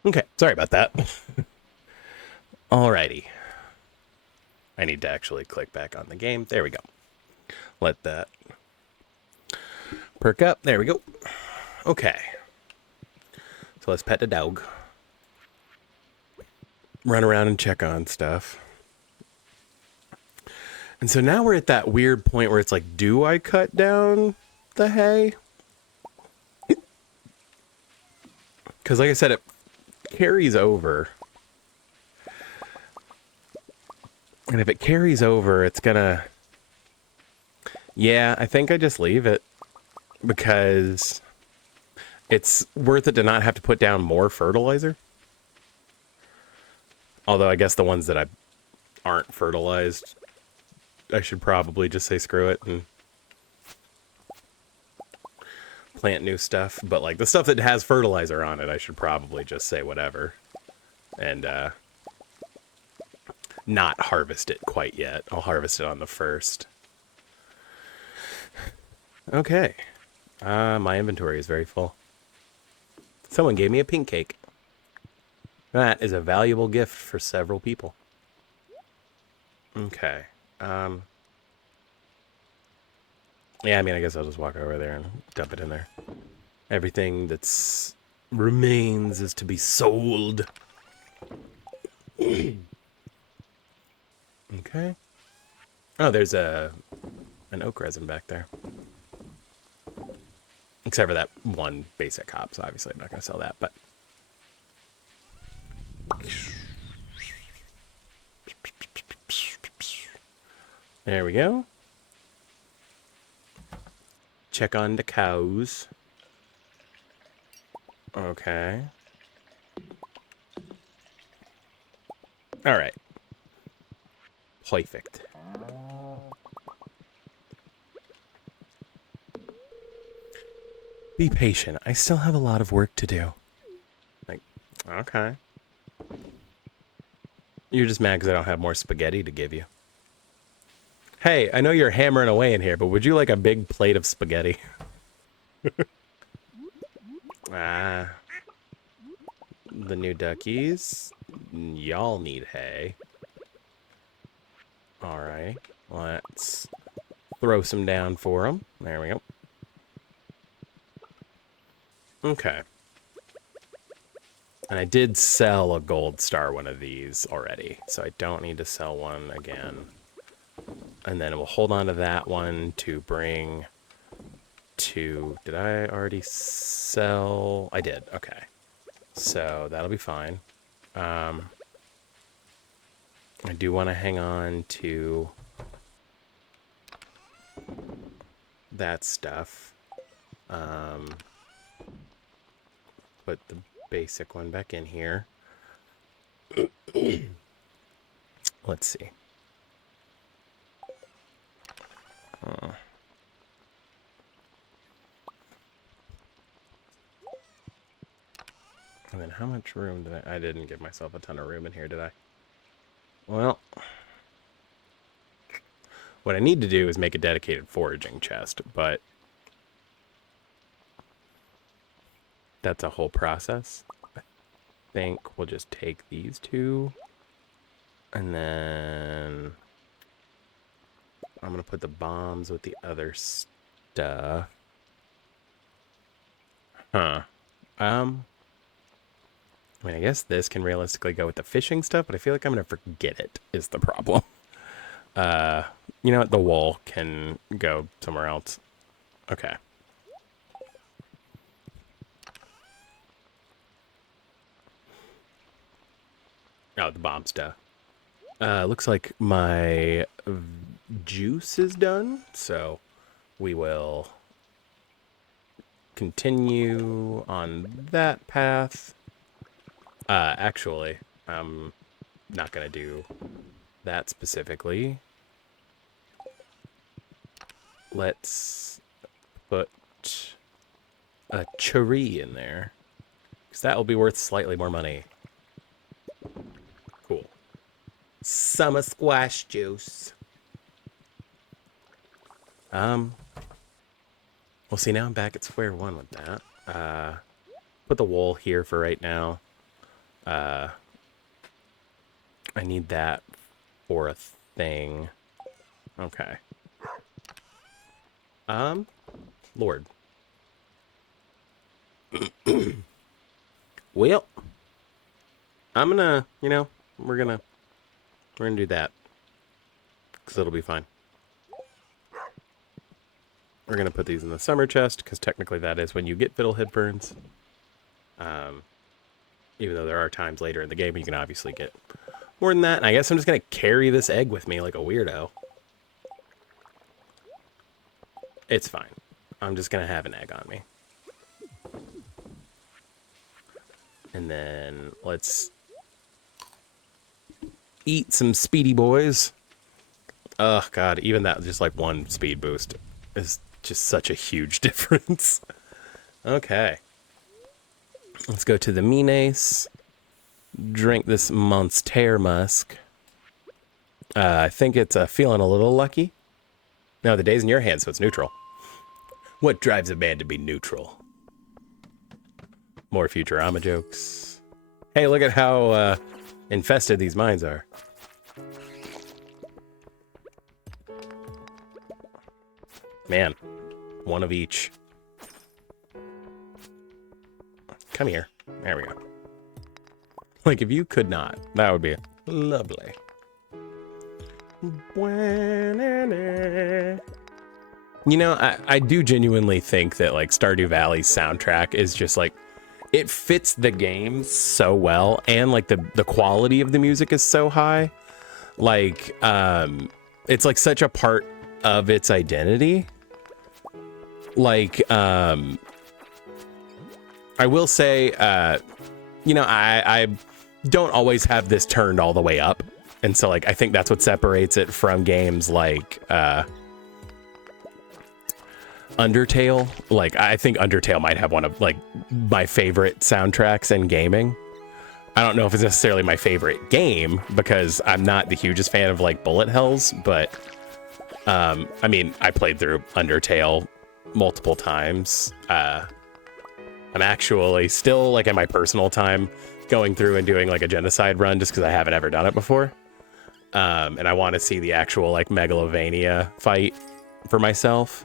Okay, sorry about that. Alrighty. I need to actually click back on the game. There we go. Let that perk up. There we go. Okay. So let's pet the dog. Run around and check on stuff. And so now we're at that weird point where it's like, do I cut down the hay? Because like I said, it carries over. And if it carries over, it's gonna... Yeah, I think I just leave it. Because it's worth it to not have to put down more fertilizer. Although I guess the ones that aren't fertilized, I should probably just say screw it and plant new stuff. But like the stuff that has fertilizer on it, I should probably just say whatever. And not harvest it quite yet. I'll harvest it on the 1st. Okay. My inventory is very full. Someone gave me a pink cake. That is a valuable gift for several people. Okay. Yeah, I mean, I guess I'll just walk over there and dump it in there. Everything that's remains is to be sold. Okay. Oh, there's an oak resin back there. Except for that one basic hop, so obviously I'm not going to sell that, but... There we go. Check on the cows. Okay. All right. Perfect. Be patient. I still have a lot of work to do. Like, okay. You're just mad because I don't have more spaghetti to give you. Hey, I know you're hammering away in here, but would you like a big plate of spaghetti? Ah. The new duckies. Y'all need hay. Alright. Let's throw some down for them. There we go. Okay. And I did sell a gold star one of these already, so I don't need to sell one again. And then we'll hold on to that one to bring to... Did I already sell? I did. Okay. So that'll be fine. I do want to hang on to that stuff. Put the basic one back in here. Let's see. And then how much room did I didn't give myself a ton of room in here, did I? Well, what I need to do is make a dedicated foraging chest, but that's a whole process. I think we'll just take these two, and then I'm going to put the bombs with the other stuff. stuff. Huh. I mean, I guess this can realistically go with the fishing stuff, but I feel like I'm going to forget it is the problem. You know what? The wool can go somewhere else. Okay. Oh, the bomb stuff. Looks like my juice is done, so we will continue on that path. Actually, I'm not gonna do that specifically. Let's put a cherry in there, because that will be worth slightly more money. Cool. Summer squash juice. Well, see, now I'm back at square one with that. Put the wool here for right now. I need that for a thing. Okay. Lord. Well, I'm gonna, we're gonna do that, because it'll be fine. We're gonna put these in the summer chest, because technically that is when you get fiddlehead ferns. Even though there are times later in the game you can obviously get more than that. And I guess I'm just gonna carry this egg with me like a weirdo. It's fine. I'm just gonna have an egg on me. And then let's eat some speedy boys. Oh god, even that, just like one speed boost is just such a huge difference. Okay. Let's go to the Minace. Drink this Monster Musk. I think it's feeling a little lucky. No, the day's in your hands, so it's neutral. What drives a man to be neutral? More Futurama jokes. Hey, look at how infested these mines are. Man, one of each. Come here. There we go. Like, if you could not, that would be lovely. You know, I do genuinely think that, like, Stardew Valley's soundtrack is just, like, it fits the game so well, and, like, the quality of the music is so high. Like, it's, like, such a part of its identity. Like, I will say, you know, I don't always have this turned all the way up. And so, like, I think that's what separates it from games like Undertale. Like, I think Undertale might have one of, like, my favorite soundtracks in gaming. I don't know if it's necessarily my favorite game, because I'm not the hugest fan of, like, bullet hells. But, I mean, I played through Undertale multiple times. I'm actually still, like, in my personal time going through and doing, like, a genocide run just because I haven't ever done it before. And I want to see the actual, like, Megalovania fight for myself.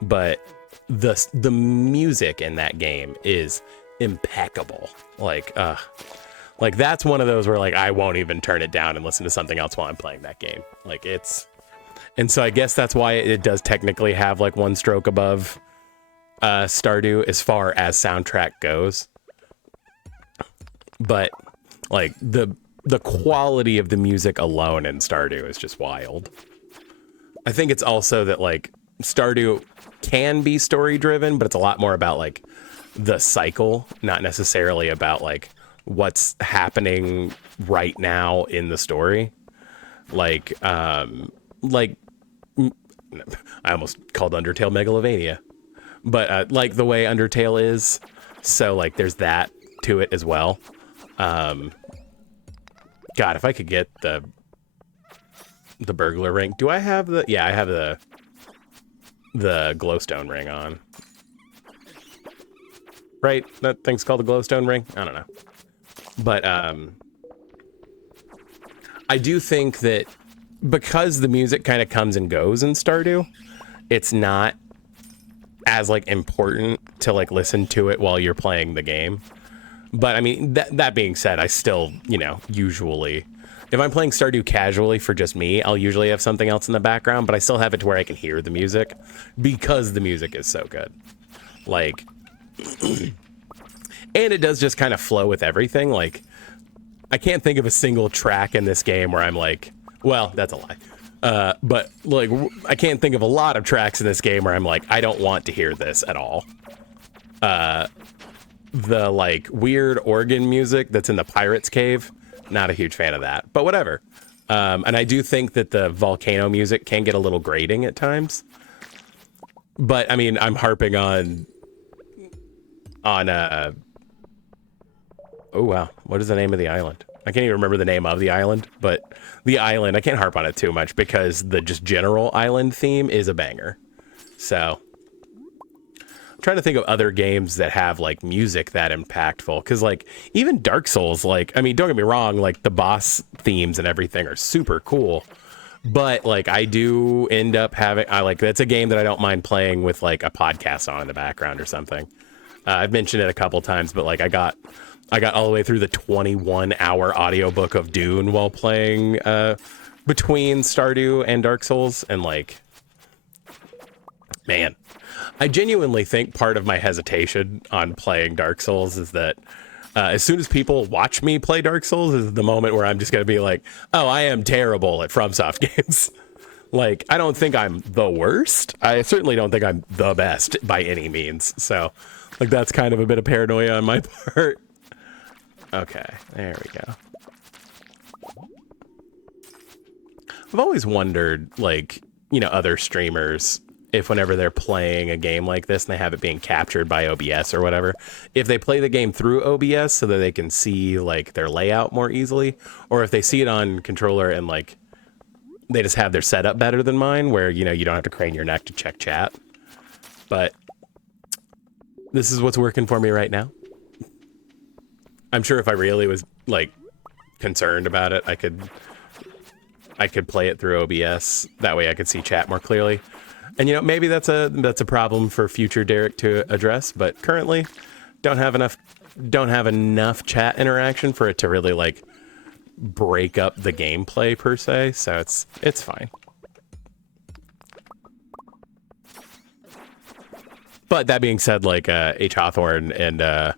But the music in that game is impeccable. Like that's one of those where, like, I won't even turn it down and listen to something else while I'm playing that game. Like, and so I guess that's why it does technically have, like, one stroke above Stardew as far as soundtrack goes. But, like, the quality of the music alone in Stardew is just wild. I think it's also that, like, Stardew can be story driven, but it's a lot more about, like, the cycle, not necessarily about, like, what's happening right now in the story. Like, I almost called Undertale Megalovania. But, like, the way Undertale is, so, like, there's that to it as well. God, if I could get the burglar ring. Do I have the... Yeah, I have the glowstone ring on. Right? That thing's called the glowstone ring? I don't know. But, I do think that because the music kind of comes and goes in Stardew, it's not as like important to like listen to it while you're playing the game. But I mean, that being said, I still, you know, usually, if I'm playing Stardew casually for just me, I'll usually have something else in the background, but I still have it to where I can hear the music because the music is so good. Like, and it does just kind of flow with everything. Like, I can't think of a single track in this game where I'm like, well, that's a lie. But like, I can't think of a lot of tracks in this game where I'm like, I don't want to hear this at all. The like weird organ music that's in the Pirate's Cave, not a huge fan of that, but whatever. And I do think that the volcano music can get a little grating at times. But I mean, I'm harping on oh wow, what is the name of the island? I can't even remember the name of the island, but the island, I can't harp on it too much because the just general island theme is a banger. So I'm trying to think of other games that have like music that impactful, because like even Dark Souls, like, I mean, don't get me wrong, like the boss themes and everything are super cool, but like I do end up having, I like, that's a game that I don't mind playing with like a podcast on in the background or something. I've mentioned it a couple times, but like I got all the way through the 21-hour audiobook of Dune while playing between Stardew and Dark Souls, and like, man, I genuinely think part of my hesitation on playing Dark Souls is that as soon as people watch me play Dark Souls is the moment where I'm just going to be like, oh, I am terrible at FromSoft games. Like, I don't think I'm the worst. I certainly don't think I'm the best by any means. So, like, that's kind of a bit of paranoia on my part. Okay, there we go. I've always wondered, like, you know, other streamers, if whenever they're playing a game like this and they have it being captured by OBS or whatever, if they play the game through OBS so that they can see, like, their layout more easily, or if they see it on controller and, like, they just have their setup better than mine, where, you know, you don't have to crane your neck to check chat. But this is what's working for me right now. I'm sure if I really was, like, concerned about it, I could play it through OBS. That way I could see chat more clearly. And, you know, maybe that's a problem for future Derek to address, but currently don't have enough chat interaction for it to really, like, break up the gameplay per se, so it's fine. But that being said, like H. Hawthorne and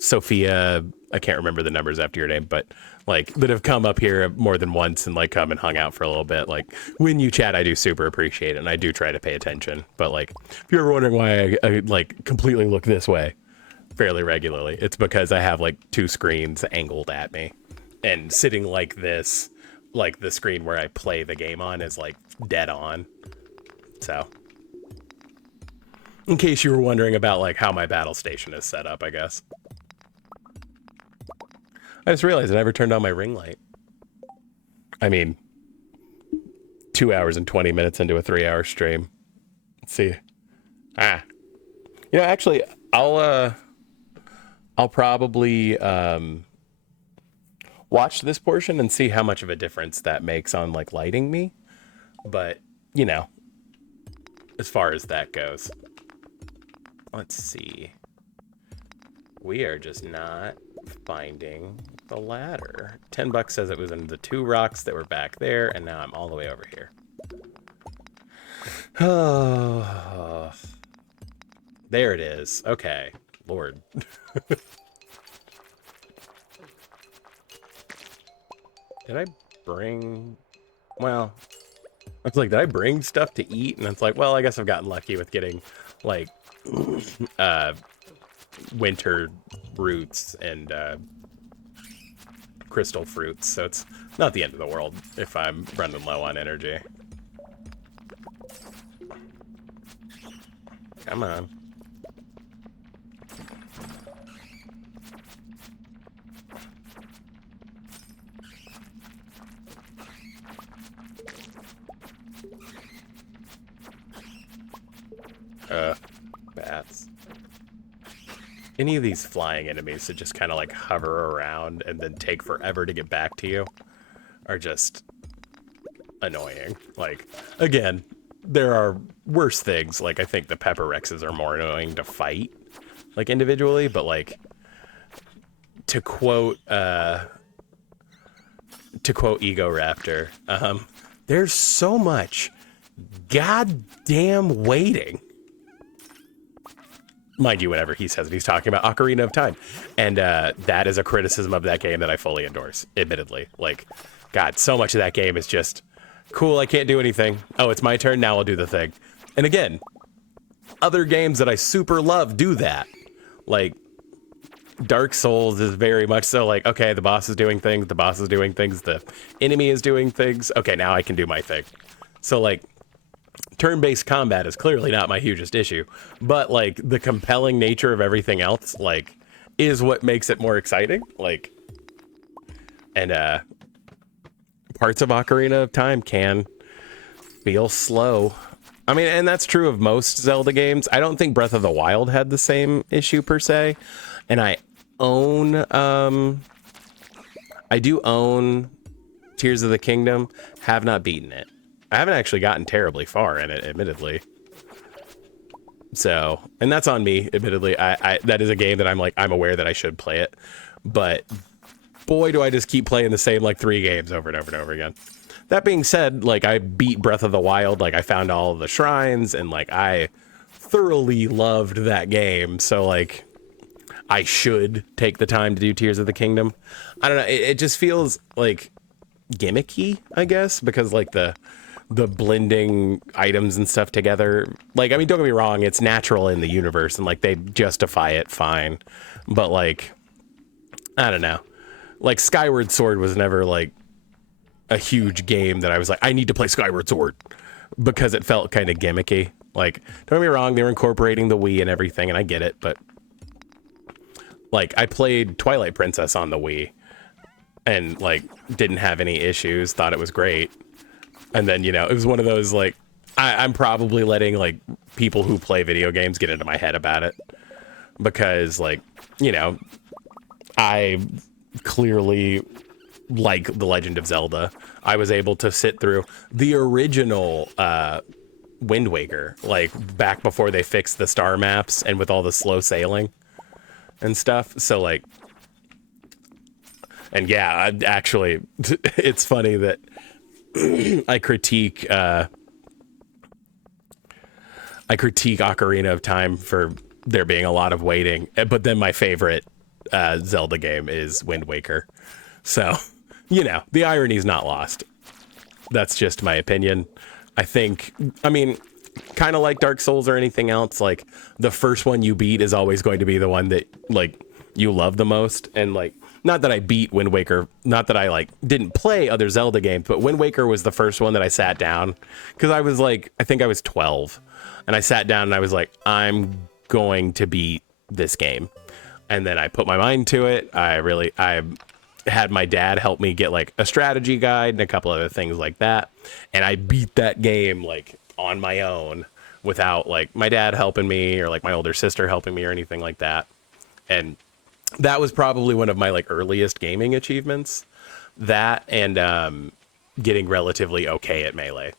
Sophia, I can't remember the numbers after your name, but like that have come up here more than once and like come and hung out for a little bit. Like when you chat, I do super appreciate it, and I do try to pay attention. But like if you're ever wondering why I like completely look this way fairly regularly, it's because I have like two screens angled at me. And sitting like this, like the screen where I play the game on is like dead on. So, in case you were wondering about like how my battle station is set up, I guess. I just realized I never turned on my ring light. I mean, 2 hours and 20 minutes into a 3-hour stream. Let's see. You know, actually, I'll probably, watch this portion and see how much of a difference that makes on like lighting me. But, you know, as far as that goes, let's see. We are just not finding the ladder. $10 says it was in the 2 rocks that were back there, and now I'm all the way over here. Oh, there it is. Okay, Lord. Did I bring, well, I was like, did I bring stuff to eat? And it's like, well, I guess I've gotten lucky with getting, like, winter roots and crystal fruits. So it's not the end of the world if I'm running low on energy. Come on. Bats. Any of these flying enemies that just kind of like hover around and then take forever to get back to you are just annoying. Like, again, there are worse things. Like, I think the Pepper Rexes are more annoying to fight, like, individually, but, like, to quote Ego Raptor, there's so much goddamn waiting. Mind you, whatever he says, he's talking about Ocarina of Time. And that is a criticism of that game that I fully endorse, admittedly. Like, God, so much of that game is just, cool, I can't do anything. Oh, it's my turn, now I'll do the thing. And again, other games that I super love do that. Like, Dark Souls is very much so like, okay, the boss is doing things, the enemy is doing things. Okay, now I can do my thing. So, like, turn-based combat is clearly not my hugest issue, but, like, the compelling nature of everything else, like, is what makes it more exciting. Like, and parts of Ocarina of Time can feel slow. I mean, and that's true of most Zelda games. I don't think Breath of the Wild had the same issue per se, and I do own Tears of the Kingdom, have not beaten it. I haven't actually gotten terribly far in it, admittedly. So, and that's on me, admittedly. I that is a game that I'm aware that I should play it, but boy, do I just keep playing the same, like, 3 games over and over and over again. That being said, like, I beat Breath of the Wild, like, I found all of the shrines, and, like, I thoroughly loved that game, so, like, I should take the time to do Tears of the Kingdom. I don't know, it just feels, like, gimmicky, I guess, because, like, the blending items and stuff together, like, I mean, don't get me wrong, it's natural in the universe, and, like, they justify it fine, but, like, I don't know. Like, Skyward Sword was never, like, a huge game that I was like, I need to play Skyward Sword, because it felt kind of gimmicky. Like, don't get me wrong, they were incorporating the Wii and everything, and I get it, but, like, I played Twilight Princess on the Wii, and, like, didn't have any issues, thought it was great. And then, you know, it was one of those, like, I'm probably letting, like, people who play video games get into my head about it, because, like, you know, I clearly like The Legend of Zelda. I was able to sit through the original Wind Waker, like, back before they fixed the star maps and with all the slow sailing and stuff. So, like, and yeah, actually, it's funny that I critique Ocarina of Time for there being a lot of waiting, but then my favorite Zelda game is Wind Waker. So, you know, the irony's not lost. That's just my opinion. I think, I mean, kind of like Dark Souls or anything else, like, the first one you beat is always going to be the one that, like, you love the most. And, like, not that I beat Wind Waker, not that I, like, didn't play other Zelda games, but Wind Waker was the first one that I sat down, because I was, like, I think I was 12, and I sat down and I was like, I'm going to beat this game. And then I put my mind to it. I had my dad help me get, like, a strategy guide and a couple other things like that, and I beat that game, like, on my own without, like, my dad helping me or, like, my older sister helping me or anything like that. And that was probably one of my, like, earliest gaming achievements. That and getting relatively okay at Melee.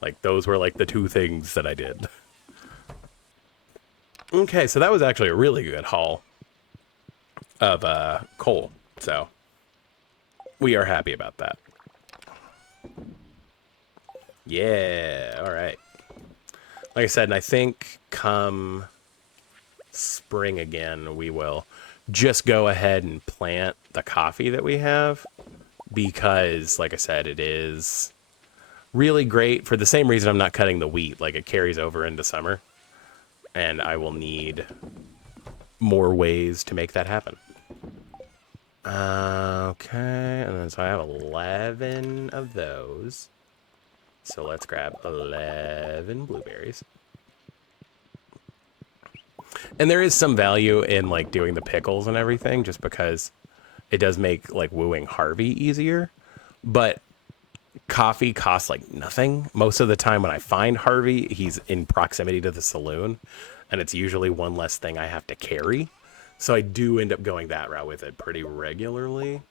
Like, those were, like, the 2 things that I did. Okay, so that was actually a really good haul of coal. So we are happy about that. Yeah, all right. Like I said, and I think come spring again, we will just go ahead and plant the coffee that we have, because, like I said, it is really great for the same reason I'm not cutting the wheat. Like, it carries over into summer, and I will need more ways to make that happen. Okay, and then so I have 11 of those. So let's grab 11 blueberries. And there is some value in, like, doing the pickles and everything, just because it does make, like, wooing Harvey easier. But coffee costs, like, nothing. Most of the time when I find Harvey, he's in proximity to the saloon, and it's usually one less thing I have to carry. So I do end up going that route with it pretty regularly.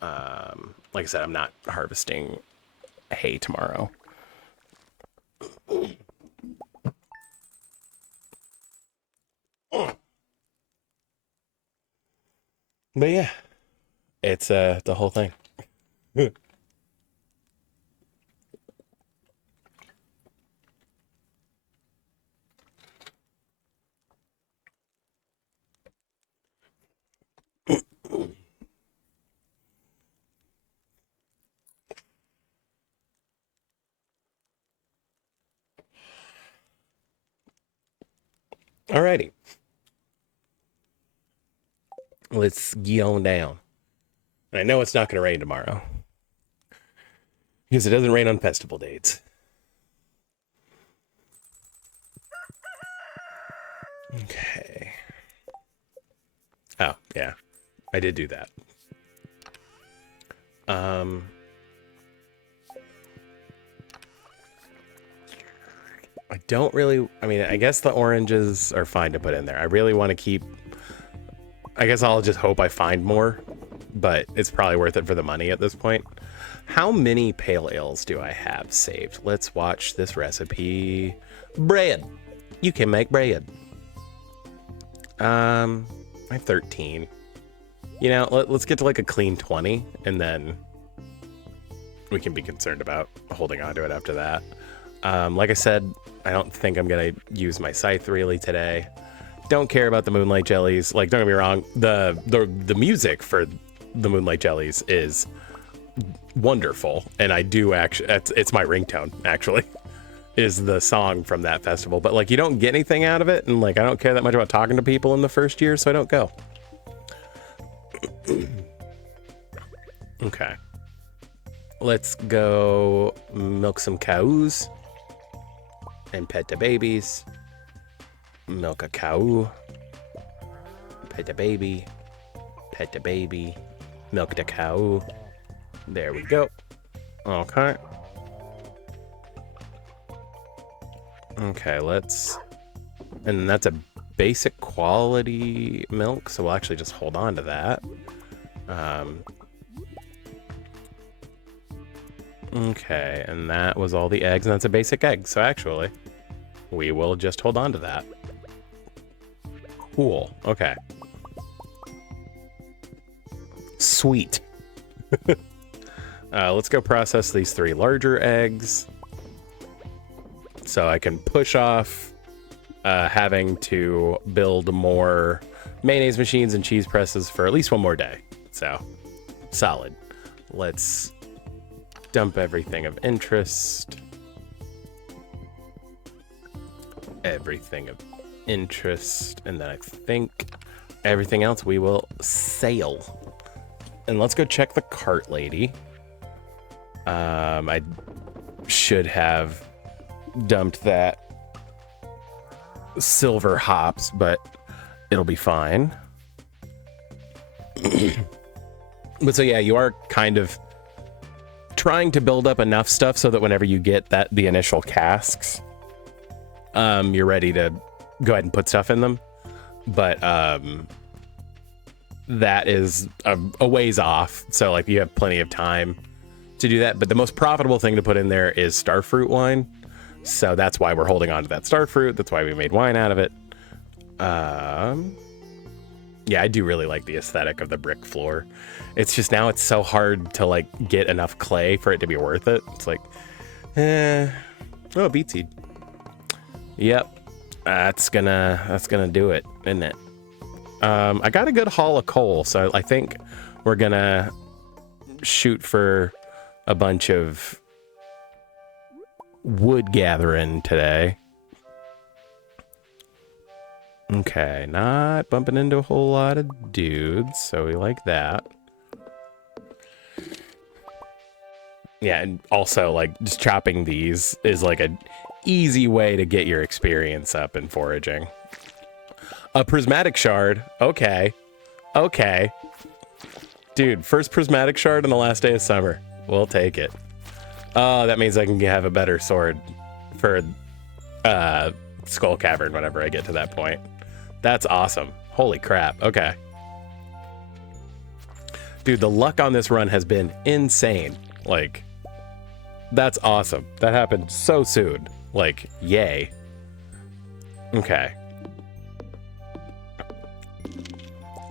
Like I said, I'm not harvesting hay tomorrow. But yeah, it's the whole thing. Alrighty, let's get on down. And I know it's not going to rain tomorrow because it doesn't rain on festival dates. Okay. Oh, yeah. I did do that. I don't really, I mean, I guess the oranges are fine to put in there. I really want to keep, I guess I'll just hope I find more, but it's probably worth it for the money at this point. How many pale ales do I have saved? Let's watch this recipe. Bread. You can make bread. I have 13. You know, let's get to like a clean 20, and then we can be concerned about holding on to it after that. Like I said, I don't think I'm gonna use my scythe really today. Don't care about the moonlight jellies. Like, don't get me wrong, the music for the moonlight jellies is wonderful, and I do actually, it's my ringtone actually, is the song from that festival. But like, you don't get anything out of it, and like, I don't care that much about talking to people in the first year, so I don't go. Okay, let's go milk some cows and pet the babies. Milk a cow, pet the baby, milk the cow. There we go. Okay. Okay, let's, and that's a basic quality milk, so we'll actually just hold on to that. Okay, and that was all the eggs, and that's a basic egg, so actually we will just hold on to that. Cool. Okay. Sweet. Let's go process these 3 larger eggs so I can push off having to build more mayonnaise machines and cheese presses for at least one more day. So, solid. Let's dump everything of interest. Everything of interest, and then I think everything else we will sail. And let's go check the cart lady. I should have dumped that silver hops, but it'll be fine. But so yeah, you are kind of trying to build up enough stuff so that whenever you get the initial casks, you're ready to go ahead and put stuff in them. But that is a ways off, so like you have plenty of time to do that. But the most profitable thing to put in there is starfruit wine, so that's why we're holding on to that starfruit. That's why we made wine out of it. Yeah, I do really like the aesthetic of the brick floor. It's just now it's so hard to like get enough clay for it to be worth it. It's like, oh, beet seed. Yep, that's gonna do it, isn't it? I got a good haul of coal, so I think we're gonna shoot for a bunch of wood gathering today. Okay, not bumping into a whole lot of dudes, so we like that. Yeah, and also like just chopping these is like a easy way to get your experience up in foraging. A prismatic shard. Okay. Okay. Dude, first prismatic shard on the last day of summer. We'll take it. Oh, that means I can have a better sword for Skull Cavern whenever I get to that point. That's awesome. Holy crap. Okay. Dude, the luck on this run has been insane. Like, that's awesome. That happened so soon. Like, yay. Okay.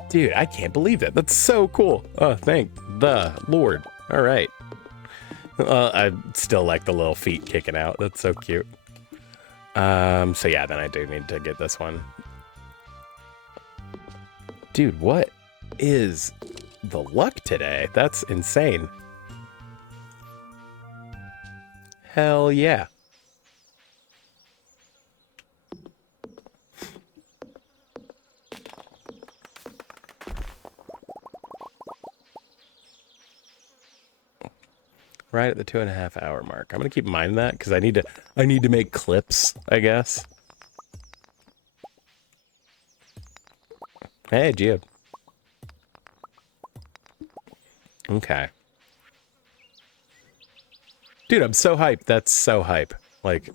Dude, I can't believe that. That's so cool. Oh, thank the Lord. All right. I still like the little feet kicking out. That's so cute. So yeah, then I do need to get this one. Dude, what is the luck today? That's insane. Hell yeah. Right at the 2.5 hour mark. I'm gonna keep in mind that because I need to make clips, I guess. Hey, Geo. Okay. Dude, I'm so hyped. That's so hype. Like,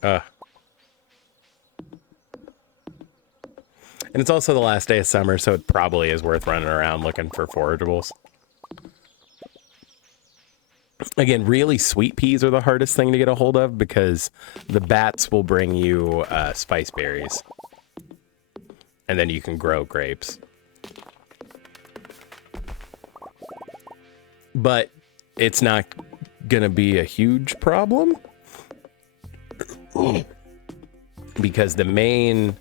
And it's also the last day of summer, so it probably is worth running around looking for forageables. Again, really sweet peas are the hardest thing to get a hold of because the bats will bring you spice berries. And then you can grow grapes. But it's not going to be a huge problem. Because the main,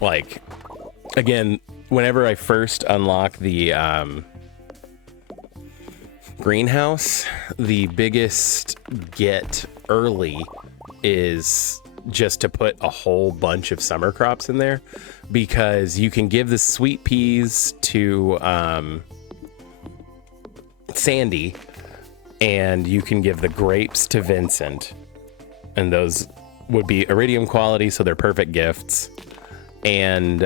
like, again, whenever I first unlock the greenhouse, the biggest get early is just to put a whole bunch of summer crops in there, because you can give the sweet peas to Sandy, and you can give the grapes to Vincent, and those would be iridium quality, so they're perfect gifts. And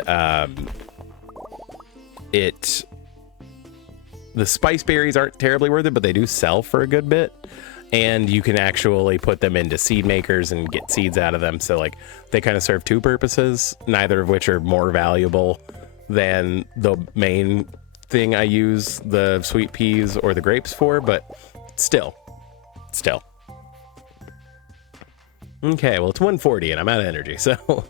the spice berries aren't terribly worth it, but they do sell for a good bit, and you can actually put them into seed makers and get seeds out of them. So like they kind of serve two purposes, neither of which are more valuable than the main thing I use the sweet peas or the grapes for, but still. Okay, well, it's 1:40 and I'm out of energy, so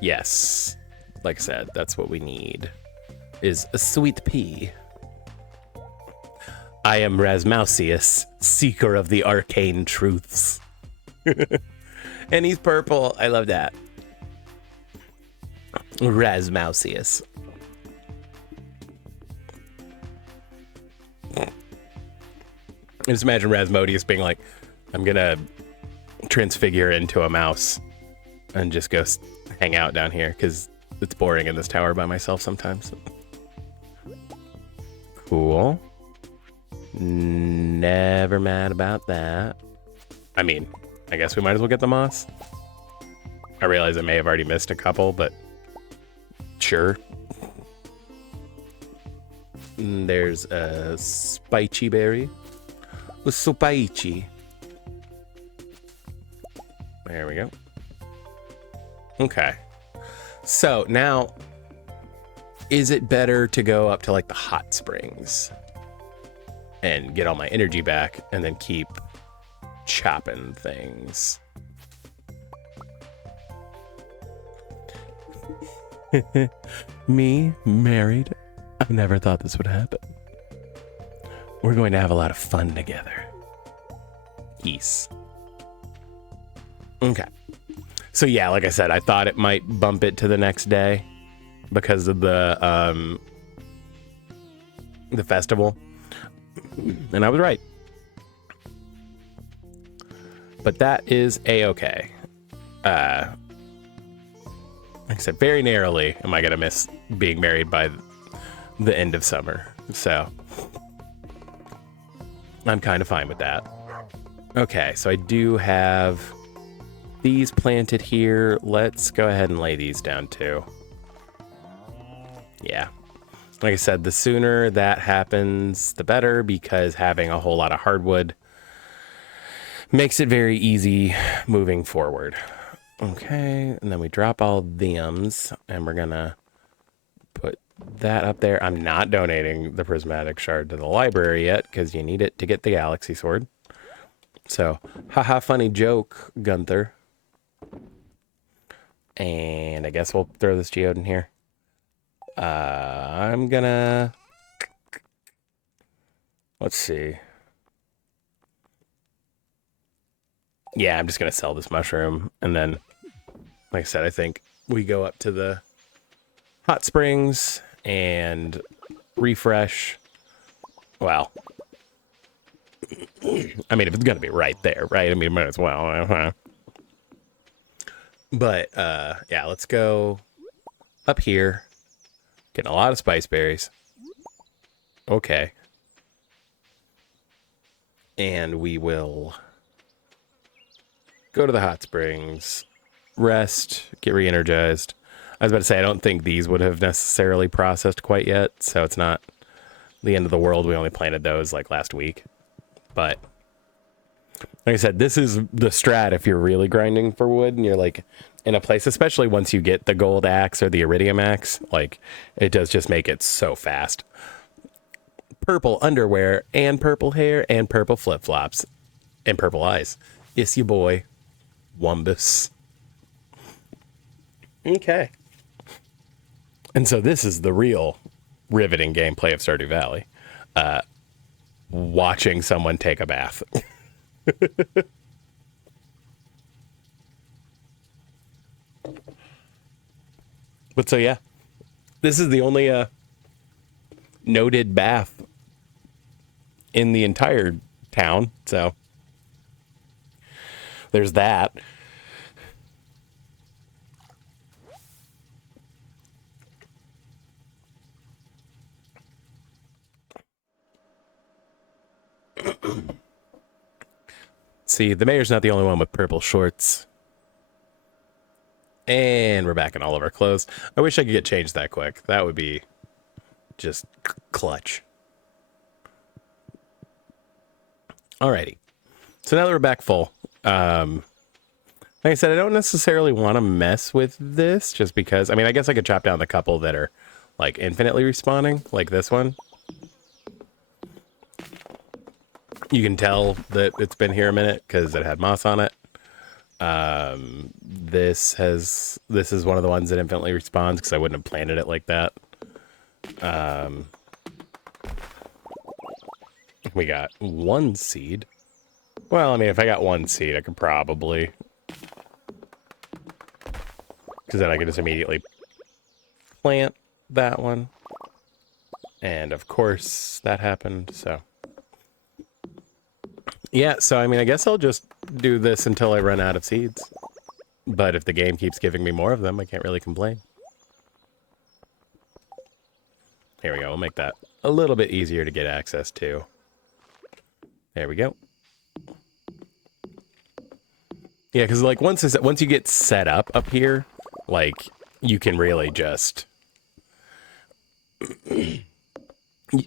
yes, like I said, that's what we need, is a sweet pea. I am Rasmausius, seeker of the arcane truths. And he's purple. I love that. Rasmausius. I just imagine Rasmodius being like, I'm gonna transfigure into a mouse and just go hang out down here because it's boring in this tower by myself sometimes. Cool. Never mad about that. I mean, I guess we might as well get the moss. I realize I may have already missed a couple, but sure. There's a spicy berry. The supaichi. There we go. Okay. So now, is it better to go up to like the hot springs and get all my energy back and then keep chopping things? Me, married? I never thought this would happen. We're going to have a lot of fun together. Peace. Okay. So yeah, like I said, I thought it might bump it to the next day because of the festival. And I was right. But that is a-okay. Like I said, very narrowly am I going to miss being married by the end of summer. So I'm kind of fine with that. Okay, so I do have these planted here. Let's go ahead and lay these down too. Yeah. Like I said, the sooner that happens, the better, because having a whole lot of hardwood makes it very easy moving forward. Okay, and then we drop all thems, and we're gonna put that up there. I'm not donating the prismatic shard to the library yet, because you need it to get the galaxy sword. So, haha, funny joke, Gunther. And I guess we'll throw this geode in here. I'm gonna... Let's see. Yeah, I'm just gonna sell this mushroom. And then, like I said, I think we go up to the hot springs and refresh. Well, I mean, if it's gonna be right there, right? I mean, might as well. But, yeah, let's go up here. Getting a lot of spice berries. Okay. And we will go to the hot springs, rest, get re-energized. I was about to say, I don't think these would have necessarily processed quite yet, so it's not the end of the world. We only planted those like last week. But like I said, this is the strat if you're really grinding for wood and you're like in a place, especially once you get the gold axe or the iridium axe, like it does just make it so fast. Purple underwear and purple hair and purple flip-flops and purple eyes. It's your boy, Wumbus. Okay. And so this is the real riveting gameplay of Stardew Valley. Watching someone take a bath. But so yeah, this is the only noted bath in the entire town. So there's that. See, the mayor's not the only one with purple shorts. And we're back in all of our clothes. I wish I could get changed that quick. That would be just clutch. Alrighty. So now that we're back full, like I said, I don't necessarily want to mess with this just because, I mean, I guess I could chop down the couple that are like infinitely respawning, like this one. You can tell that it's been here a minute because it had moss on it. This is one of the ones that infinitely respawns because I wouldn't have planted it like that. We got one seed. Well, I mean, if I got one seed, I could probably, because then I could just immediately plant that one. And of course that happened, so. Yeah, so I mean, I guess I'll just do this until I run out of seeds. But if the game keeps giving me more of them, I can't really complain. Here we go, we'll make that a little bit easier to get access to. There we go. Yeah, because like once you get set up here, like you can really just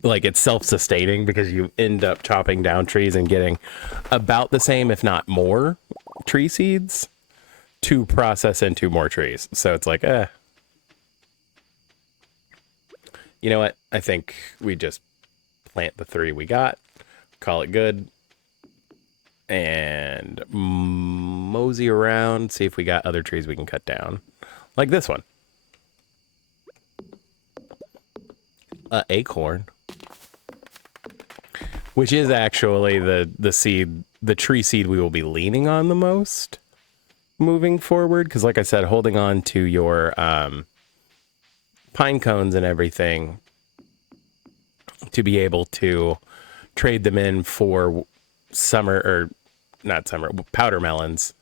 like it's self-sustaining because you end up chopping down trees and getting about the same, if not more, tree seeds to process into more trees. So it's like, you know what? I think we just plant the 3 we got, call it good, and mosey around, see if we got other trees we can cut down. Like this one. Acorn. Which is actually the seed, the tree seed we will be leaning on the most moving forward. Because like I said, holding on to your pine cones and everything to be able to trade them in for summer, or not summer, powder melons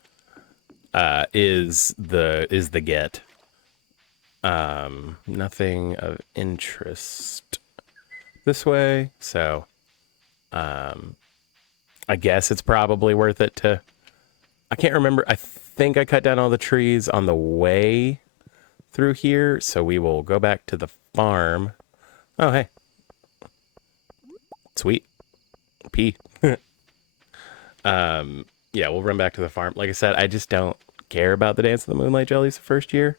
is the get. Nothing of interest this way, so I guess it's probably worth it to, I can't remember, I think I cut down all the trees on the way through here, so we will go back to the farm. Oh, hey. Sweet. Pea. Yeah, we'll run back to the farm. Like I said, I just don't care about the Dance of the Moonlight Jellies the first year.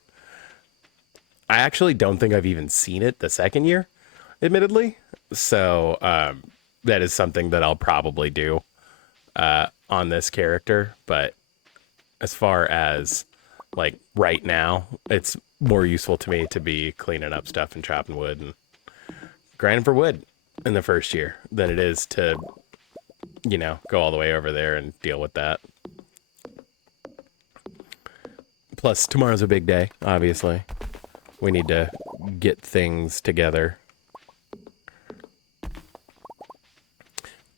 I actually don't think I've even seen it the second year, admittedly. So that is something that I'll probably do on on this character, but as far as like right now, it's more useful to me to be cleaning up stuff and chopping wood and grinding for wood in the first year than it is to, you know, go all the way over there and deal with that. Plus, tomorrow's a big day, obviously. We need to get things together.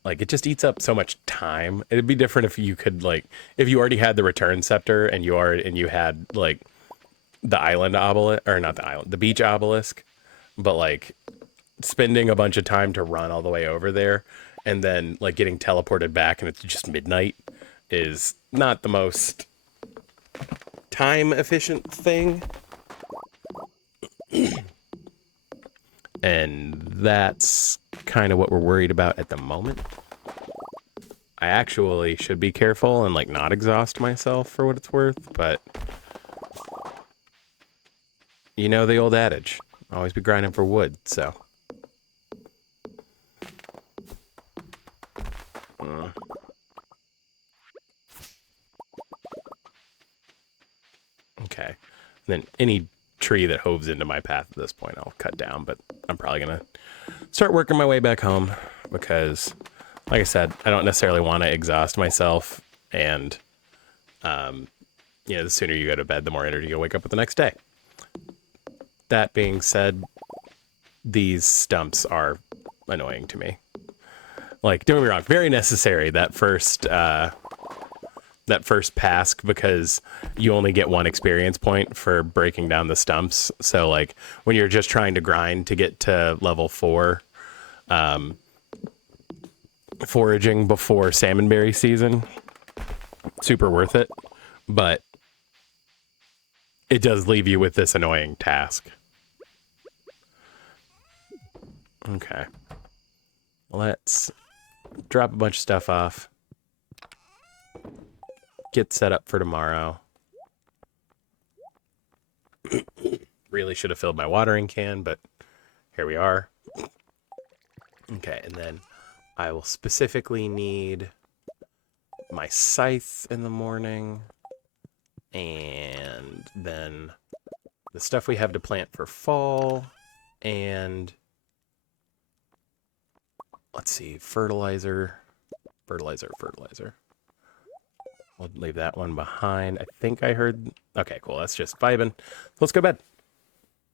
Like, it just eats up so much time. It'd be different if you could, like, if you already had the return scepter and you had, like, the island obelisk, or not the island, the beach obelisk, but, like, spending a bunch of time to run all the way over there and then, like, getting teleported back and it's just midnight is not the most time efficient thing. And that's kind of what we're worried about at the moment. I actually should be careful and like not exhaust myself for what it's worth, but you know the old adage, always be grinding for wood, so. Okay, and then any tree that hoves into my path at this point I'll cut down, but I'm probably gonna start working my way back home because, like I said, I don't necessarily want to exhaust myself, and you know, the sooner you go to bed, the more energy you'll wake up with the next day. That being said, these stumps are annoying to me. Like, don't get me wrong, very necessary that first pass, because you only get one experience point for breaking down the stumps. So like when you're just trying to grind to get to level 4, foraging before salmonberry season, super worth it, but it does leave you with this annoying task. Okay, let's drop a bunch of stuff off, get set up for tomorrow. Really should have filled my watering can, but here we are. Okay, and then I will specifically need my scythe in the morning, and then the stuff we have to plant for fall, and let's see, fertilizer. We'll leave that one behind. I think I heard... Okay, cool. That's just vibing. Let's go to bed.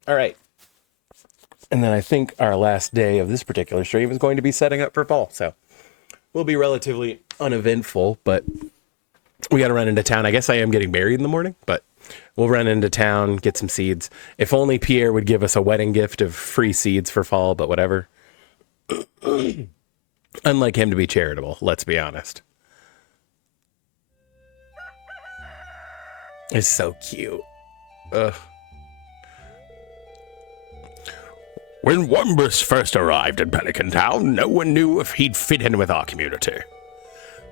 All right. And then I think our last day of this particular stream is going to be setting up for fall. So we'll be relatively uneventful, but we got to run into town. I guess I am getting married in the morning, but we'll run into town, get some seeds. If only Pierre would give us a wedding gift of free seeds for fall, but whatever. Unlike him to be charitable, let's be honest. It's so cute. Ugh. When Wombus first arrived in Pelican Town, no one knew if he'd fit in with our community.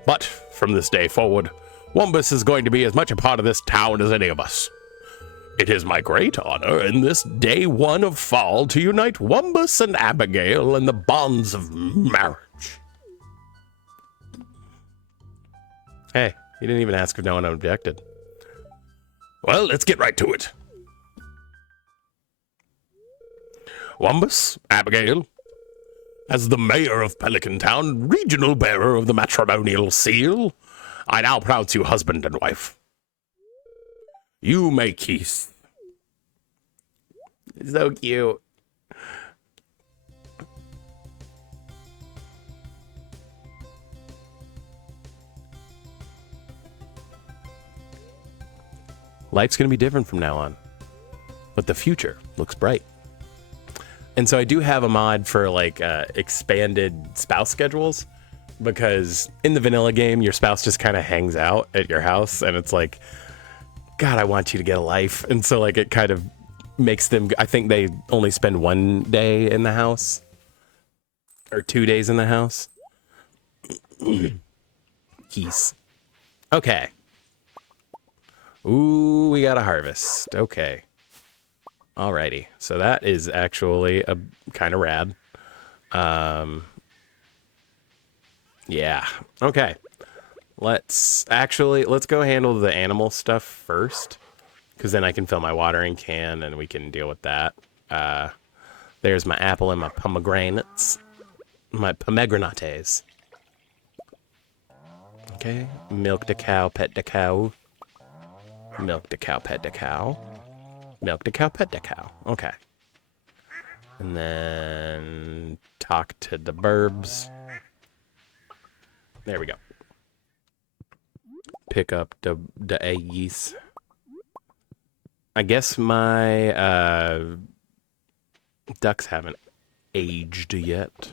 But from this day forward, Wombus is going to be as much a part of this town as any of us. It is my great honor in this day 1 of fall to unite Wombus and Abigail in the bonds of marriage. Hey, you didn't even ask if no one objected. Well, let's get right to it. Wombus, Abigail, as the mayor of Pelican Town, regional bearer of the matrimonial seal, I now pronounce you husband and wife. You may kiss. So cute. Life's going to be different from now on, but the future looks bright. And so I do have a mod for like expanded spouse schedules, because in the vanilla game, your spouse just kind of hangs out at your house and it's like, God, I want you to get a life. And so like it kind of makes them, I think they only spend 1 day in the house or 2 days in the house. Keys. Okay. Ooh, we got a harvest. Okay. Alrighty. So that is actually a kind of rad. Yeah. Okay. let's go handle the animal stuff first, because then I can fill my watering can and we can deal with that. There's my apple and my pomegranates. My pomegranates. Okay, milk the cow, pet the cow. Milk the cow, pet the cow. Milk the cow, pet the cow. Okay. And then talk to the burbs. There we go. Pick up the eggies. I guess my ducks haven't aged yet,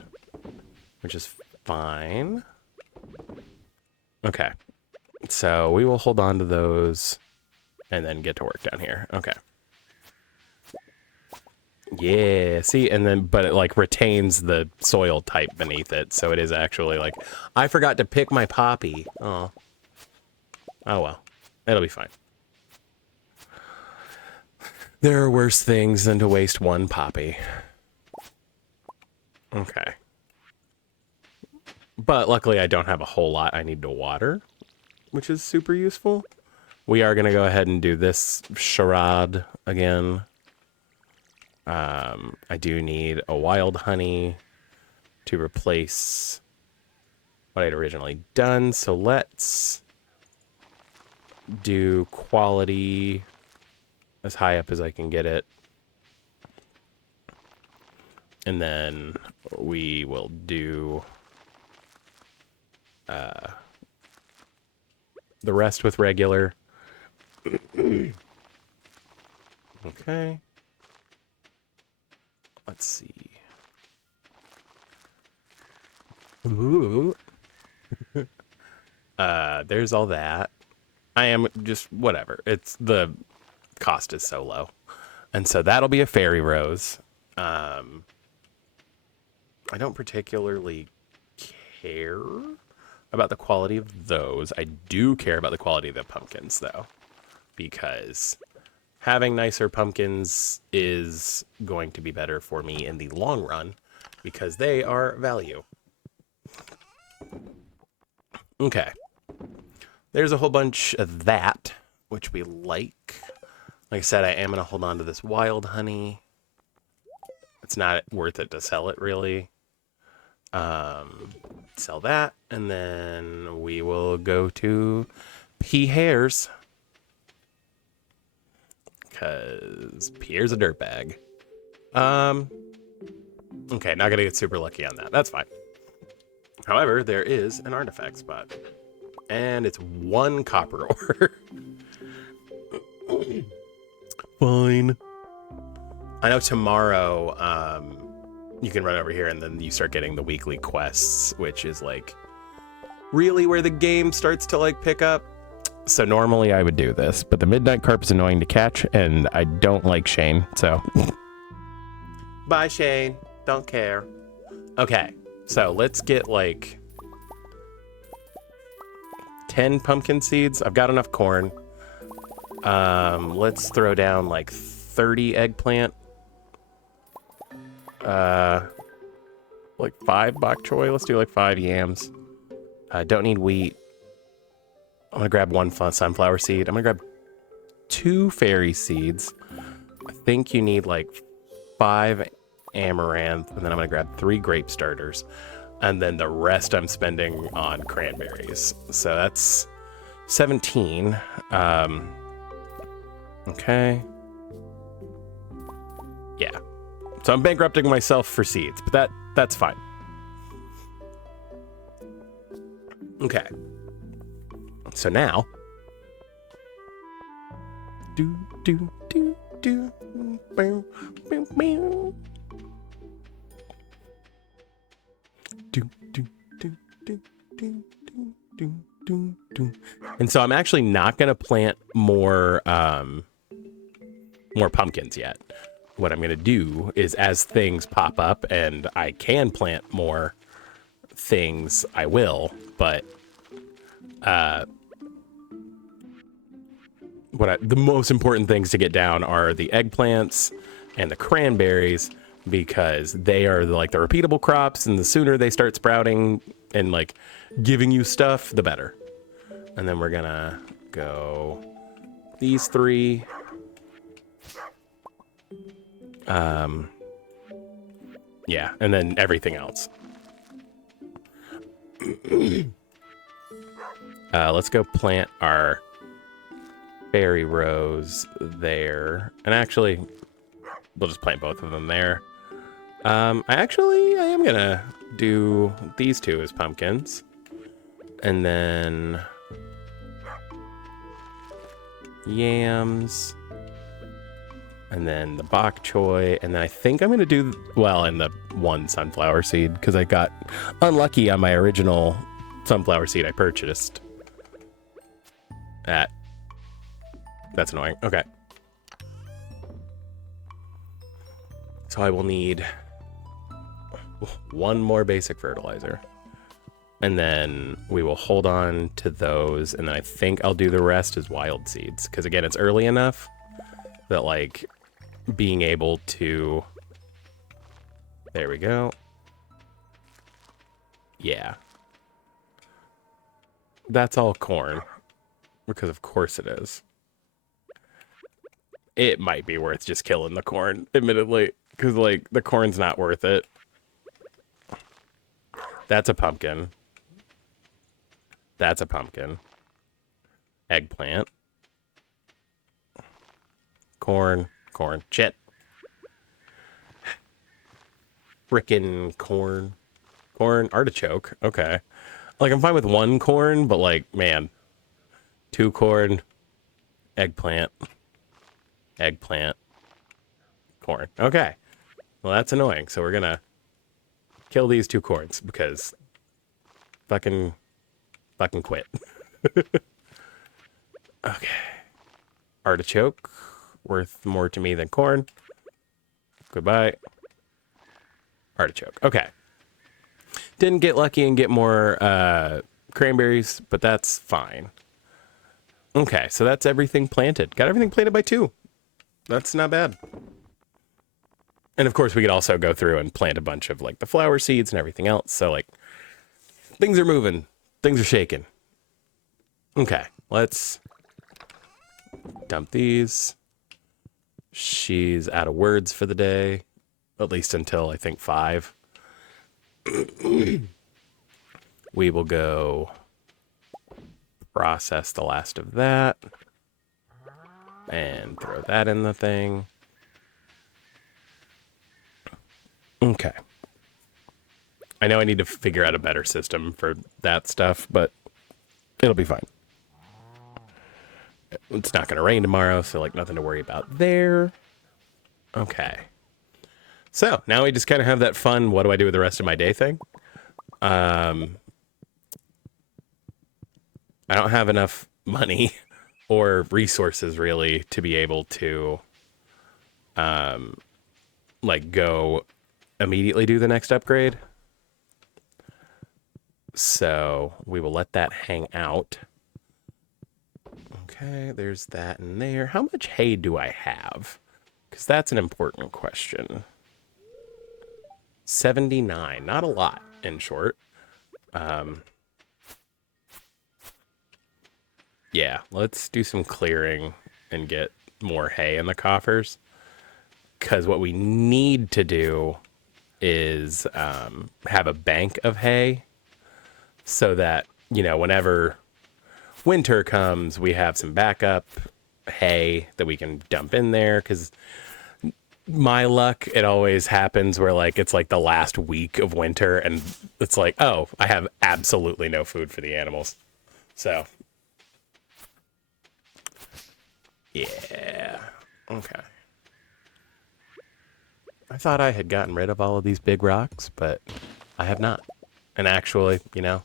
which is fine. Okay. So we will hold on to those and then get to work down here. Okay. Yeah, see, and then, but it like retains the soil type beneath it, so it is actually like, I forgot to pick my poppy. Oh. Oh well, it'll be fine. There are worse things than to waste one poppy. Okay. But luckily I don't have a whole lot I need to water, which is super useful. We are going to go ahead and do this charade again. I do need a wild honey to replace what I'd originally done. So let's do quality as high up as I can get it. And then we will do the rest with regular. Okay. Let's see. Ooh. There's all that. I am just whatever. It's the cost is so low. And so that'll be a fairy rose. I don't particularly care about the quality of those. I do care about the quality of the pumpkins though, because having nicer pumpkins is going to be better for me in the long run because they are value. Okay. There's a whole bunch of that, which we like. Like I said, I am going to hold on to this wild honey. It's not worth it to sell it, really. Sell that, and then we will go to Pierre's. Because Pierre's a dirtbag. Okay, not gonna get super lucky on that. That's fine. However, there is an artifact spot. And it's 1 copper ore. Fine. I know tomorrow, you can run over here and then you start getting the weekly quests, which is like really where the game starts to like pick up. So normally I would do this, but the midnight carp is annoying to catch and I don't like Shane, so. Bye, Shane. Don't care. Okay, so let's get like 10 pumpkin seeds. I've got enough corn. Let's throw down like 30 eggplant. Like 5 bok choy. Let's do like 5 yams. Don't need wheat. I'm gonna grab 1 sunflower seed. I'm gonna grab 2 fairy seeds. I think you need like 5 amaranth, and then I'm gonna grab 3 grape starters, and then the rest I'm spending on cranberries. So that's 17. Okay. Yeah. So I'm bankrupting myself for seeds, but that's fine. Okay. So now, and so I'm actually not going to plant more pumpkins yet. What I'm going to do is as things pop up and I can plant more things, I will, but the most important things to get down are the eggplants and the cranberries, because they are like the repeatable crops, and the sooner they start sprouting and like giving you stuff, the better. And then we're gonna go these 3. Yeah, and then everything else. Let's go plant our berry rows there. And actually, we'll just plant both of them there. I am gonna do these 2 as pumpkins. And then yams. And then the bok choy. And then I think I'm gonna do, well, and the 1 sunflower seed, because I got unlucky on my original sunflower seed I purchased. That's annoying. Okay. So I will need 1 more basic fertilizer. And then we will hold on to those. And then I think I'll do the rest as wild seeds. Because again, it's early enough that like being able to... There we go. Yeah. That's all corn. Because of course it is. It might be worth just killing the corn, admittedly. Because, like, the corn's not worth it. That's a pumpkin. That's a pumpkin. Eggplant. Corn. Corn. Shit. Frickin' corn. Corn. Artichoke. Okay. Like, I'm fine with 1 corn, but, like, man. 2 corn. Eggplant. Eggplant. Corn. Okay. Well, that's annoying. So we're gonna kill these 2 corns because fucking quit. Okay. Artichoke. Worth more to me than corn. Goodbye. Artichoke. Okay. Didn't get lucky and get more cranberries, but that's fine. Okay, so that's everything planted. Got everything planted by 2. That's not bad. And of course, we could also go through and plant a bunch of like the flower seeds and everything else. So like things are moving. Things are shaking. Okay, let's dump these. She's out of words for the day, at least until I think 5. We will go process the last of that and throw that in the thing. Okay. I know I need to figure out a better system for that stuff, but it'll be fine. It's not going to rain tomorrow, so like nothing to worry about there. Okay. So now we just kind of have that fun, what do I do with the rest of my day thing? I don't have enough money or resources really to be able to like go immediately do the next upgrade. So we will let that hang out. Okay, there's that in there. How much hay do I have? Because that's an important question. 79, not a lot, in short. Yeah, let's do some clearing and get more hay in the coffers. Because what we need to do is have a bank of hay so that, you know, whenever winter comes, we have some backup hay that we can dump in there. Because my luck, it always happens where like it's like the last week of winter and it's like, oh, I have absolutely no food for the animals. So yeah, okay. I thought I had gotten rid of all of these big rocks, but I have not. And actually, you know,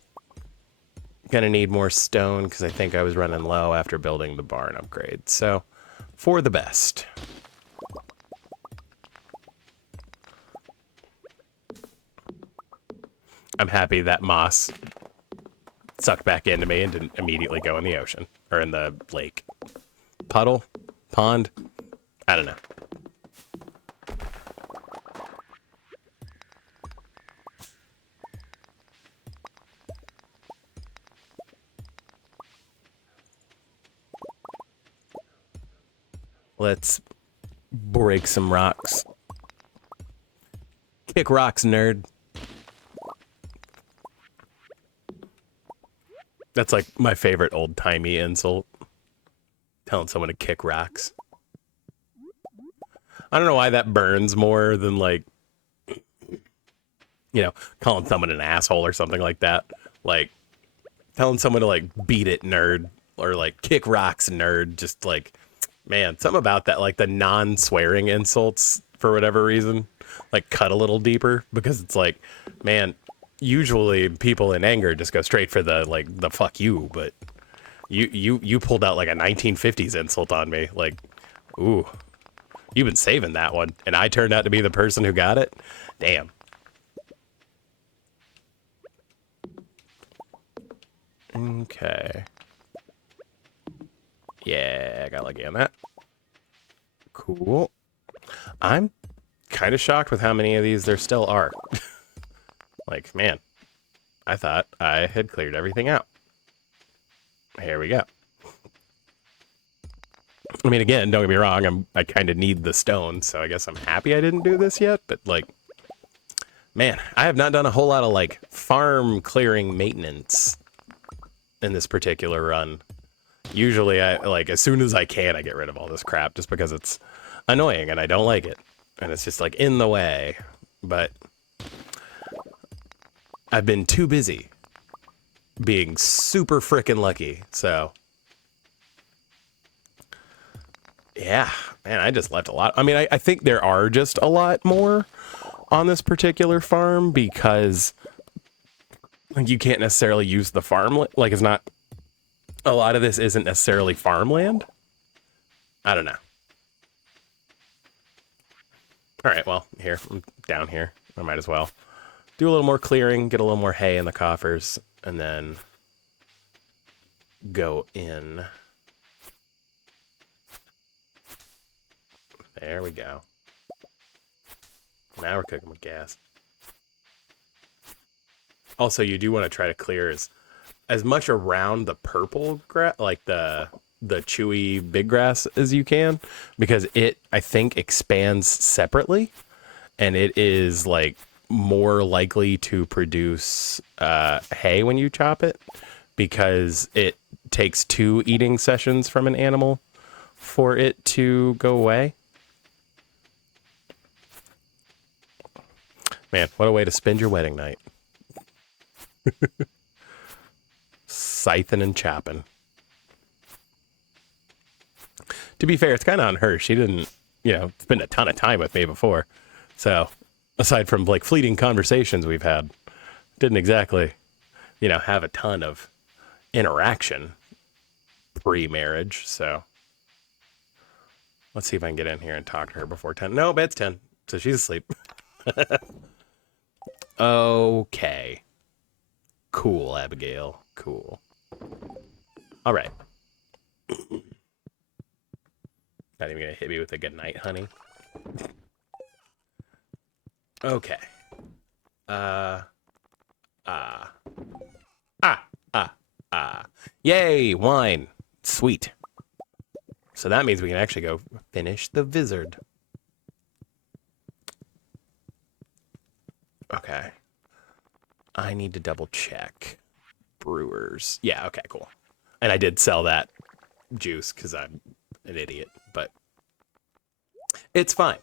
gonna need more stone because I think I was running low after building the barn upgrade. So for the best. I'm happy that moss sucked back into me and didn't immediately go in the ocean or in the lake. Puddle? Pond? I don't know. Let's break some rocks. Kick rocks, nerd. That's like my favorite old-timey insult. Telling someone to kick rocks. I don't know why that burns more than, like, you know, calling someone an asshole or something like that. Like, telling someone to, like, beat it, nerd. Or, like, kick rocks, nerd. Just, like, man, something about that. Like, the non-swearing insults, for whatever reason, like, cut a little deeper. Because it's like, man, usually people in anger just go straight for the, like, the fuck you. But you pulled out, like, a 1950s insult on me. Like, ooh. You've been saving that one, and I turned out to be the person who got it? Damn. Okay. Yeah, I got lucky on that. Cool. I'm kind of shocked with how many of these there still are. Like, man, I thought I had cleared everything out. Here we go. I mean, again, don't get me wrong, I kind of need the stone, so I guess I'm happy I didn't do this yet, but, like, man, I have not done a whole lot of, like, farm clearing maintenance in this particular run. Usually, as soon as I can, I get rid of all this crap, just because it's annoying, and I don't like it, and it's just, like, in the way, but I've been too busy being super frickin' lucky, so... Yeah, man, I just left a lot. I mean, I think there are just a lot more on this particular farm because like, you can't necessarily use the farm. Like, it's not... A lot of this isn't necessarily farmland. I don't know. All right, well, here, I'm down here. I might as well do a little more clearing, get a little more hay in the coffers, and then go in... There we go. Now we're cooking with gas. Also, you do want to try to clear as much around the purple grass, like the chewy big grass as you can, because it, I think, expands separately, and it is like more likely to produce hay when you chop it, because it takes 2 eating sessions from an animal for it to go away. Man, what a way to spend your wedding night. Scything and chopping. To be fair, it's kind of on her. She didn't, spend a ton of time with me before. So, aside from, like, fleeting conversations we've had, didn't exactly, have a ton of interaction pre-marriage. So, let's see if I can get in here and talk to her before 10. No, bed's 10, so she's asleep. Okay. Cool, Abigail. Cool. All right. Not even gonna hit me with a good night, honey. Okay. Yay, wine. Sweet. So that means we can actually go finish the Vizard. Okay. I need to double check. Brewers. Yeah, okay, cool. And I did sell that juice because I'm an idiot, but it's fine.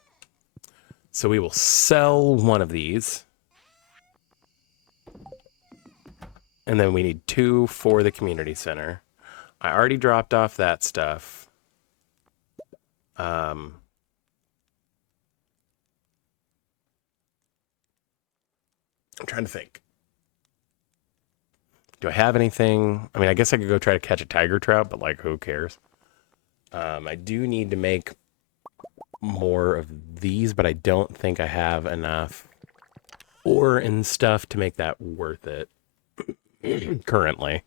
So we will sell one of these. And then we need 2 for the community center. I already dropped off that stuff. I'm trying to think. Do I have anything? I mean, I guess I could go try to catch a tiger trout, but, like, who cares? I do need to make more of these, but I don't think I have enough ore and stuff to make that worth it currently.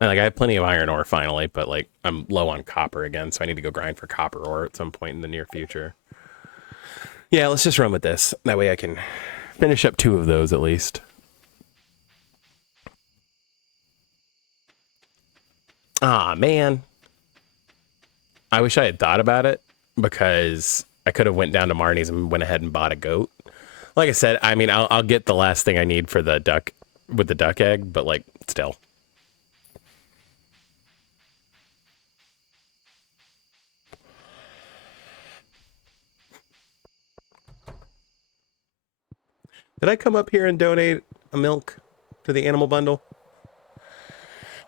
And, like, I have plenty of iron ore finally, but, like, I'm low on copper again, so I need to go grind for copper ore at some point in the near future. Yeah, let's just run with this. That way I can finish up 2 of those at least. Ah, man. I wish I had thought about it because I could have went down to Marnie's and went ahead and bought a goat. Like I said, I mean, I'll get the last thing I need for the duck with the duck egg, but like still. Did I come up here and donate a milk to the animal bundle?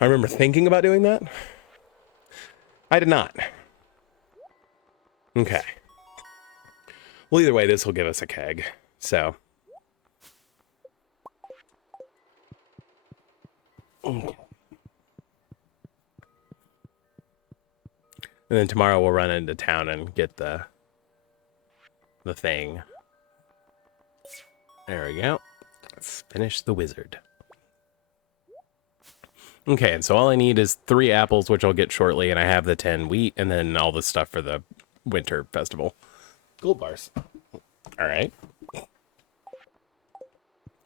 I remember thinking about doing that. I did not. Okay. Well, either way, this will give us a keg. So. Okay. And then tomorrow we'll run into town and get the thing. There we go. Let's finish the wizard. Okay, and so all I need is 3 apples, which I'll get shortly, and I have the 10 wheat, and then all the stuff for the winter festival. Gold bars. All right.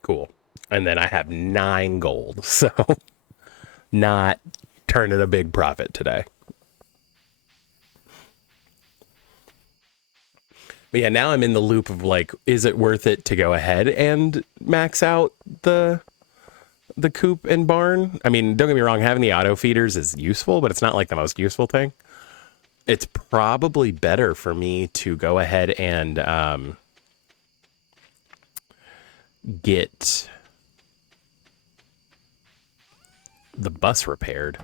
Cool. And then I have 9 gold, so not turning a big profit today. But yeah, now I'm in the loop of like, is it worth it to go ahead and max out the coop and barn? I mean, don't get me wrong, having the auto feeders is useful, but it's not like the most useful thing. It's probably better for me to go ahead and get the bus repaired,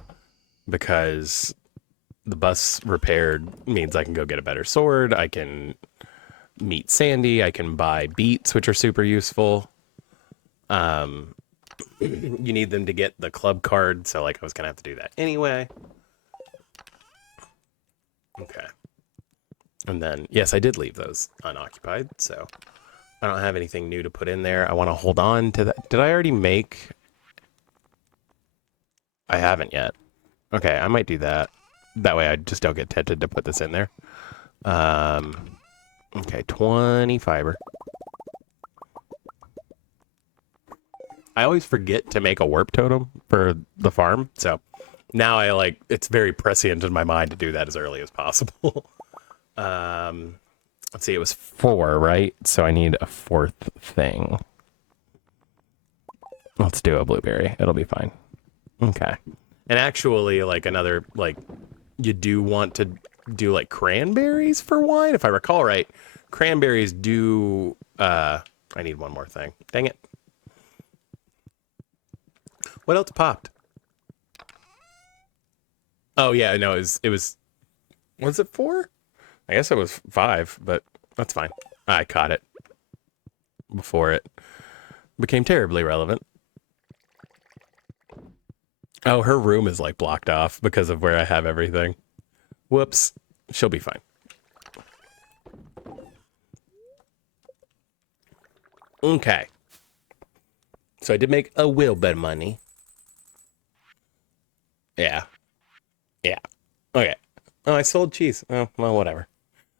because the bus repaired means I can go get a better sword. I can meet Sandy. I can buy beets, which are super useful. You need them to get the club card, so like I was gonna have to do that anyway. Okay. And then, yes, I did leave those unoccupied, so I don't have anything new to put in there. I want to hold on to that. Did I already make? I haven't yet. Okay, I might do that. That way I just don't get tempted to put this in there. Okay, 20 fiber. I always forget to make a warp totem for the farm, so now I like, it's very prescient in my mind to do that as early as possible. Let's see, it was 4, right? So I need a 4th thing. Let's do a blueberry. It'll be fine. Okay. And actually, like another, like, you do want to do like cranberries for wine, if I recall right. Cranberries do, I need one more thing. Dang it. What else popped? Oh yeah, no, was it 4? I guess it was 5, but that's fine. I caught it before it became terribly relevant. Oh, her room is like blocked off because of where I have everything. Whoops. She'll be fine. Okay. So I did make a little bit of money. Yeah. Yeah. Okay. Oh, I sold cheese. Oh, well, whatever.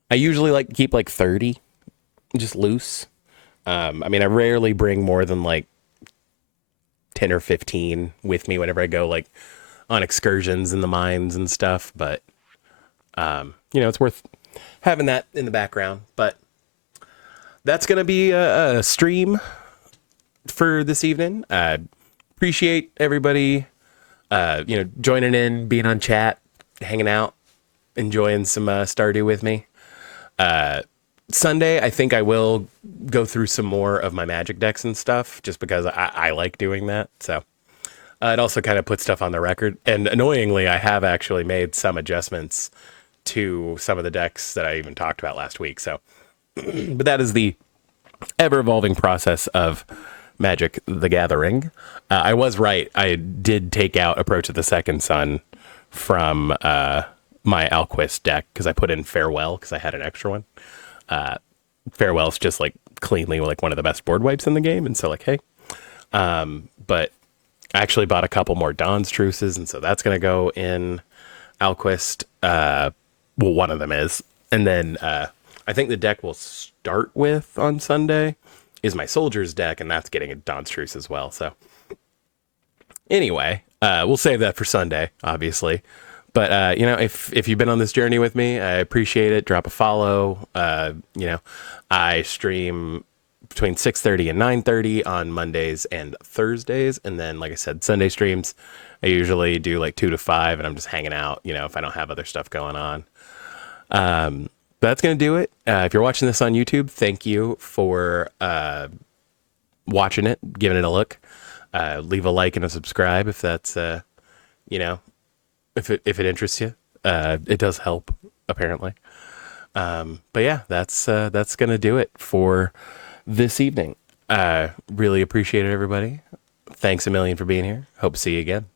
I usually like keep like 30 just loose. I mean, I rarely bring more than like 10 or 15 with me whenever I go like on excursions in the mines and stuff, but you know, it's worth having that in the background. But that's going to be a stream for this evening. Appreciate everybody you know, joining in, being on chat, hanging out, enjoying some Stardew with me. Sunday, I think I will go through some more of my magic decks and stuff, just because I like doing that. So it also kind of puts stuff on the record. And annoyingly, I have actually made some adjustments to some of the decks that I even talked about last week. So, but that is the ever-evolving process of Magic the Gathering. I was right. I did take out Approach of the Second Sun from my Alquist deck because I put in Farewell because I had an extra one. Farewell's just like cleanly like one of the best board wipes in the game, and so like, hey. But I actually bought a couple more Dawn's Truces, and so that's gonna go in Alquist. Well, one of them is, and then I think the deck we'll start with on Sunday is my Soldiers deck, and that's getting a Dawn's Truce as well. So anyway, we'll save that for Sunday, obviously. But if you've been on this journey with me, I appreciate it. Drop a follow. I stream between 6:30 and 9:30 on Mondays and Thursdays, and then like I said, Sunday streams. I usually do like 2 to 5, and I'm just hanging out. If I don't have other stuff going on. But that's gonna do it. If you're watching this on YouTube, thank you for watching it, giving it a look. Leave a like and a subscribe if that's if it interests you. It does help apparently. But yeah, that's gonna do it for this evening. Really appreciate it, everybody. Thanks a million for being here. Hope to see you again.